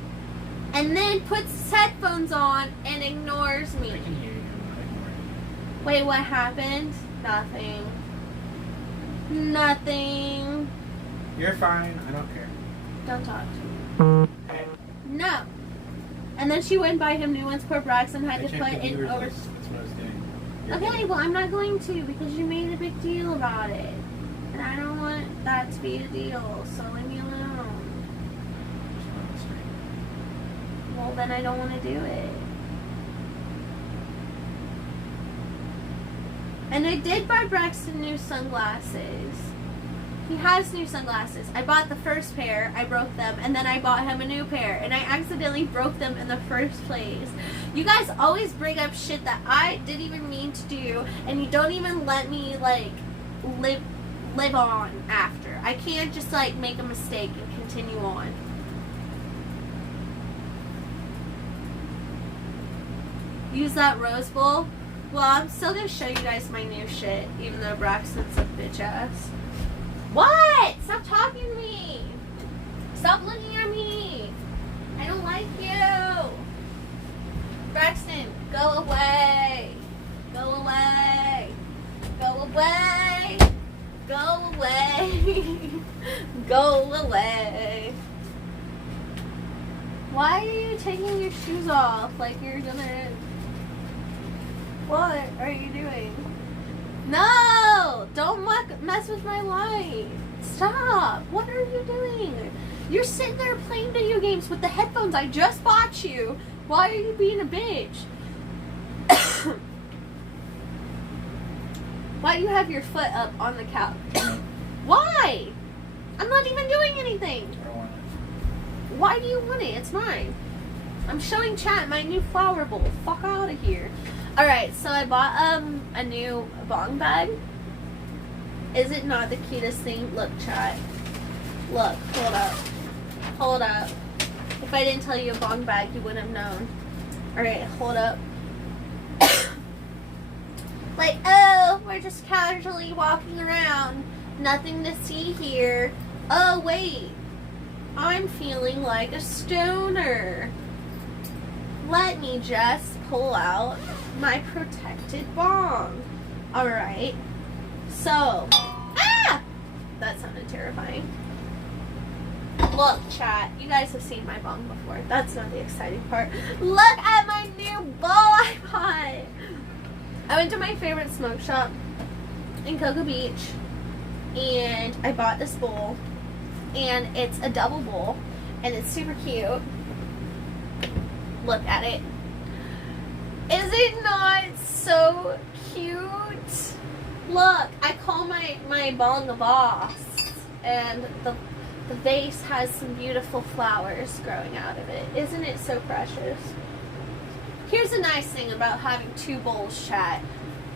And then puts his headphones on and ignores me. I can hear you. I'm not ignoring Wait, what happened? Nothing. Nothing. you. You're fine. I don't care. Don't talk to me. Okay. No. And then she went buy him new ones. Poor Braxton had to I checked put the in viewers over. list. That's what I was doing. You're Okay, good. well, I'm not going to because you made a big deal about it. And I don't want that to be a deal, so leave me alone. Just not on the stream. Well, then I don't want to do it. And I did buy Braxton new sunglasses. He has new sunglasses. I bought the first pair, I broke them, and then I bought him a new pair, and I accidentally broke them in the first place. You guys always bring up shit that I didn't even mean to do, and you don't even let me, like, live on after. I can't just, like, make a mistake and continue on. Use that Rose Bowl. Well, I'm still gonna show you guys my new shit, even though Braxton's a bitch ass. What? Stop talking to me. Stop looking at me. I don't like you. Braxton, go away. Go away. Go away. Go away. Go away. Why are you taking your shoes off like you're gonna... What are you doing? No! Don't mess with my life. Stop. What are you doing? You're sitting there playing video games with the headphones I just bought you. Why are you being a bitch? Why do you have your foot up on the couch? Why? I'm not even doing anything. I don't want it. Why do you want it? It's mine. I'm showing chat my new flower bowl. Fuck out of here. Alright, so I bought a new bong bag. Is it not the cutest thing? Look, chat. Look, hold up. Hold up. If I didn't tell you a bong bag, you wouldn't have known. Alright, hold up. Like, oh, we're just casually walking around. Nothing to see here. Oh, wait. I'm feeling like a stoner. Let me just pull out my protected bong. Alright. So, ah! That sounded terrifying. Look, chat, you guys have seen my bong before. That's not the exciting part. Look at my new bowl I bought. I went to my favorite smoke shop in Cocoa Beach, and I bought this bowl, and it's a double bowl, and it's super cute. Look at it. Is it not so cute? Look, I call my bong the boss, and the vase has some beautiful flowers growing out of it. Isn't it so precious? Here's a nice thing about having two bowls, chat.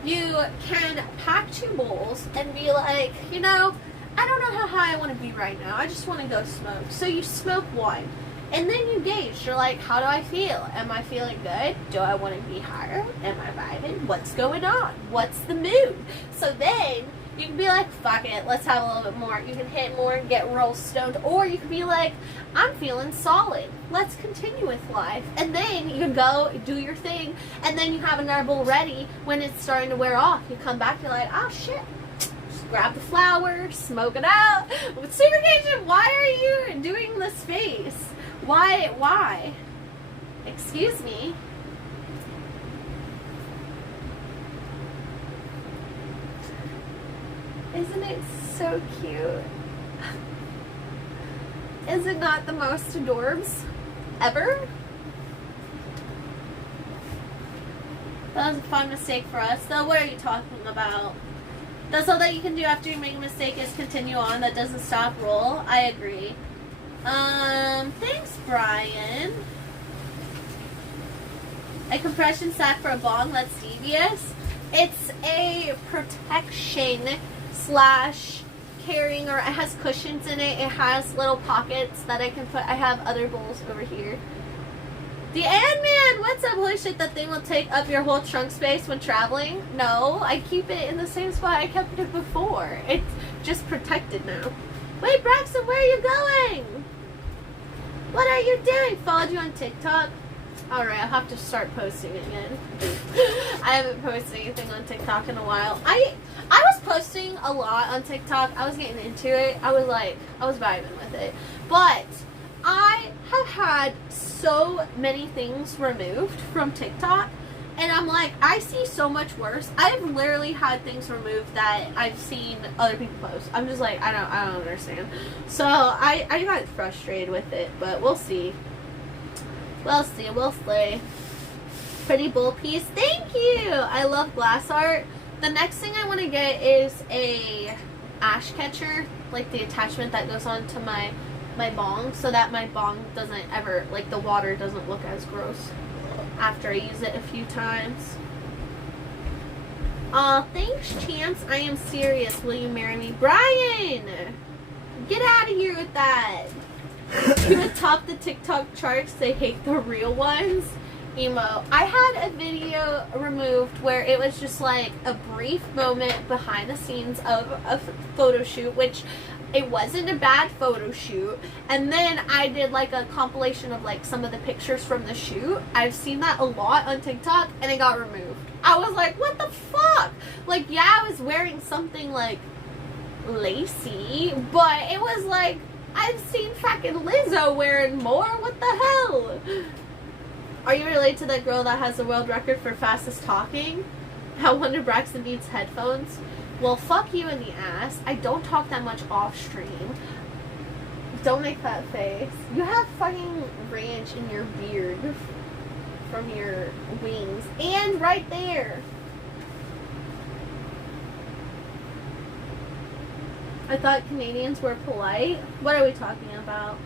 You can pack two bowls and be like, you know, I don't know how high I want to be right now. I just want to go smoke. So you smoke one. And then you gauge. You're like, how do I feel? Am I feeling good? Do I want to be higher? Am I vibing? What's going on? What's the mood? So then you can be like, fuck it, let's have a little bit more. You can hit more and get real stoned. Or you can be like, I'm feeling solid. Let's continue with life. And then you can go do your thing. And then you have another bowl ready when it's starting to wear off. You come back, you're like, oh shit. Just grab the flower, smoke it out. Super Cajun, why are you doing this face? Why? Excuse me. Isn't it so cute? Is it not the most adorbs ever? That was a fun mistake for us. So what are you talking about? That's all that you can do after you make a mistake is continue on. That doesn't stop roll. I agree. Thanks, Brian. A compression sack for a bong, that's devious. It's a protection slash carrying, or it has cushions in it. It has little pockets that I can put. I have other bowls over here. The Ant-Man! What's up? Holy shit, that thing will take up your whole trunk space when traveling? No, I keep it in the same spot I kept it before. It's just protected now. Wait, Braxton, where are you going? What are you doing? Followed you on TikTok? Alright, I'll have to start posting again. I haven't posted anything on TikTok in a while. I was posting a lot on TikTok. I was getting into it. I was vibing with it. But I have had so many things removed from TikTok. And I'm like, I see so much worse. I've literally had things removed that I've seen other people post. I'm just like, I don't understand. So I got frustrated with it, but we'll see. We'll see. Pretty bowl piece. Thank you. I love glass art. The next thing I want to get is a ash catcher, like the attachment that goes onto my bong, so that my bong doesn't ever, like, the water doesn't look as gross after I use it a few times. Aw, thanks, Chance. I am serious. Will you marry me? Brian! Get out of here with that. You would top the TikTok charts. They hate the real ones. Emo. I had a video removed where it was just like a brief moment behind the scenes of a photo shoot, which it wasn't a bad photo shoot. And then I did like a compilation of like some of the pictures from the shoot. I've seen that a lot on TikTok and it got removed. I was like, what the fuck? Like, yeah, I was wearing something like lacy, but it was like, I've seen fucking Lizzo wearing more. What the hell? Are you related to that girl that has the world record for fastest talking? How Wonder Braxton needs headphones? Well, fuck you in the ass. I don't talk that much off stream. Don't make that face. You have fucking ranch in your beard from your wings. And right there. I thought Canadians were polite. What are we talking about?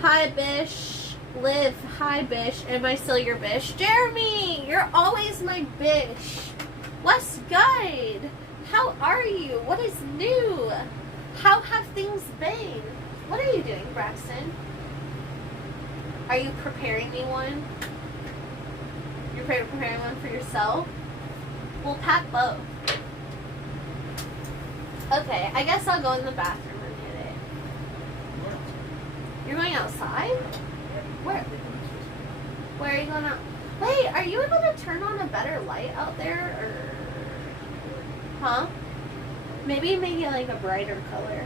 Hi, Bish. Liv. Hi, Bish. Am I still your Bish? Jeremy! You're always my Bish. What's good? How are you? What is new? How have things been? What are you doing, Braxton? Are you preparing me one? You're preparing one for yourself? We'll pack both. Okay, I guess I'll go in the bathroom and get it. You're going outside? Where? Where are you going out? Wait, are you able to turn on a better light out there? Or... Huh? Maybe make it like a brighter color.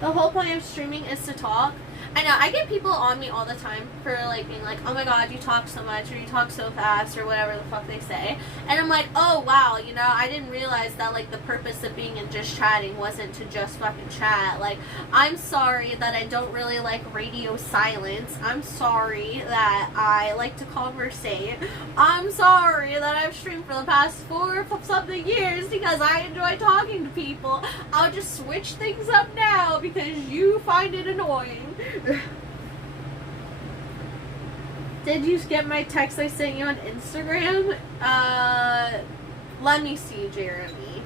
The whole point of streaming is to talk. I know, I get people on me all the time for, like, being like, oh my god, you talk so much, or you talk so fast, or whatever the fuck they say. And I'm like, oh, wow, you know, I didn't realize that, like, the purpose of being in just chatting wasn't to just fucking chat. Like, I'm sorry that I don't really like radio silence. I'm sorry that I like to conversate. I'm sorry that I've streamed for the past 4-something years because I enjoy talking to people. I'll just switch things up now because you find it annoying. Did you get my text I sent you on Instagram? Let me see, Jeremy.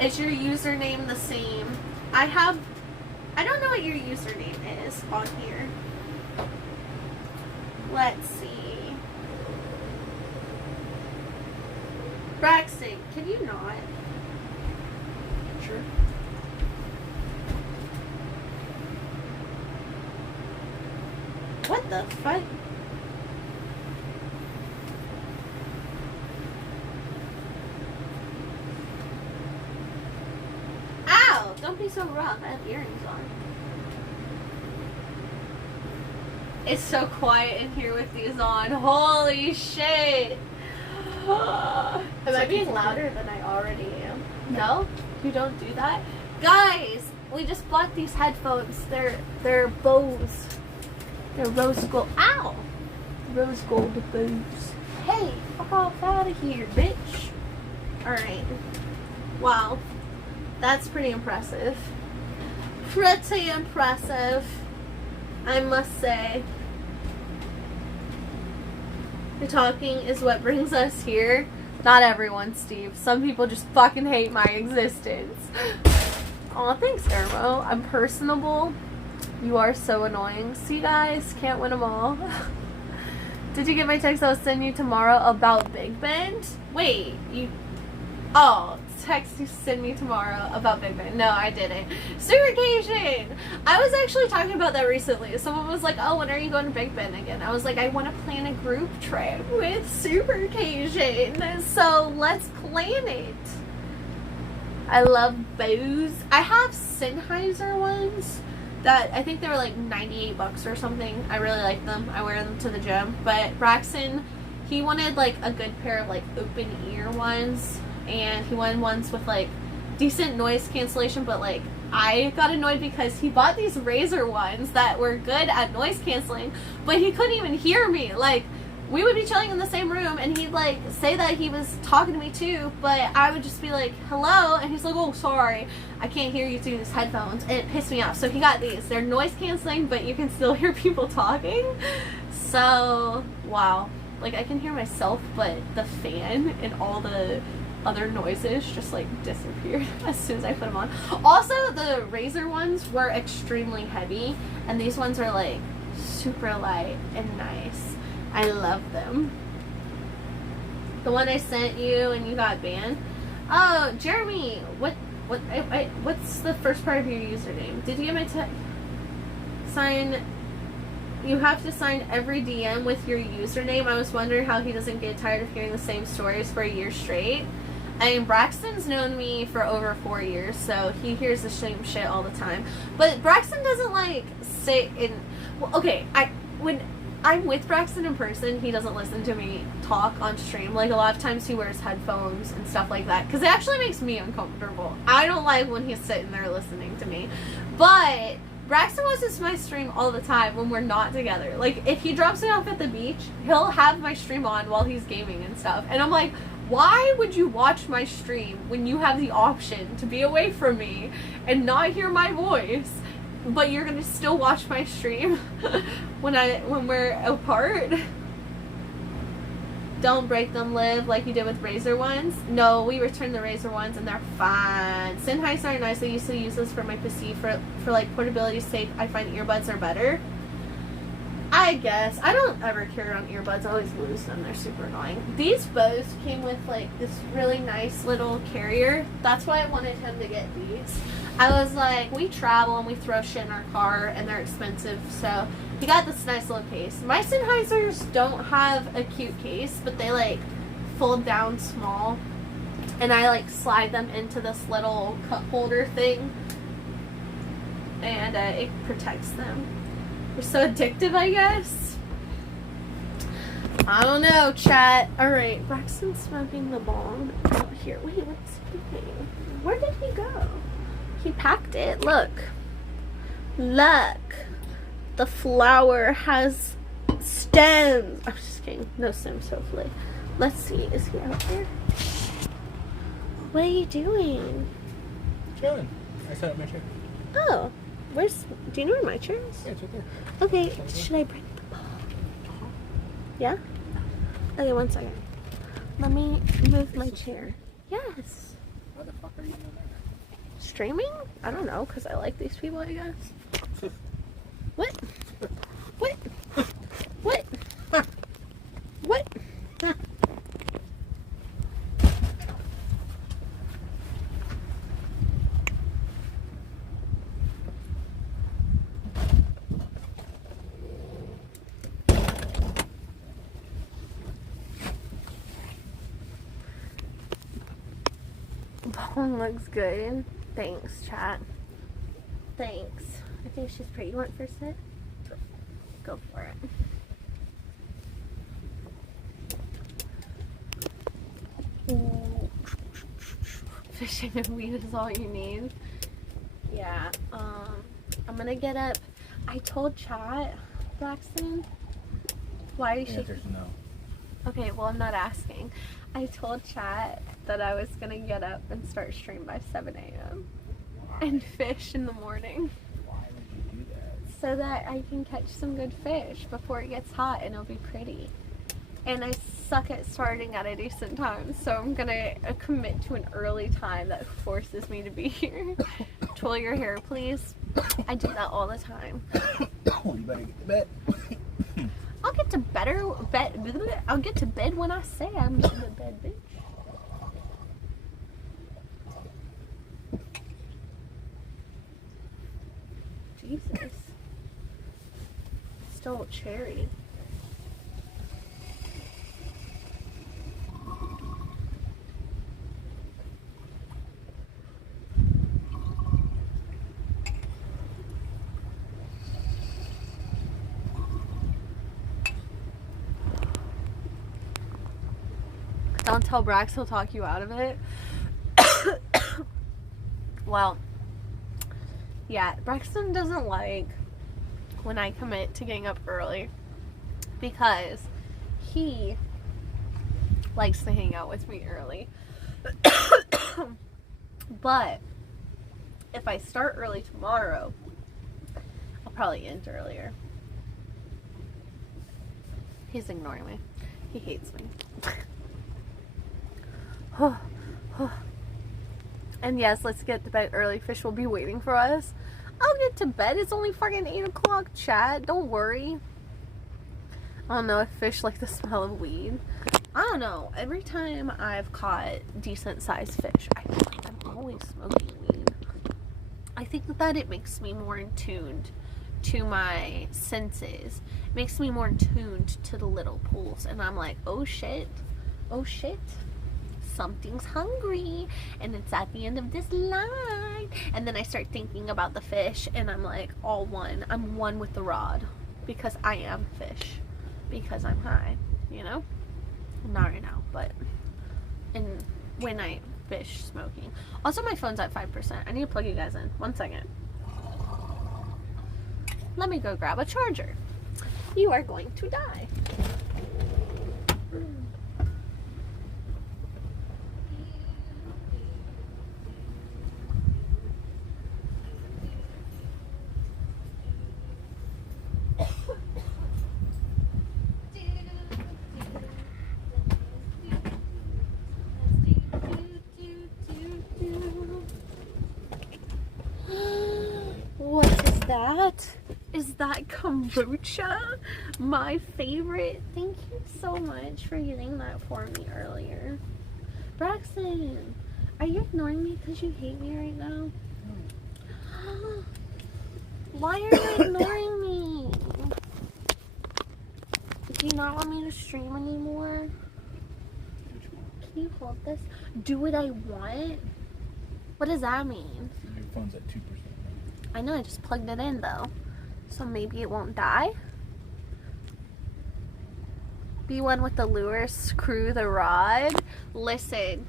Is your username the same? I don't know what your username is on here. Let's see. Braxton, can you not? Sure. What the fuck? Ow! Don't be so rough. I have earrings on. It's so quiet in here with these on. Holy shit! Am I being louder than I already am? No? You don't do that? Guys! We just bought these headphones. They're Bose. They're rose gold. Ow! Rose gold Bose. Hey, fuck off out of here, bitch. Alright. Wow. That's pretty impressive. Pretty impressive, I must say. The talking is what brings us here. Not everyone, Steve. Some people just fucking hate my existence. Aw, thanks, Ermo. I'm personable. You are so annoying. See, guys? Can't win them all. Did you get my text I'll send you tomorrow about Big Bend? Wait, you... Oh, text you send me tomorrow about Big Bend. No, I didn't. Supercation! I was actually talking about that recently. Someone was like, oh, when are you going to Big Bend again? I was like, I want to plan a group trip with Supercation. So let's plan it. I love Bose. I have Sennheiser ones that I think they were like $98 or something. I really like them. I wear them to the gym. But Braxton, he wanted like a good pair of like open ear ones, and he wanted ones with like decent noise cancellation. But like I got annoyed because he bought these Razer ones that were good at noise canceling, but he couldn't even hear me. Like, we would be chilling in the same room and he'd like say that he was talking to me too, but I would just be like, hello, and he's like, oh, sorry, I can't hear you through these headphones, and it pissed me off. So he got these. They're noise canceling, but you can still hear people talking. So wow, like I can hear myself, but the fan and all the other noises just like disappeared as soon as I put them on. Also, the Razer ones were extremely heavy, and these ones are like super light and nice. I love them. The one I sent you and you got banned. Oh, Jeremy, what's the first part of your username? Did you get my sign? You have to sign every DM with your username. I was wondering how he doesn't get tired of hearing the same stories for a year straight. I mean, Braxton's known me for over 4 years, so he hears the same shit all the time. But Braxton doesn't like say in. Well, okay, when I'm with Braxton in person, he doesn't listen to me talk on stream. Like, a lot of times he wears headphones and stuff like that, because it actually makes me uncomfortable. I don't like when he's sitting there listening to me. But Braxton watches my stream all the time when we're not together. Like, if he drops me off at the beach, he'll have my stream on while he's gaming and stuff. And I'm like, why would you watch my stream when you have the option to be away from me and not hear my voice, but you're gonna still watch my stream when we're apart? Don't break them, Liv, like you did with Razer ones. No, we returned the Razer ones and they're fine. Sennheiser are nice. I used to use this for my PC for like portability's sake. I find earbuds are better. I guess. I don't ever carry around earbuds. I always lose them. They're super annoying. These Bose came with like this really nice little carrier. That's why I wanted him to get these. I was like, we travel and we throw shit in our car and they're expensive, so he got this nice little case. My Sennheisers don't have a cute case, but they like fold down small, and I like slide them into this little cup holder thing, and it protects them. We're so addictive, I guess. I don't know, chat. Alright, Braxton's smoking the bong. Oh, here, wait, what's he doing? Where did he go? He packed it. Look. Look. The flower has stems. I'm just kidding. No stems, hopefully. Let's see. Is he out there? What are you doing? Chilling. I set up my chair. Oh. Where's... Do you know where my chair is? Yeah, it's right there. Okay, should I bring the ball? Yeah? Okay, one second. Let me move my chair. Yes. Why the fuck are you doing that? Streaming? I don't know, because I like these people, I guess. What? What? What? What? Bone looks good. Thanks, chat. Thanks. I think she's pretty. You want first hit? Go for it. Ooh. Fishing and weed is all you need. Yeah. I'm gonna get up. I told chat, Braxton. Why is The she? answer's no. Okay, well, I'm not asking. I told chat that I was gonna get up and start stream by 7 a.m. and fish in the morning Why would you do that? so that I can catch some good fish before it gets hot and it'll be pretty. And I suck at starting at a decent time, so I'm gonna commit to an early time that forces me to be here. Twirl your hair, please. I do that all the time. Oh, you better get to bed. I'll get to bed. I'll get to bed when I say I'm getting to bed, bitch. Jesus. Still cherry. Don't tell Brax, he'll talk you out of it. Well, yeah, Braxton doesn't like when I commit to getting up early because he likes to hang out with me early. But if I start early tomorrow, I'll probably end earlier. He's ignoring me. He hates me. And yes, let's get to bed early. Fish will be waiting for us. I'll get to bed. It's only fucking 8 o'clock, chat. Don't worry. I don't know if fish like the smell of weed. I don't know. Every time I've caught decent sized fish, I feel like I'm always smoking weed. I think that it makes me more in tune to my senses. It makes me more in tuned to the little pools. And I'm like, oh shit. Oh shit. Something's hungry and it's at the end of this line, and then I start thinking about the fish and I'm like, all one. I'm one with the rod because I am fish because I'm high, you know? Not right now, but when I fish smoking. Also, my phone's at 5%. I need to plug you guys in. 1 second. Let me go grab a charger. You are going to die. Is that kombucha? My favorite. Thank you so much for getting that for me earlier. Braxton, are you ignoring me because you hate me right now? Why are you ignoring me? Do you not want me to stream anymore? Can you hold this? Do what I want? What does that mean? Your phone's at 2%. I know, I just plugged it in though. so maybe it won't die. Be one with the lure, screw the rod. Listen,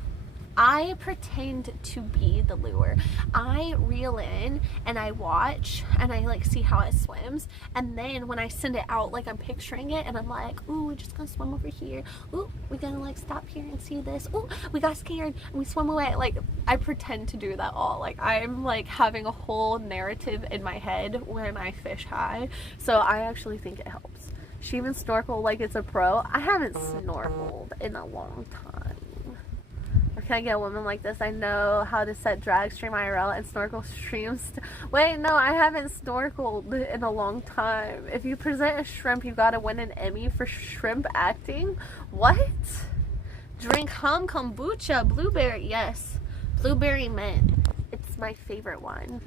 I pretend to be the lure. I reel in and I watch and I like see how it swims, and then when I send it out, like I'm picturing it and I'm like, ooh, we're just gonna swim over here, ooh, we're gonna like stop here and see this, ooh, we got scared and we swim away. Like I pretend to do that all. Like I'm like having a whole narrative in my head when I fish high, so I actually think it helps. She even snorkel like it's a pro. I haven't snorkeled in a long time. Or can I get a woman like this? I know how to set drag stream IRL and snorkel streams. Wait, no, I haven't snorkeled in a long time. If you present a shrimp, you gotta win an Emmy for shrimp acting? What? Drink kombucha, blueberry, yes. Blueberry mint. It's my favorite one.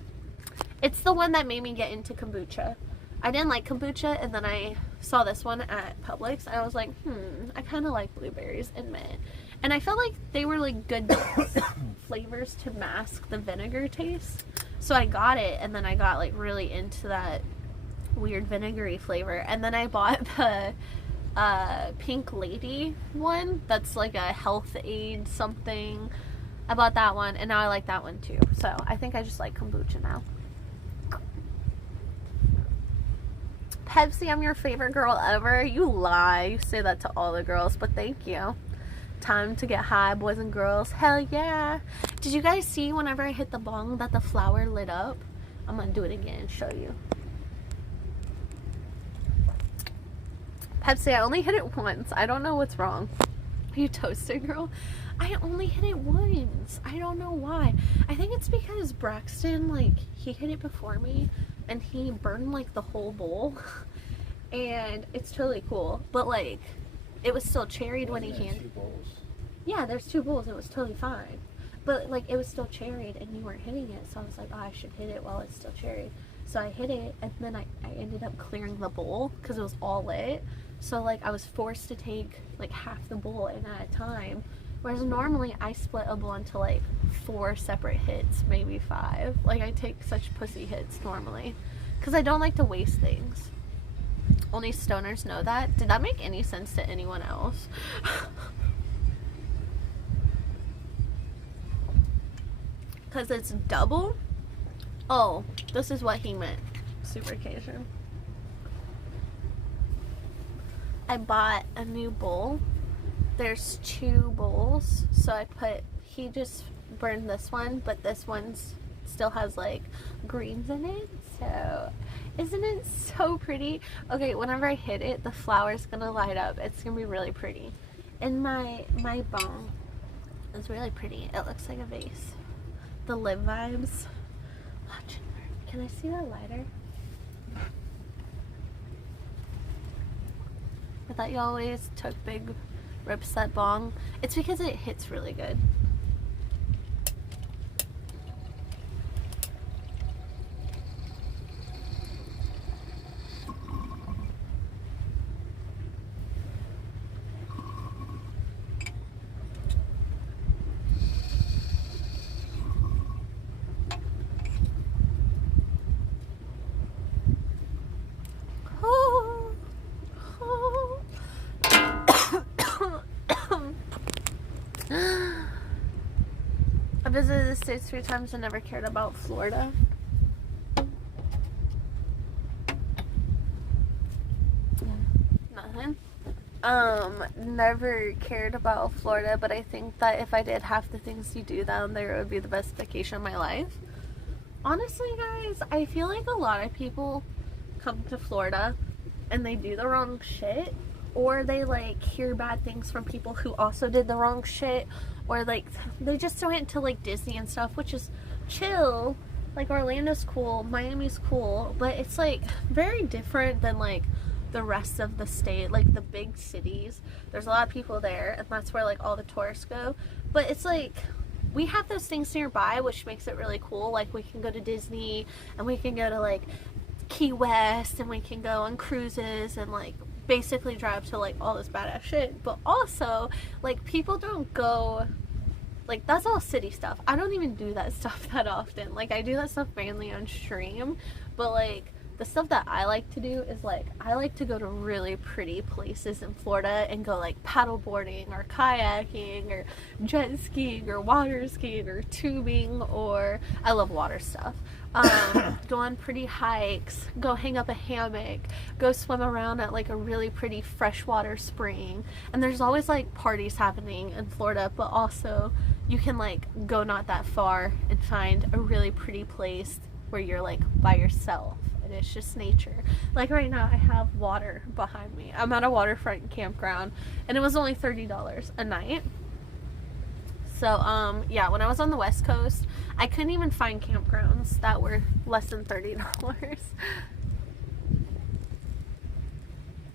It's the one that made me get into kombucha. I didn't like kombucha, and then I saw this one at Publix, and I was like, I kind of like blueberries and mint. And I felt like they were like good flavors to mask the vinegar taste. So I got it, and then I got like really into that weird vinegary flavor. And then I bought the Pink Lady one that's like a health aid something. I bought that one, and now I like that one too. So I think I just like kombucha now. Pepsi, I'm your favorite girl ever. You lie. You say that to all the girls, but thank you. Time to get high, boys and girls. Hell yeah. Did you guys see whenever I hit the bong that the flower lit up? I'm gonna do it again and show you. Pepsi, I only hit it once. I don't know what's wrong. Are you toasted, girl? I only hit it once. I don't know why. I think it's because Braxton, like, he hit it before me and he burned like the whole bowl. And it's totally cool. But like, it was still cherried when he handed. Yeah, there's 2 bowls. It was totally fine. But like, it was still cherried and you weren't hitting it. So I was like, oh, I should hit it while it's still cherried. So I hit it, and then I ended up clearing the bowl because it was all lit. So like, I was forced to take like half the bowl in at a time. Whereas normally I split a bowl into like 4 separate hits, maybe 5. Like, I take such pussy hits normally because I don't like to waste things. Only stoners know that. Did that make any sense to anyone else? Because it's double? Oh, this is what he meant. Supercation. I bought a new bowl. There's 2 bowls, so he just burned this one, but this one still has like greens in it, so isn't it so pretty? Okay, whenever I hit it, the flower's gonna light up. It's gonna be really pretty. And my bong is really pretty. It looks like a vase. The live vibes. Watch it. Can I see that lighter? I thought you always took big rips that bong. It's because it hits really good. I visited the States 3 times and never cared about Florida. Nothing. Never cared about Florida, but I think that if I did half the things you do down there, it would be the best vacation of my life. Honestly, guys, I feel like a lot of people come to Florida and they do the wrong shit, or they like hear bad things from people who also did the wrong shit, or like they just went to like Disney and stuff, which is chill. Like, Orlando's cool, Miami's cool, but it's like very different than like the rest of the state, like the big cities. There's a lot of people there, and that's where like all the tourists go. But it's like, we have those things nearby, which makes it really cool. Like, we can go to Disney, and we can go to like Key West, and we can go on cruises and like basically drive to like all this badass shit. But also, like, people don't go, like, that's all city stuff. I don't even do that stuff that often. Like, I do that stuff mainly on stream, but like the stuff that I like to do is like, I like to go to really pretty places in Florida and go like paddle boarding or kayaking or jet skiing or water skiing or tubing, or I love water stuff. Go on pretty hikes, go hang up a hammock, go swim around at like a really pretty freshwater spring. And there's always like parties happening in Florida, but also you can like go not that far and find a really pretty place where you're like by yourself and it's just nature. Like right now I have water behind me. I'm at a waterfront campground and it was only $30 a night. So yeah, when I was on the West Coast, I couldn't even find campgrounds that were less than $30.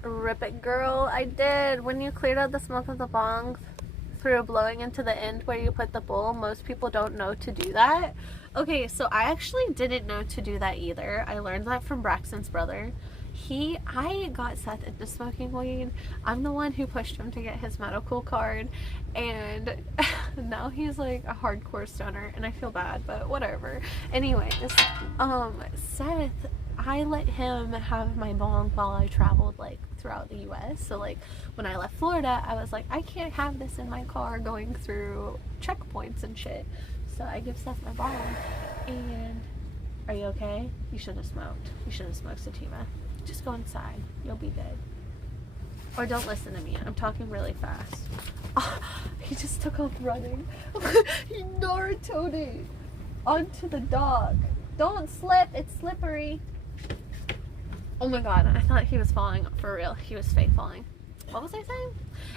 Rip it, girl. I did. When you cleared out the smoke of the bongs through blowing into the end where you put the bowl, most people don't know to do that. Okay, so I actually didn't know to do that either. I learned that from Braxton's brother. I got Seth into smoking weed. I'm the one who pushed him to get his medical card, and now he's like a hardcore stoner, and I feel bad, but whatever. Anyways, Seth, I let him have my bong while I traveled like throughout the US. So like when I left Florida, I was like, I can't have this in my car going through checkpoints and shit. So I give Seth my bong, and are you okay? You shouldn't have smoked. You shouldn't have smoked sativa. Just go inside. You'll be good. Or don't listen to me. I'm talking really fast. Oh, he just took off running. He Naruto'd it onto the dock. Don't slip. It's slippery. Oh my god. I thought he was falling for real. He was fake falling. What was I saying?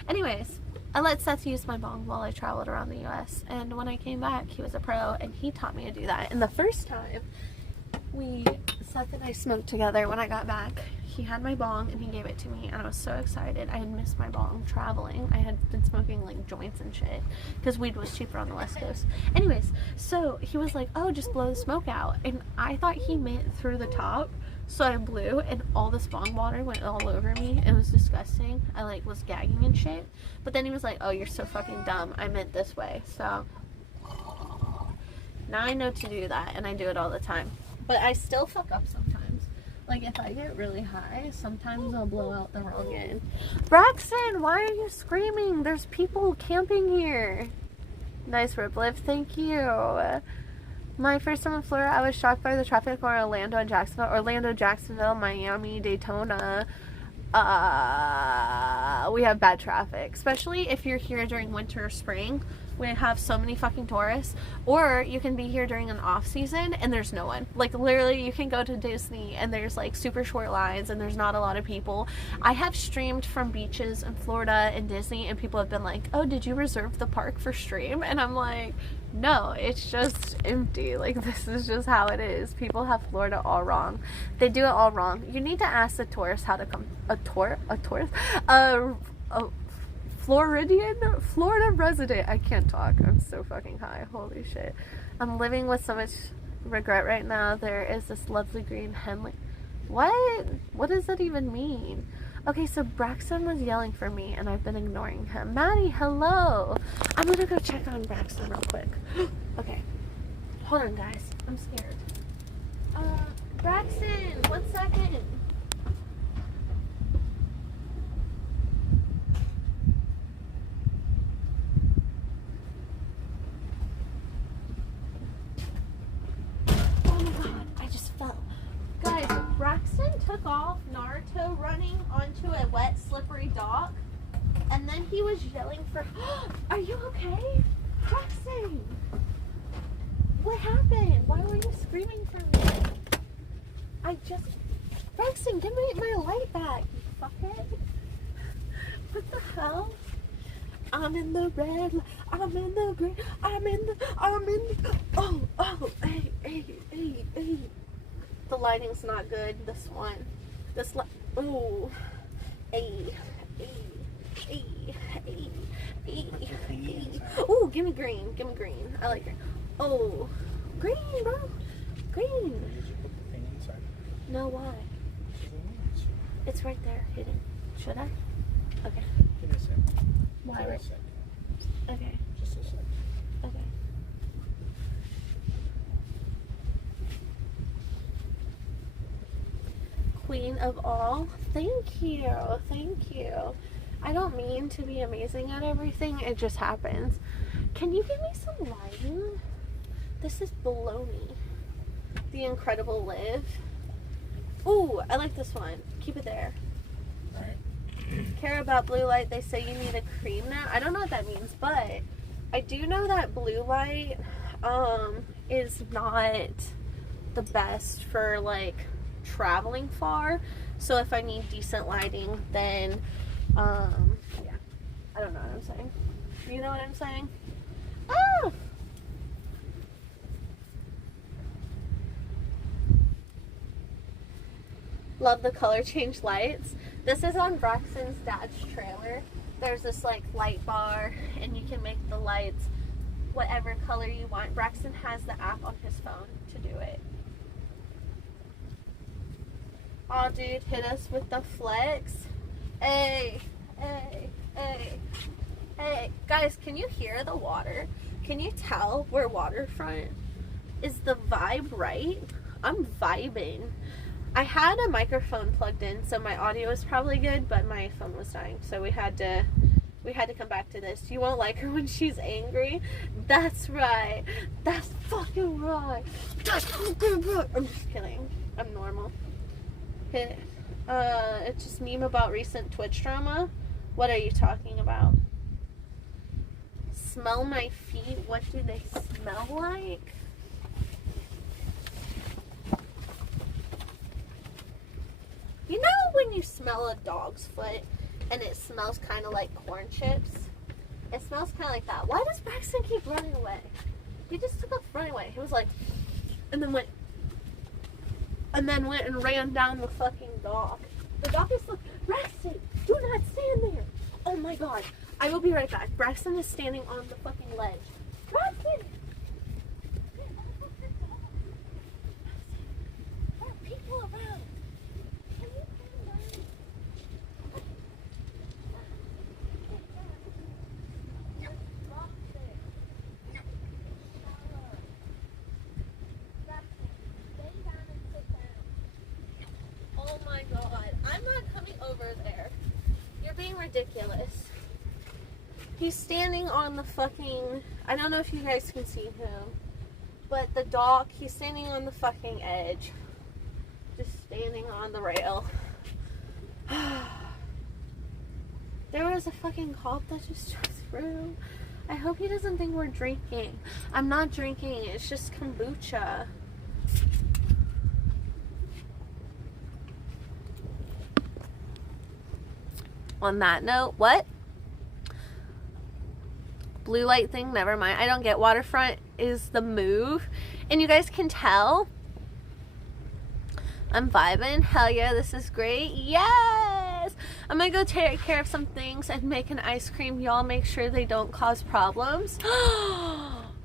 Anyways, I let Seth use my bong while I traveled around the US. And when I came back, he was a pro and he taught me to do that. And the first time Seth and I smoked together when I got back, he had my bong and he gave it to me, and I was so excited. I had missed my bong traveling. I had been smoking like joints and shit because weed was cheaper on the West Coast. Anyways, so he was like, oh, just blow the smoke out, and I thought he meant through the top, so I blew and all this bong water went all over me. It was disgusting. I like was gagging and shit, but then he was like, oh, you're so fucking dumb, I meant this way. So now I know to do that, and I do it all the time. But I still fuck up sometimes. Like, if I get really high, sometimes I'll blow out the wrong end. Braxton, why are you screaming? There's people camping here. Nice rip lift, thank you. My first time in Florida, I was shocked by the traffic on Orlando and Jacksonville. Orlando, Jacksonville, Miami, Daytona. We have bad traffic. Especially if you're here during winter or spring. We have so many fucking tourists. Or you can be here during an off season and there's no one. Like literally you can go to Disney and there's like super short lines and there's not a lot of people. I have streamed from beaches in Florida and Disney and people have been like, oh, did you reserve the park for stream? And I'm like, no, it's just empty. Like, this is just how it is. People have Florida all wrong. They do it all wrong. You need to ask the tourist how to come. Florida resident. I can't talk. I'm so fucking high. Holy shit. I'm living with so much regret right now. There is this lovely green Henley. What? What does that even mean? Okay, so Braxton was yelling for me and I've been ignoring him. Maddie, hello. I'm gonna go check on Braxton real quick. Okay. Hold on, guys. I'm scared. Braxton, 1 second. Braxton took off Naruto running onto a wet, slippery dock, and then he was yelling for, are you okay? Braxton! What happened? Why were you screaming for me? Braxton, give me my light back, you fuckhead. What the hell? I'm in the red, I'm in the green, hey. The lighting's not good. Ooh. Ooh, give me green. I like green. Oh. Green, bro. Green. Did you put the thing inside? No, why? It's right there, hidden. Should I? Okay. Give me a sec. Why? Give me a sec. Okay. Just a sec. Okay. queen of all. Thank you. Thank you. I don't mean to be amazing at everything. It just happens. Can you give me some lighting? This is baloney. The Incredible Live. Ooh, I like this one. Keep it there. Alright. Care about blue light. They say you need a cream now. I don't know what that means, but I do know that blue light is not the best for like traveling far. So if I need decent lighting, then yeah. I don't know what I'm saying. You know what I'm saying? Ah! Love the color change lights. This is on Braxton's dad's trailer. There's this like light bar and you can make the lights whatever color you want. Braxton has the app on his phone to do it. Aw, dude, hit us with the flex. Hey, hey, hey, hey. Guys, can you hear the water? Can you tell where Waterfront? Is the vibe right? I'm vibing. I had a microphone plugged in, so my audio was probably good, but my phone was dying, so we had to come back to this. You won't like her when she's angry? That's right. That's fucking right. That's fucking right. I'm just kidding. I'm normal. Okay. It's just meme about recent Twitch drama. What are you talking about? Smell my feet? What do they smell like? You know when you smell a dog's foot and it smells kind of like corn chips? It smells kind of like that. Why does Braxton keep running away? He just took off running away. He was like, and then went and ran down the fucking dock. The dock is like, Braxton, do not stand there. Oh my god. I will be right back. Braxton is standing on the fucking ledge. Braxton! There are people around. Oh my god, I'm not coming over there. You're being ridiculous. He's standing on the fucking, I don't know if you guys can see him, but the dock, he's standing on the fucking edge. Just standing on the rail. There was a fucking cop that just drove through. I hope he doesn't think we're drinking. I'm not drinking, it's just kombucha. On that note, what? Blue light thing, never mind. I don't get. Waterfront is the move. And you guys can tell I'm vibing. Hell yeah, this is great. Yes! I'm gonna go take care of some things and make an ice cream. Y'all make sure they don't cause problems.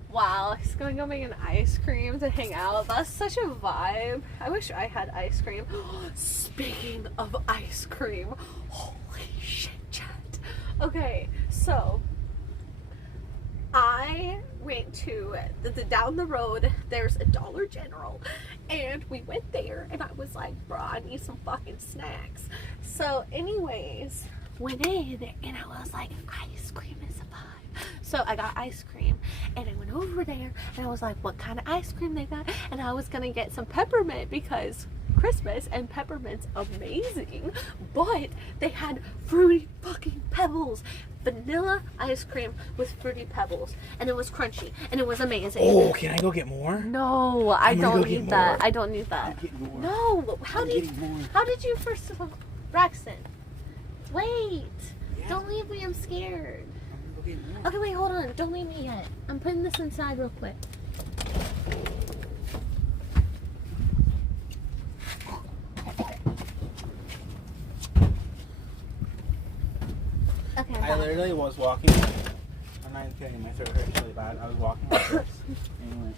Wow, he's gonna go make an ice cream to hang out. That's such a vibe. I wish I had ice cream. Speaking of ice cream, holy shit, chat. Okay, so I went to down the road, there's a Dollar General, and we went there, and I was like, bro, I need some fucking snacks. So anyways, went in, and I was like, ice cream is a vibe. So I got ice cream, and I went over there, and I was like, what kind of ice cream they got? And I was gonna get some peppermint because Christmas and peppermint's amazing, but they had fruity fucking pebbles. Vanilla ice cream with fruity pebbles, and it was crunchy, and it was amazing. Oh, can I go get more? No, I don't need that. I don't need that. I'm getting more. No, how did you first of all, Braxton? Wait, Yeah. don't leave me. I'm scared. I'm gonna go get more. Okay, wait, hold on. Don't leave me yet. I'm putting this inside real quick. Okay. I literally was walking. I'm not even kidding. My throat hurts really bad. I was walking like this. Anyway.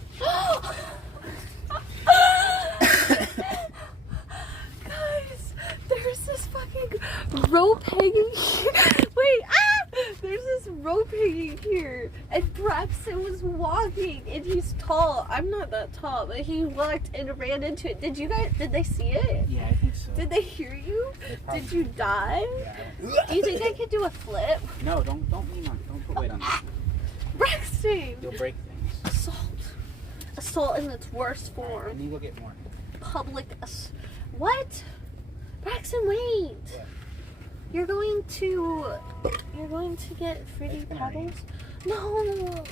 Guys, there's this fucking rope hanging here. Wait, there's this rope hanging here, and Braxton was walking, and he's tall. I'm not that tall, but he walked and ran into it. Did they see it? Yeah, I think so. Did they hear you? Probably, did you die? Yeah. Do you think I could do a flip? No, don't lean on it. Don't put weight on it. Braxton! You'll break things. Assault in its worst form. Right, and you go get more. What? Braxton, wait. What? You're going to get Fruity Pebbles? No.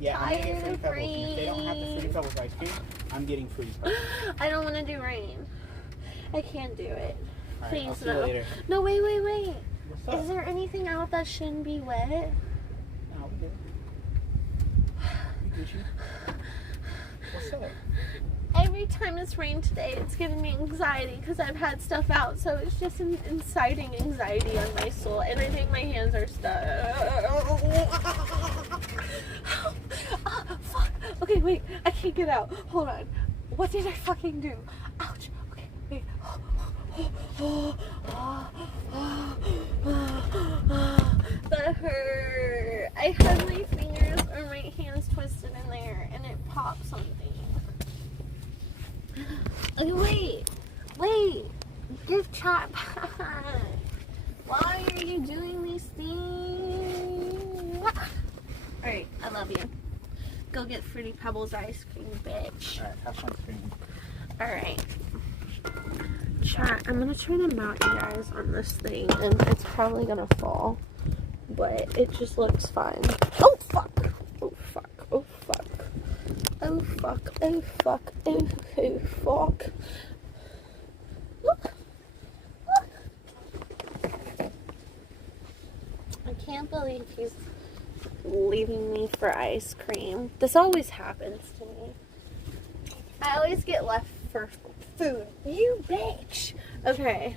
Yeah, I'm gonna get Fruity Pebbles. And if Rain. they don't have the Fruity Pebbles ice cream, I'm getting Fruity Pebbles. I don't want to do rain. I can't do it. All right, Please, I'll see no. you later. No, wait. What's up? Is there anything out that shouldn't be wet? No, we good. You Gucci? What's up? Every time it's rained today, it's giving me anxiety because I've had stuff out, so it's just inciting anxiety on my soul, and I think my hands are stuck. Fuck. Okay, wait. I can't get out. Hold on. What did I fucking do? Ouch. Okay, wait. That hurt. I had my fingers or my hands twisted in there, and it popped something. Okay, wait. Give chat back. Why are you doing these things? Alright, I love you. Go get Fruity Pebbles ice cream, bitch. Alright, have fun screaming. Alright. Chat, I'm gonna try to mount you guys on this thing, and it's probably gonna fall. But it just looks fine. Oh, fuck. Oh, fuck. Oh, fuck. Oh, fuck. Oh, fuck. Oh, fuck. Look. I can't believe he's leaving me for ice cream. This always happens to me. I always get left for food. You bitch. Okay.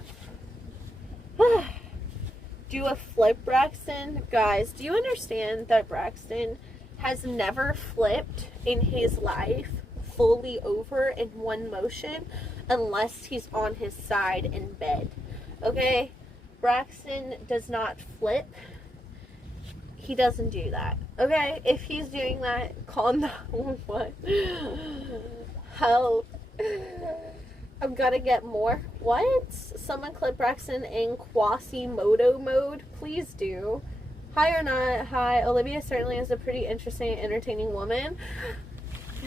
Do a flip, Braxton. Guys, do you understand that Braxton has never flipped in his life fully over in one motion unless he's on his side in bed? Okay? Braxton does not flip. He doesn't do that. Okay? If he's doing that, call 911. Help. I've got to get more. What? Someone clip Braxton in Quasimodo mode? Please do. Hi or not. Hi. Olivia certainly is a pretty interesting and entertaining woman.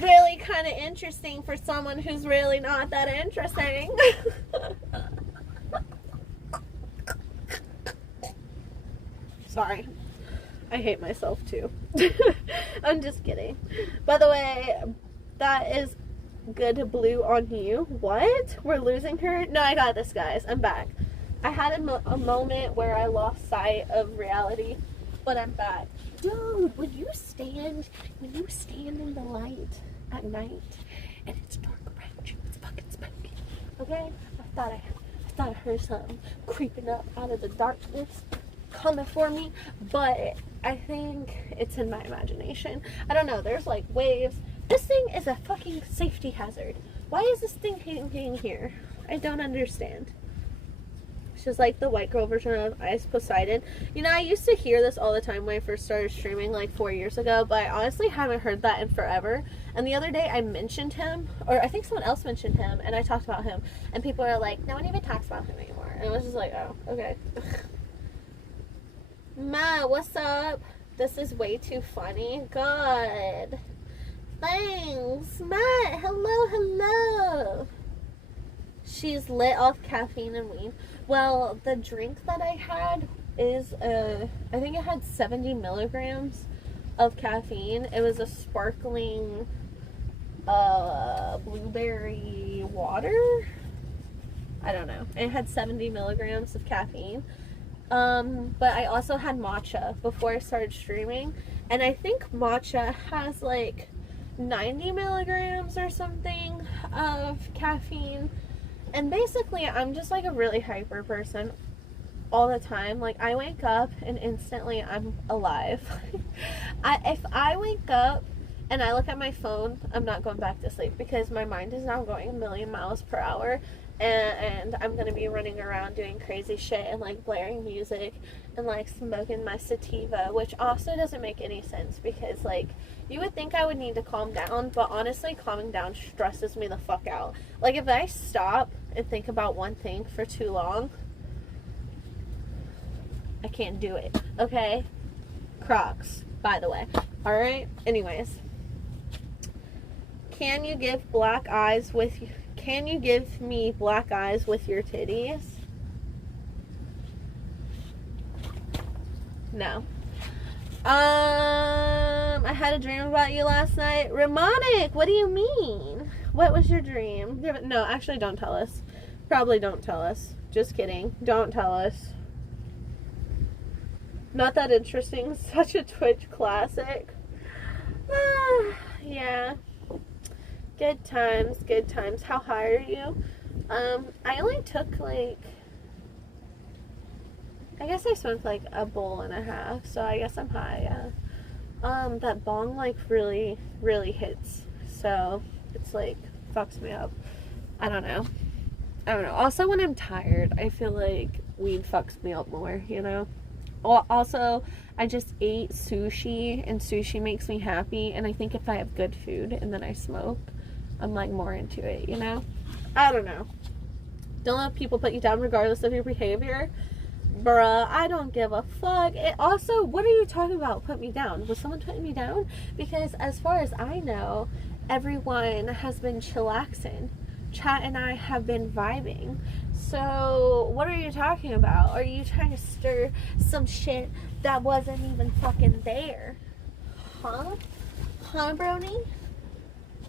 Really kind of interesting for someone who's really not that interesting. Sorry. I hate myself too. I'm just kidding. By the way, that is good blue on you. What? We're losing her? No, I got this, guys. I'm back. I had a moment where I lost sight of reality, but I'm back. Dude, when you stand in the light at night and it's dark around you, it's fucking spooky. Okay? I thought I heard something creeping up out of the darkness coming for me, but I think it's in my imagination. I don't know. There's like waves. This thing is a fucking safety hazard. Why is this thing hanging here? I don't understand. She's like the white girl version of Ice Poseidon. You know, I used to hear this all the time when I first started streaming like 4 years ago, but I honestly haven't heard that in forever. And the other day I mentioned him, or I think someone else mentioned him, and I talked about him, and people are like, no one even talks about him anymore. And I was just like, oh, okay. Ma, what's up? This is way too funny. God. Thanks. Matt, hello. She's lit off caffeine and weed. Well, the drink that I had is, I think it had 70 milligrams of caffeine. It was a sparkling, blueberry water. I don't know. It had 70 milligrams of caffeine. But I also had matcha before I started streaming. And I think matcha has like 90 milligrams or something of caffeine. And basically, I'm just like a really hyper person all the time. Like, I wake up and instantly I'm alive. If I wake up and I look at my phone, I'm not going back to sleep because my mind is now going a million miles per hour. and I'm gonna be running around doing crazy shit and like blaring music and like smoking my sativa, which also doesn't make any sense because like you would think I would need to calm down, but honestly calming down stresses me the fuck out. Like if I stop and think about one thing for too long, I can't do it. Okay? Crocs, by the way. Alright? Anyways. Can you give me black eyes with your titties? No. I had a dream about you last night. Ramonic, what do you mean? What was your dream? No, actually don't tell us. Probably don't tell us. Just kidding. Don't tell us. Not that interesting. Such a Twitch classic. Yeah. Good times, good times. How high are you? I only took like, I guess I smoked like a bowl and a half, so I guess I'm high, yeah. That bong like really, really hits, so it's like, fucks me up. I don't know. Also, when I'm tired, I feel like weed fucks me up more, you know? Also, I just ate sushi, and sushi makes me happy, and I think if I have good food and then I smoke, I'm like more into it, you know? I don't know. Don't let people put you down regardless of your behavior. Bruh, I don't give a fuck. Also, what are you talking about? Put me down. Was someone putting me down? Because as far as I know, everyone has been chillaxing. Chat and I have been vibing. So, what are you talking about? Are you trying to stir some shit that wasn't even fucking there? Huh? Huh, Brony?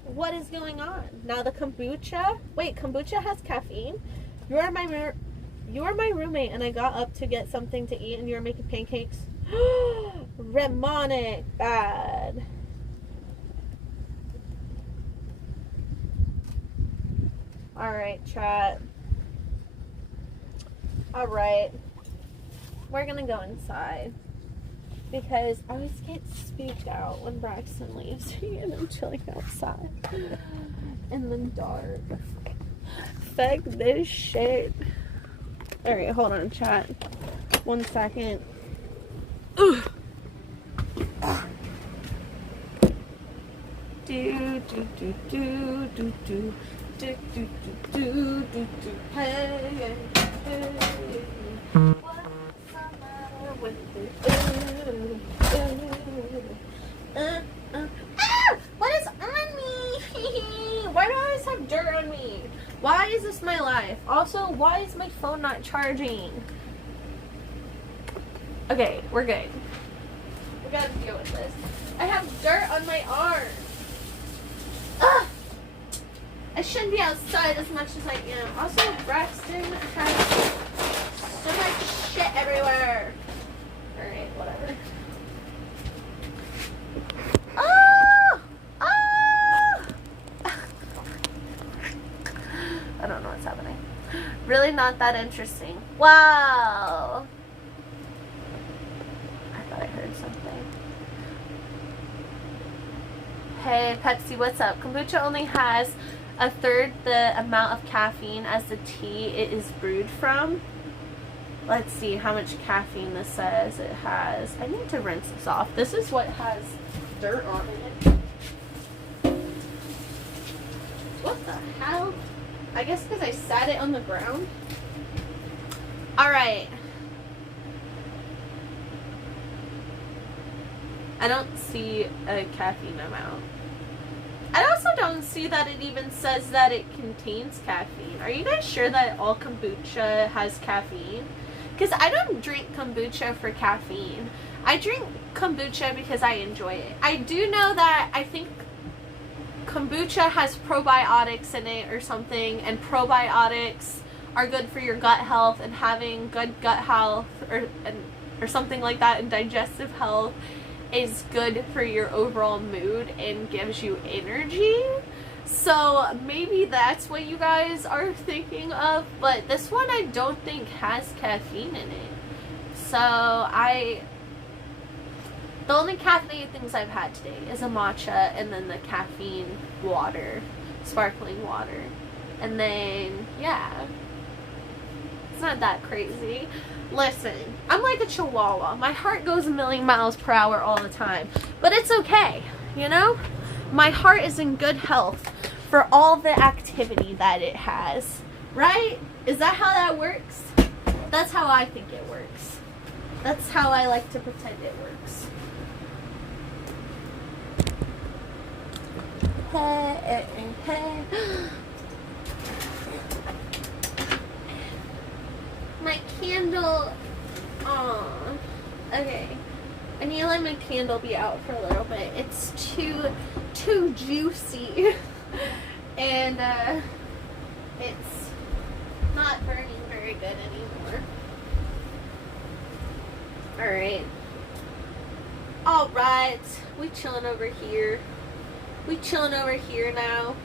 What is going on? Now the kombucha? Wait, kombucha has caffeine? You are my roommate and I got up to get something to eat and you were making pancakes? Remonic. Bad. Alright, chat. Alright. We're gonna go inside. Because I always get spooked out when Braxton leaves and I'm chilling outside in the dark. Fuck this shit. Alright, hold on, chat. 1 second. Ugh. Do do do do do do do do do do do. Hey, hey, hey. What's the matter with you? What is on me? Why do I always have dirt on me? Why is this my life? Also, why is my phone not charging? Okay, we're good. We gotta deal with this. I have dirt on my arm. Ugh! I shouldn't be outside as much as I am. Also, Braxton has so much shit everywhere. Alright, whatever. Oh! Oh! I don't know what's happening. Really not that interesting. Wow! I thought I heard something. Hey, Pepsi, what's up? Kombucha only has a third the amount of caffeine as the tea it is brewed from. Let's see how much caffeine this says it has. I need to rinse this off. This is what has dirt on it. What the hell? I guess because I sat it on the ground. Alright. I don't see a caffeine amount. I also don't see that it even says that it contains caffeine. Are you guys sure that all kombucha has caffeine? Because I don't drink kombucha for caffeine. I drink kombucha because I enjoy it. I do know that I think kombucha has probiotics in it or something, and probiotics are good for your gut health, and having good gut health or something like that, and digestive health is good for your overall mood and gives you energy. So maybe that's what you guys are thinking of, but this one I don't think has caffeine in it. So the only caffeinated things I've had today is a matcha and then the caffeine water, sparkling water. And then, yeah. It's not that crazy. Listen, I'm like a chihuahua. My heart goes a million miles per hour all the time. But it's okay, you know? My heart is in good health for all the activity that it has. Right? Is that how that works? That's how I think it works. That's how I like to pretend it works. Hey, hey. My candle. Aw. Okay. I need to let my candle be out for a little bit. It's too juicy. And it's not burning very good anymore. Alright. We chilling over here. We chilling over here now.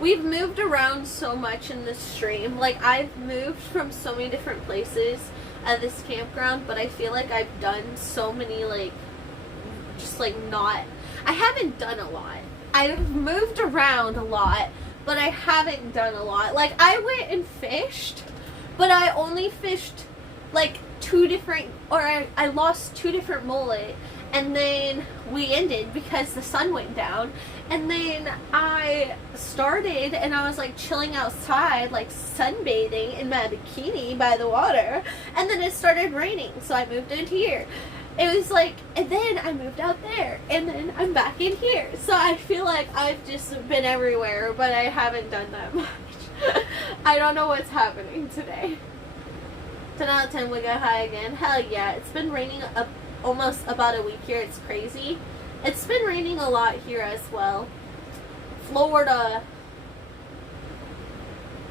We've moved around so much in this stream. Like, I've moved from so many different places at this campground, but I feel like I've done so many, like, just like not, I haven't done a lot. I've moved around a lot, but I haven't done a lot. Like, I went and fished, but I only fished like I lost 2 different mullet, and then we ended because the sun went down. And then I started and I was like chilling outside, like sunbathing in my bikini by the water. And then it started raining, so I moved in here. It was like, and then I moved out there, and then I'm back in here. So I feel like I've just been everywhere, but I haven't done that much. I don't know what's happening today. 10 out of 10 we go high again. Hell yeah. It's been raining almost about a week here. It's crazy. It's been raining a lot here as well. Florida.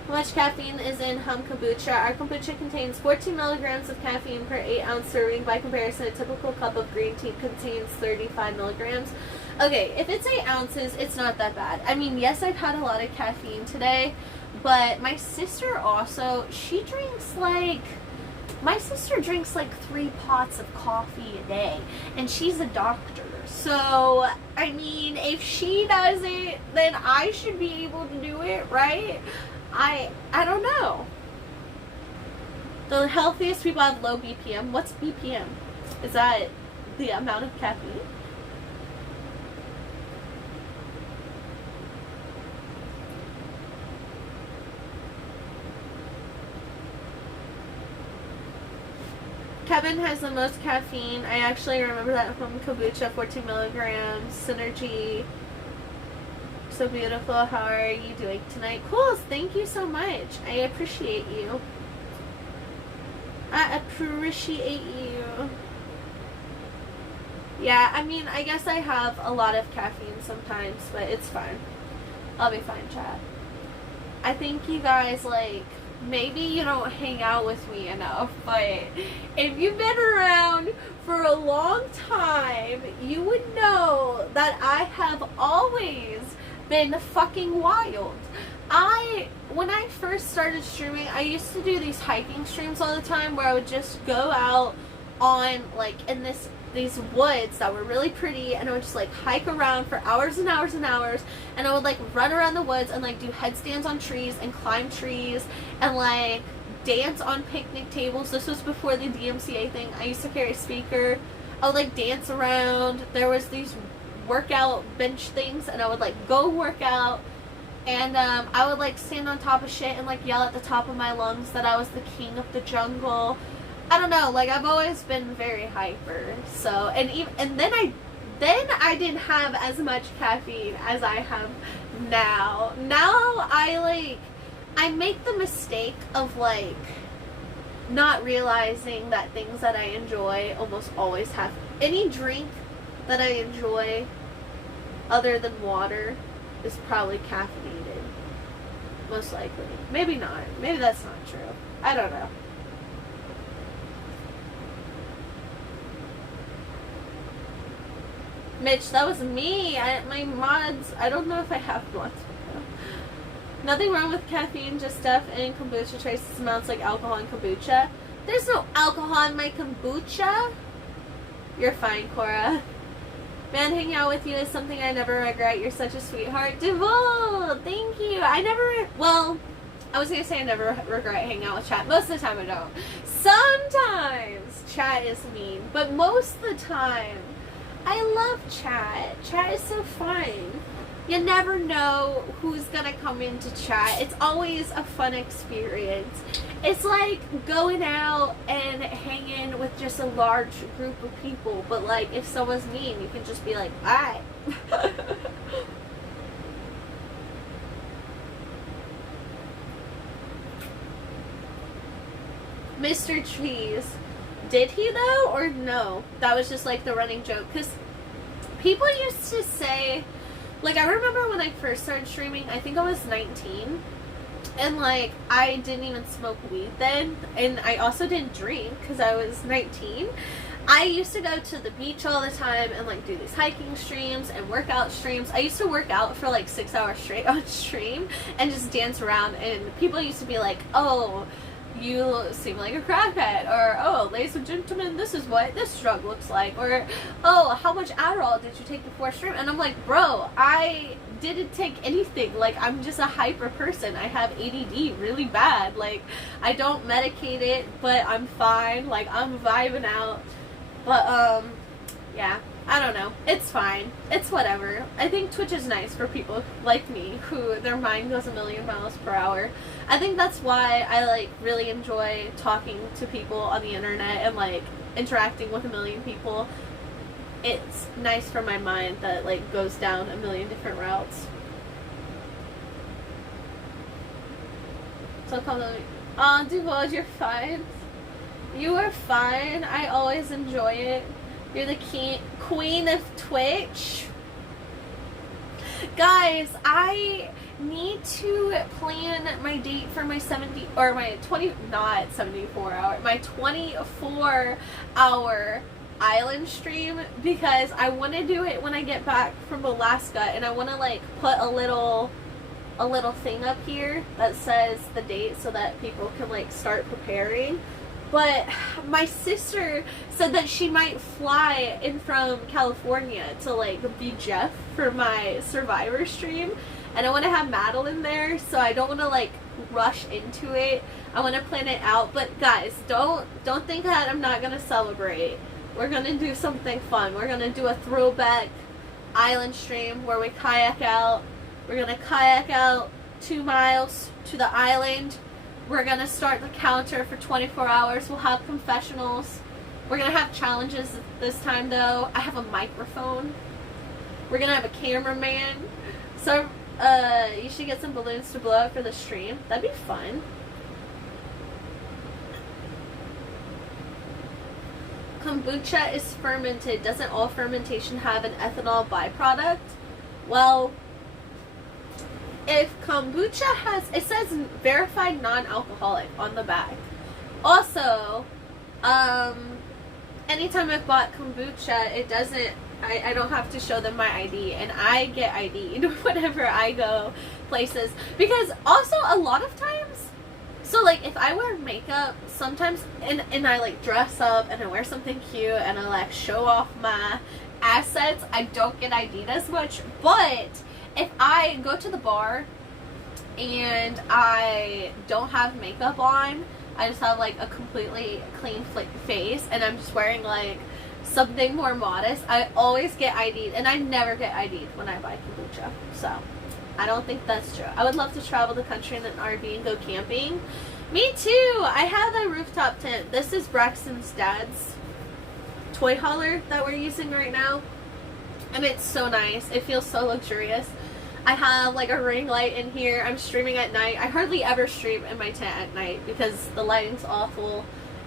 How much caffeine is in hum kombucha? Our kombucha contains 14 milligrams of caffeine per 8-ounce serving. By comparison, a typical cup of green tea contains 35 milligrams. Okay, if it's 8 ounces, it's not that bad. I mean, yes, I've had a lot of caffeine today, but my sister also, my sister drinks like 3 pots of coffee a day, and she's a doctor. So, I mean, if she does it, then I should be able to do it, right? I don't know. The healthiest people have low BPM. What's BPM? Is that the amount of caffeine? Kevin has the most caffeine. I actually remember that from kombucha, 14 milligrams, Synergy. So beautiful. How are you doing tonight? Cool. Thank you so much. I appreciate you. I appreciate you. Yeah, I mean, I guess I have a lot of caffeine sometimes, but it's fine. I'll be fine, chat. I think you guys, like, maybe you don't hang out with me enough, but if you've been around for a long time, you would know that I have always been fucking wild. When I first started streaming, I used to do these hiking streams all the time where I would just go out on, like, in these woods that were really pretty, and I would just like hike around for hours and hours and hours, and I would like run around the woods and like do headstands on trees and climb trees and like dance on picnic tables. This was before the DMCA thing. I used to carry a speaker. I would like dance around. There was these workout bench things, and I would like go work out, and I would like stand on top of shit and like yell at the top of my lungs that I was the king of the jungle. I don't know, like, I've always been very hyper. So, and then I didn't have as much caffeine as I have now. Now I make the mistake of like not realizing that things that I enjoy almost always have, any drink that I enjoy other than water is probably caffeinated. Most likely. Maybe not. Maybe that's not true. I don't know. Mitch, that was me. My mods, I don't know if I have mods. Nothing wrong with caffeine, just stuff in kombucha trace smells like alcohol in kombucha. There's no alcohol in my kombucha. You're fine, Cora. Man, hanging out with you is something I never regret. You're such a sweetheart. Devol, thank you. I was going to say I never regret hanging out with chat. Most of the time I don't. Sometimes chat is mean, but most of the time I love chat. Chat is so fun. You never know who's going to come into chat. It's always a fun experience. It's like going out and hanging with just a large group of people, but like if someone's mean, you can just be like, alright. Mr. Cheese. Did he though, or no? That was just like the running joke. Because people used to say, like, I remember when I first started streaming, I think I was 19. And like, I didn't even smoke weed then. And I also didn't drink because I was 19. I used to go to the beach all the time and like do these hiking streams and workout streams. I used to work out for like 6 hours straight on stream and just dance around. And people used to be like, oh, you seem like a crackhead, or oh, ladies and gentlemen, this is what this drug looks like, or oh, how much Adderall did you take before stream? And I'm like, bro, I didn't take anything. Like, I'm just a hyper person. I have ADD really bad. Like, I don't medicate it, but I'm fine. Like, I'm vibing out. But yeah, I don't know. It's fine. It's whatever. I think Twitch is nice for people like me who their mind goes a million miles per hour. I think that's why I like really enjoy talking to people on the internet and like interacting with a million people. It's nice for my mind that like goes down a million different routes. So come to me. Oh, Duval, you're fine. You are fine. I always enjoy it. You're the queen of Twitch. Guys, I need to plan my date for my 24-hour island stream, because I want to do it when I get back from Alaska, and I want to like put a little thing up here that says the date so that people can like start preparing. But my sister said that she might fly in from California to like be Jeff for my Survivor stream, and I want to have Madeline there, so I don't want to like rush into it. I want to plan it out. But guys, don't think that I'm not gonna celebrate. We're gonna do something fun. We're gonna do a throwback island stream where we kayak out. We're gonna kayak out 2 miles to the island. We're going to start the counter for 24 hours. We'll have confessionals. We're going to have challenges this time, though. I have a microphone. We're going to have a cameraman. So, you should get some balloons to blow up for the stream. That'd be fun. Kombucha is fermented. Doesn't all fermentation have an ethanol byproduct? Well, if kombucha has, it says verified non-alcoholic on the back. Also, anytime I've bought kombucha, it doesn't, I don't have to show them my ID, and I get ID'd whenever I go places. Because also, a lot of times, so like if I wear makeup, sometimes, and I like dress up, and I wear something cute, and I like show off my assets, I don't get ID'd as much. But if I go to the bar and I don't have makeup on, I just have like a completely clean face, and I'm just wearing like something more modest, I always get ID'd, and I never get ID'd when I buy kombucha. So I don't think that's true. I would love to travel the country in an RV and go camping. Me too. I have a rooftop tent. This is Braxton's dad's toy hauler that we're using right now, and it's so nice. It feels so luxurious. I have like a ring light in here. I'm streaming at night. I hardly ever stream in my tent at night because the lighting's awful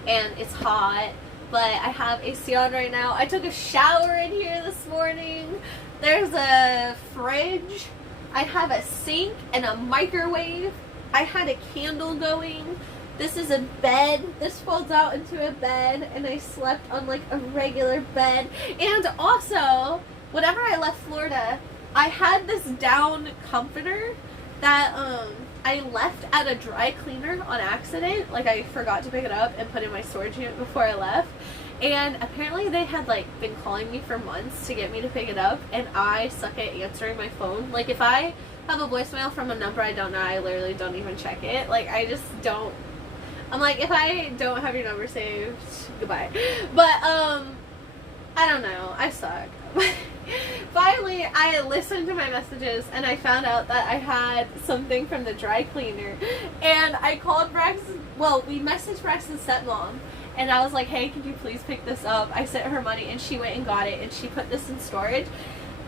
and it's hot. But I have AC on right now. I took a shower in here this morning. There's a fridge. I have a sink and a microwave. I had a candle going. This is a bed. This folds out into a bed, and I slept on like a regular bed. And also, whenever I left Florida, I had this down comforter that I left at a dry cleaner on accident. Like, I forgot to pick it up and put it in my storage unit before I left. And apparently they had like been calling me for months to get me to pick it up, and I suck at answering my phone. Like if I have a voicemail from a number I don't know, I literally don't even check it. Like I just don't. I'm like, if I don't have your number saved, goodbye. But I don't know, I suck. Finally, I listened to my messages and I found out that I had something from the dry cleaner. And I called Braxton, well, we messaged Braxton's stepmom. And I was like, hey, could you please pick this up? I sent her money and she went and got it and she put this in storage.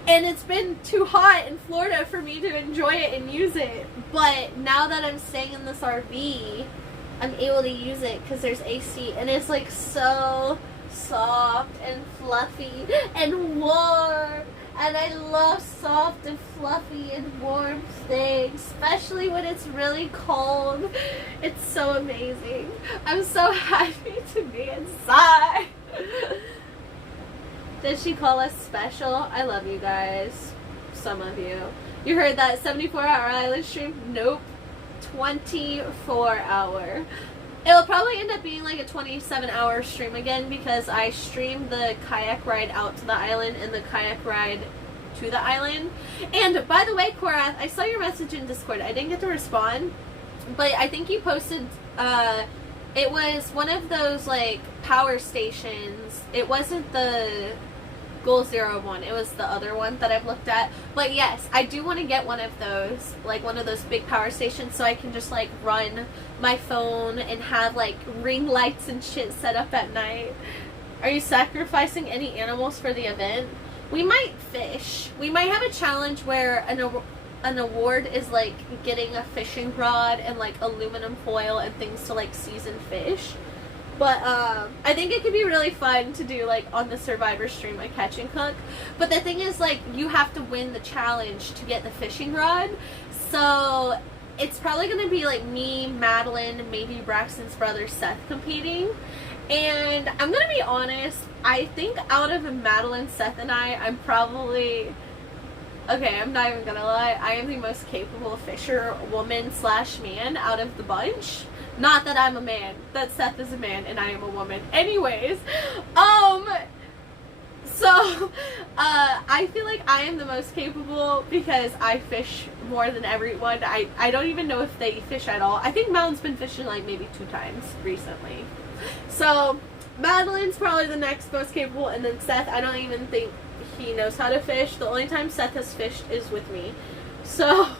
And it's been too hot in Florida for me to enjoy it and use it. But now that I'm staying in this RV, I'm able to use it because there's AC. And it's like so soft and fluffy and warm. And I love soft and fluffy and warm things, especially when it's really cold. It's so amazing. I'm so happy to be inside. Did she call us special? I love you guys. Some of you. You heard that 74-hour island stream? Nope. 24-hour. It'll probably end up being like a 27-hour stream again because I streamed the kayak ride out to the island and the kayak ride to the island. And by the way, Korath, I saw your message in Discord. I didn't get to respond, but I think you posted, it was one of those like power stations. It wasn't the Goal 01. It was the other one that I've looked at. But yes, I do want to get one of those, like one of those big power stations, so I can just like run my phone and have like ring lights and shit set up at night. Are you sacrificing any animals for the event? We might fish. We might have a challenge where an award is like getting a fishing rod and like aluminum foil and things to like season fish. But I think it could be really fun to do like on the Survivor stream, like catch and cook. But the thing is, like, you have to win the challenge to get the fishing rod. So it's probably going to be like me, Madeline, maybe Braxton's brother Seth competing. And I'm going to be honest, I think out of Madeline, Seth, and I'm probably... Okay, I'm not even going to lie. I am the most capable fisher woman / man out of the bunch. Not that I'm a man. That Seth is a man and I am a woman. Anyways, so, I feel like I am the most capable because I fish more than everyone. I don't even know if they fish at all. I think Madeline's been fishing like maybe 2 times recently. So, Madeline's probably the next most capable, and then Seth, I don't even think he knows how to fish. The only time Seth has fished is with me. So...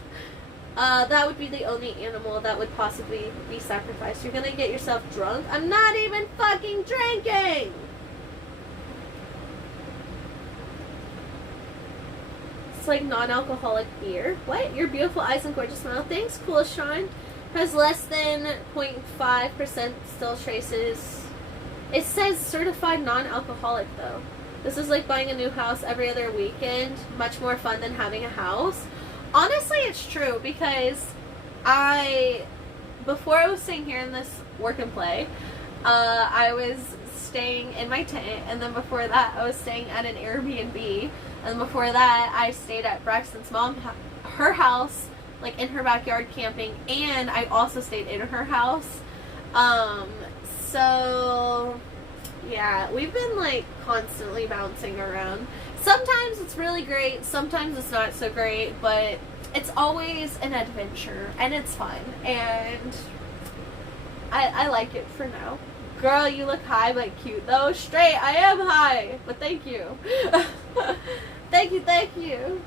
that would be the only animal that would possibly be sacrificed. You're gonna get yourself drunk? I'm not even fucking drinking! It's like non-alcoholic beer. What? Your beautiful eyes and gorgeous smile. Thanks, cool Sean. Has less than 0.5% still traces. It says certified non-alcoholic though. This is like buying a new house every other weekend. Much more fun than having a house. Honestly, it's true because before I was staying here in this work and play, I was staying in my tent, and then before that, I was staying at an Airbnb, and before that, I stayed at Braxton's mom, her house, like in her backyard camping, and I also stayed in her house. So yeah, we've been like constantly bouncing around. Sometimes it's really great, sometimes it's not so great, but it's always an adventure, and it's fun, and I like it for now. Girl, you look high but cute, though. Straight, I am high, but thank you. Thank you.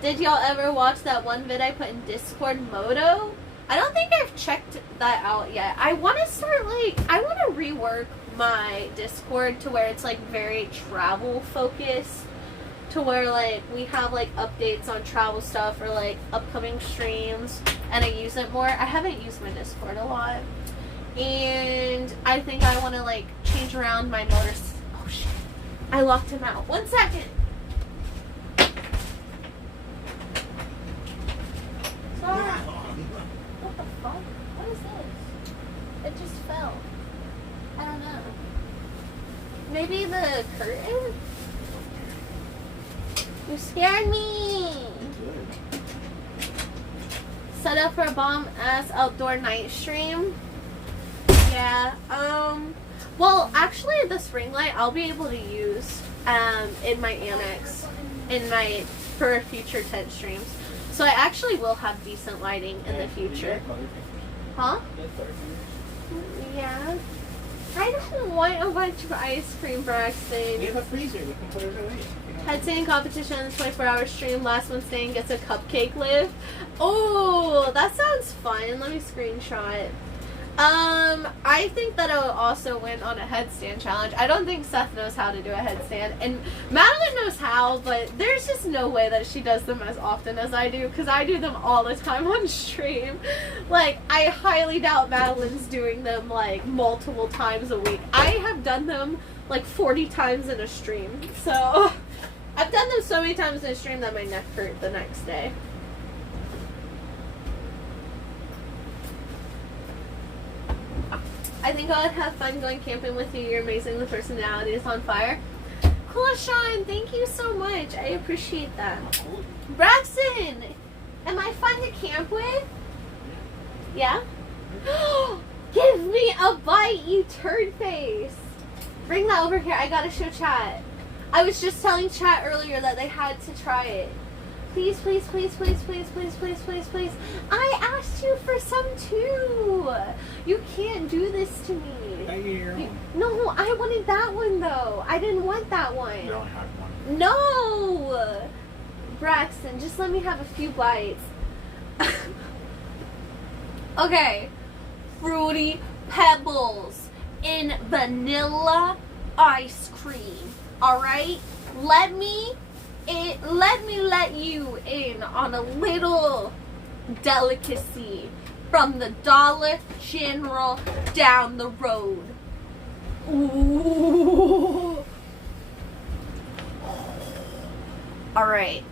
Did y'all ever watch that one vid I put in Discord, Moto? I don't think I've checked that out yet. I want to start, I want to rework my Discord to where it's like very travel focused, to where like we have like updates on travel stuff or like upcoming streams, and I use it more. I haven't used my Discord a lot, and I think I want to like change around my motors. Oh shit, I locked him out. 1 second. Sorry. What the fuck? What is this? It just fell. I don't know. Maybe the curtain? You scared me! Set up for a bomb-ass outdoor night stream? Yeah, Well, actually, this ring light I'll be able to use in my annex, for future tent streams. So I actually will have decent lighting in the future. Huh? Yeah. I don't want a bunch of ice cream, Braxton. We have a freezer. We can put it away. Headstand competition on the 24-hour stream. Last one staying gets a cupcake lift. Oh, that sounds fun. Let me screenshot. I think that I will also win on a headstand challenge. I don't think Seth knows how to do a headstand, and Madeline knows how, but there's just no way that she does them as often as I do, because I do them all the time on stream. Like, I highly doubt Madeline's doing them, like, multiple times a week. I have done them, like, 40 times in a stream, so I've done them so many times in a stream that my neck hurt the next day. I think I would have fun going camping with you. You're amazing. The personality is on fire. Cool, Sean. Thank you so much. I appreciate that. Braxton, am I fun to camp with? Yeah? Give me a bite, you turd face. Bring that over here. I gotta show chat. I was just telling chat earlier that they had to try it. Please, please, please, please, please, please, please, please, please. I asked you for some too. You can't do this to me. No, I wanted that one though. I didn't want that one. You don't have one. No! Braxton, just let me have a few bites. Okay. Fruity Pebbles in vanilla ice cream. Alright? Let me let you in on a little delicacy from the Dollar General down the road. Ooh. Alright.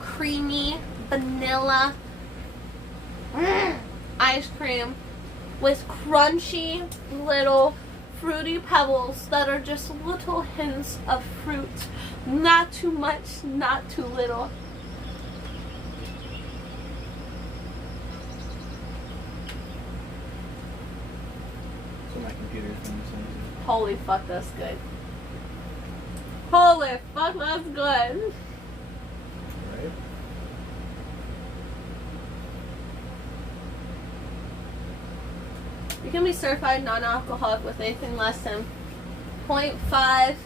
Creamy vanilla ice cream with crunchy little fruity pebbles that are just little hints of fruit. Not too much, not too little. So my computer's going to send it. Holy fuck, that's good. Holy fuck, that's good. Right? You can be certified non-alcoholic with anything less than 0.5.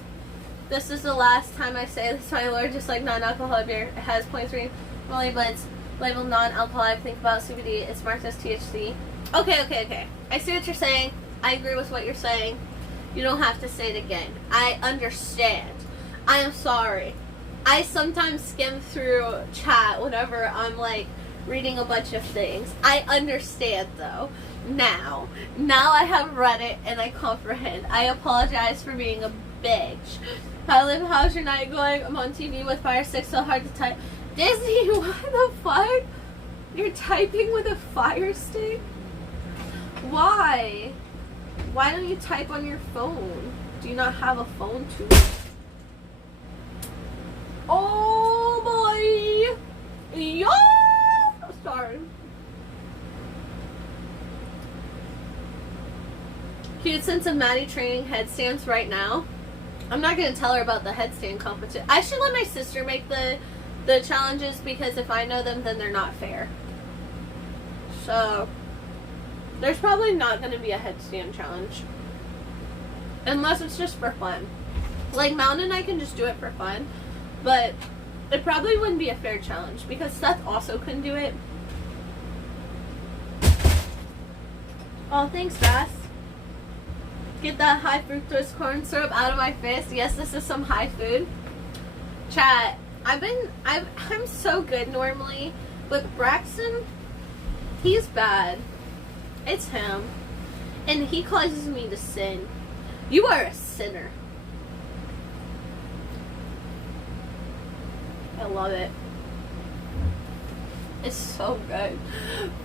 This is the last time I say this, my lord, just like non-alcoholic beer. It has 0.3 milliliters, but it's labeled non-alcoholic. Think about CBD. It's marked as THC. Okay. I see what you're saying. I agree with what you're saying. You don't have to say it again. I understand. I am sorry. I sometimes skim through chat whenever I'm, like, reading a bunch of things. I understand, though. Now I have read it and I comprehend. I apologize for being a bitch. Hi, Liv, how's your night going? I'm on TV with Fire Stick, so hard to type. Disney, what the fuck? You're typing with a Fire Stick? Why? Why don't you type on your phone? Do you not have a phone too? Oh boy! Yo! Sorry. Cute sense of Maddie training headstands right now. I'm not going to tell her about the headstand competition. I should let my sister make the challenges, because if I know them, then they're not fair. So, there's probably not going to be a headstand challenge. Unless it's just for fun. Like, Mountain and I can just do it for fun. But it probably wouldn't be a fair challenge, because Seth also couldn't do it. Oh, thanks, Bass. Get that high fructose corn syrup out of my face. Yes, this is some high food. Chat, I'm so good normally, but Braxton, he's bad. It's him. And he causes me to sin. You are a sinner. I love it. It's so good.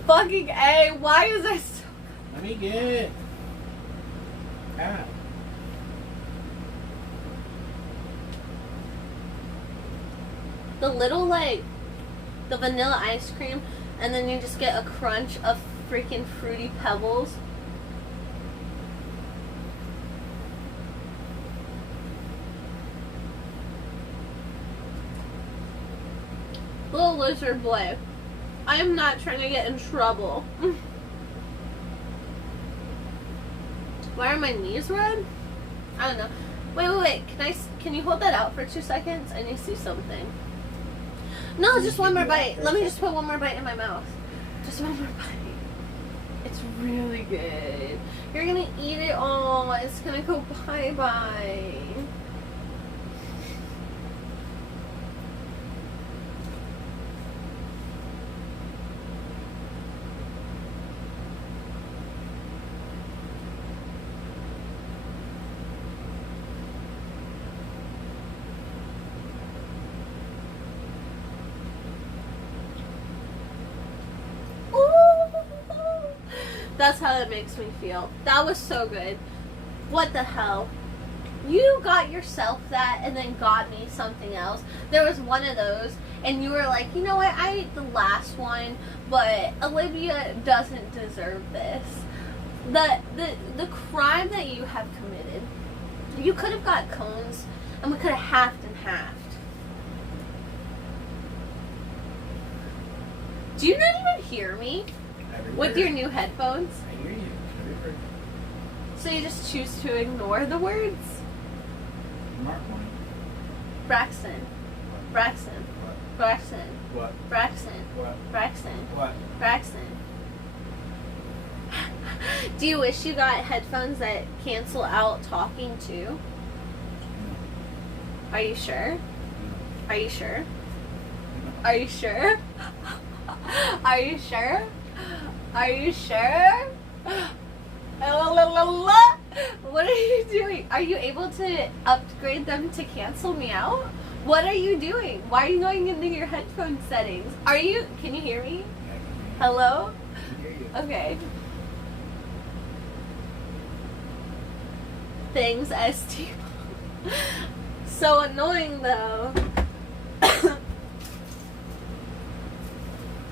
Fucking A, why is I so... Let me get it. Ah. The little, like, the vanilla ice cream, and then you just get a crunch of freaking fruity pebbles. Little lizard boy. I am not trying to get in trouble. Why are my knees red? I don't know. Wait. Can you hold that out for 2 seconds? I need to see something. No, just one more bite. Let me just put one more bite in my mouth. Just one more bite. It's really good. You're gonna eat it all. It's gonna go bye-bye. That's how it makes me feel. That was so good. What the hell? You got yourself that and then got me something else. There was one of those and you were like, you know what, I ate the last one, but Olivia doesn't deserve this. The crime that you have committed. You could have got cones and we could have halved and halved. Do you not even hear me? With your new headphones? I hear you. Every word. So you just choose to ignore the words? Mark one. Braxton. Braxton. What? Braxton. What? Braxton. What? Braxton. What? Braxton. Do you wish you got headphones that cancel out talking too? Are you sure? Are you sure? Are you sure? Are you sure? Are you sure? What are you doing? Are you able to upgrade them to cancel me out? What are you doing? Why are you going into your headphone settings? Can you hear me? Hello? I hear you. Okay. Things ST. So annoying though.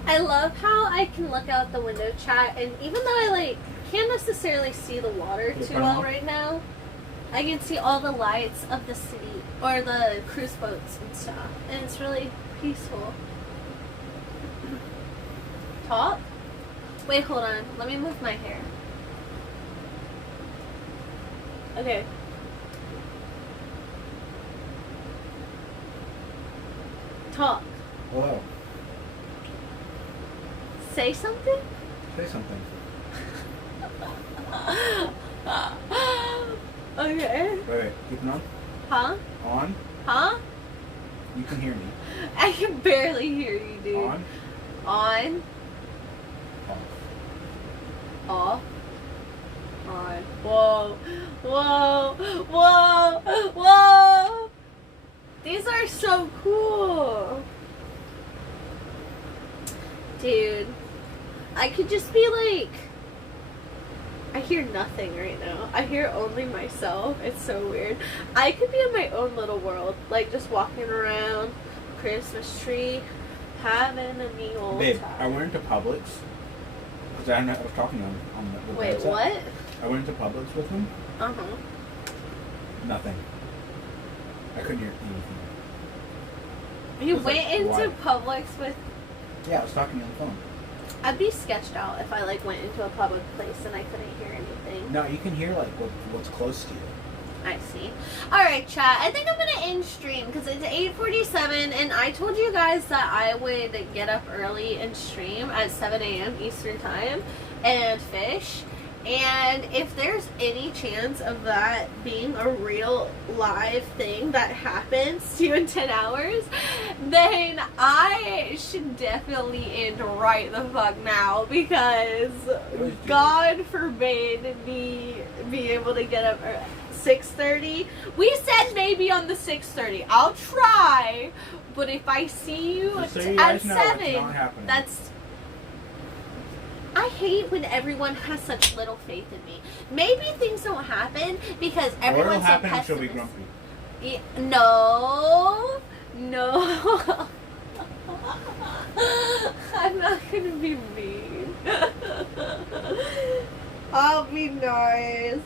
I love how I can look out the window, chat, and even though I can't necessarily see the water too well right now, I can see all the lights of the city or the cruise boats and stuff, and it's really peaceful. Talk? Wait, hold on. Let me move my hair. Okay. Talk. Hello. Say something? Say something. Okay. Wait. Keep it on. Huh? On. Huh? You can hear me. I can barely hear you, dude. On. On. Off. Off. On. Whoa. Whoa. Whoa. Whoa. These are so cool. Dude. I could just be like... I hear nothing right now. I hear only myself. It's so weird. I could be in my own little world. Like, just walking around, Christmas tree, having a me old Babe, time. I went into Publix. Because I was talking to him on the Wait, headset. what? I went into Publix with him. Uh-huh. Nothing. I couldn't hear anything. You Was went like, into why? Publix with... Yeah, I was talking on the phone. I'd be sketched out if I, went into a public place and I couldn't hear anything. No, you can hear, what's close to you. I see. Alright, chat. I think I'm going to end stream because it's 8:47 and I told you guys that I would get up early and stream at 7 a.m. Eastern Time and fish. And if there's any chance of that being a real live thing that happens to you in 10 hours, then I should definitely end right the fuck now because God forbid me be able to get up at 6:30. We said maybe on the 6:30. I'll try, but if I see you Just so you at guys know, it's 7, not happening. that's... I hate when everyone has such little faith in me. Maybe things don't happen because everyone's so happen and she'll pessimistic. be grumpy. Yeah, no. No. I'm not gonna be mean. I'll be nice.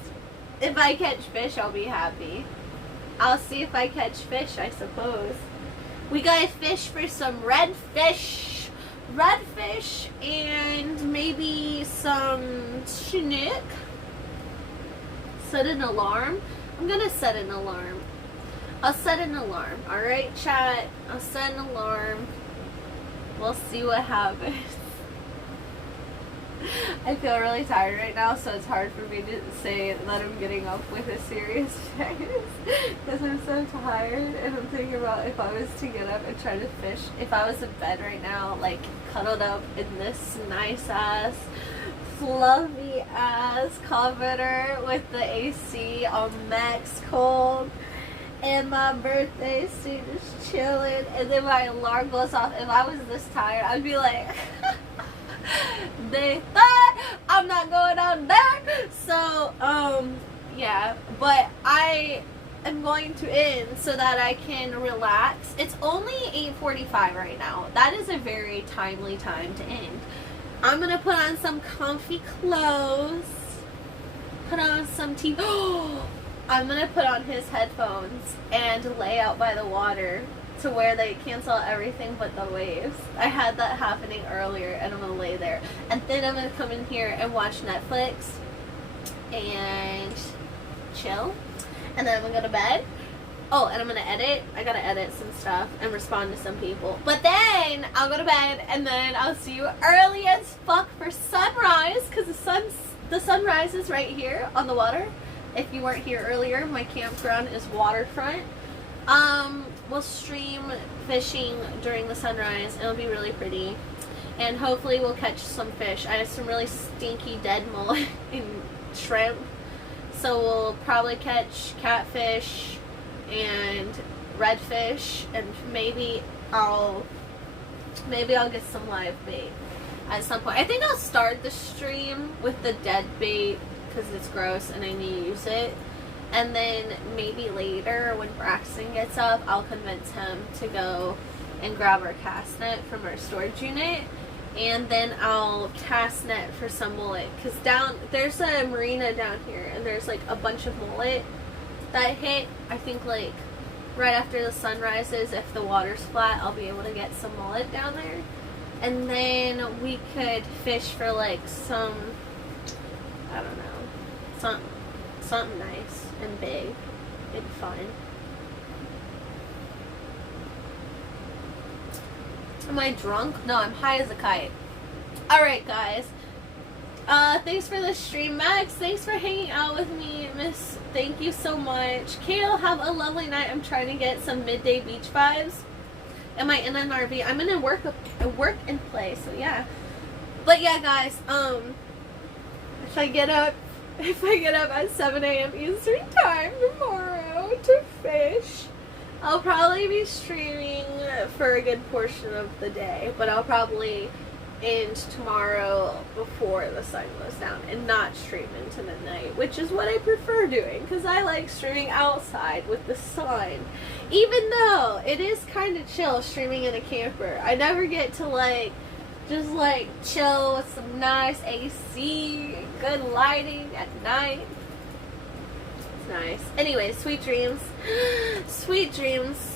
If I catch fish, I'll be happy. I'll see if I catch fish, I suppose. We gotta fish for some redfish, and maybe some snook. Set an alarm. I'm gonna set an alarm. I'll set an alarm. Alright, chat? I'll set an alarm. We'll see what happens. I feel really tired right now, so it's hard for me to say that I'm getting up with a serious face because I'm so tired, and I'm thinking about if I was to get up and try to fish, if I was in bed right now, like cuddled up in this nice ass, fluffy ass comforter with the AC on max cold, and my birthday suit is chilling, and then my alarm goes off. If I was this tired, I'd be like, they thought I'm not going out there. So, yeah, but I am going to end so that I can relax. It's only 8:45 right now. That is a very timely time to end. I'm gonna put on some comfy clothes, put on some TV. I'm gonna put on his headphones and lay out by the water to where they cancel everything but the waves. I had that happening earlier, and I'm gonna lay there. And then I'm gonna come in here and watch Netflix and chill. And then I'm gonna go to bed. Oh, and I'm gonna edit. I gotta edit some stuff and respond to some people. But then I'll go to bed, and then I'll see you early as fuck for sunrise, because the sunrise is right here on the water. If you weren't here earlier, my campground is Waterfront. We'll stream fishing during the sunrise. It'll be really pretty. And hopefully we'll catch some fish. I have some really stinky dead mullet and shrimp. So we'll probably catch catfish and redfish, and maybe I'll get some live bait at some point. I think I'll start the stream with the dead bait because it's gross and I need to use it. And then maybe later when Braxton gets up, I'll convince him to go and grab our cast net from our storage unit. And then I'll cast net for some mullet. Because there's a marina down here, and there's like a bunch of mullet that hit. I think like right after the sun rises, if the water's flat, I'll be able to get some mullet down there. And then we could fish for like some, I don't know, something nice and big and fun. Am I drunk? No, I'm high as a kite. Alright, guys. Thanks for the stream. Max, thanks for hanging out with me. Miss, thank you so much. Kale, have a lovely night. I'm trying to get some midday beach vibes. Am I in an RV? I'm in a work and play, so yeah. But yeah, guys, if I get up at 7 a.m. Eastern time tomorrow to fish, I'll probably be streaming for a good portion of the day, but I'll probably end tomorrow before the sun goes down and not stream into midnight, which is what I prefer doing because I like streaming outside with the sun, even though it is kind of chill streaming in a camper. I never get to just chill with some nice AC, good lighting at night. It's nice. Anyway, sweet dreams. Sweet dreams.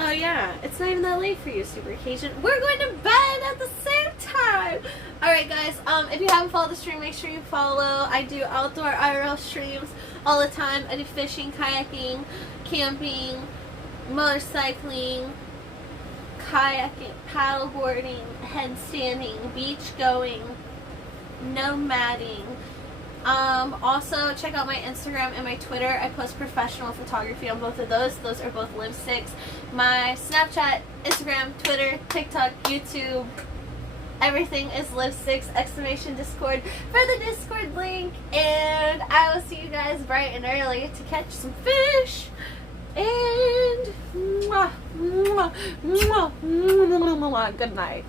Oh yeah, it's not even that late for you, Super Cajun. We're going to bed at the same time. Alright guys, if you haven't followed the stream, make sure you follow. I do outdoor IRL streams all the time. I do fishing, kayaking, camping, motorcycling, kayaking, paddleboarding, headstanding, beach going, nomading. Also check out my Instagram and my Twitter. I post professional photography on both of those. Those are both Live Six. My Snapchat, Instagram, Twitter, TikTok, YouTube, everything is Live Six. Discord for the Discord link. And I will see you guys bright and early to catch some fish. And mwah, mwah, mwah, mwah, mwah, mwah. Good night.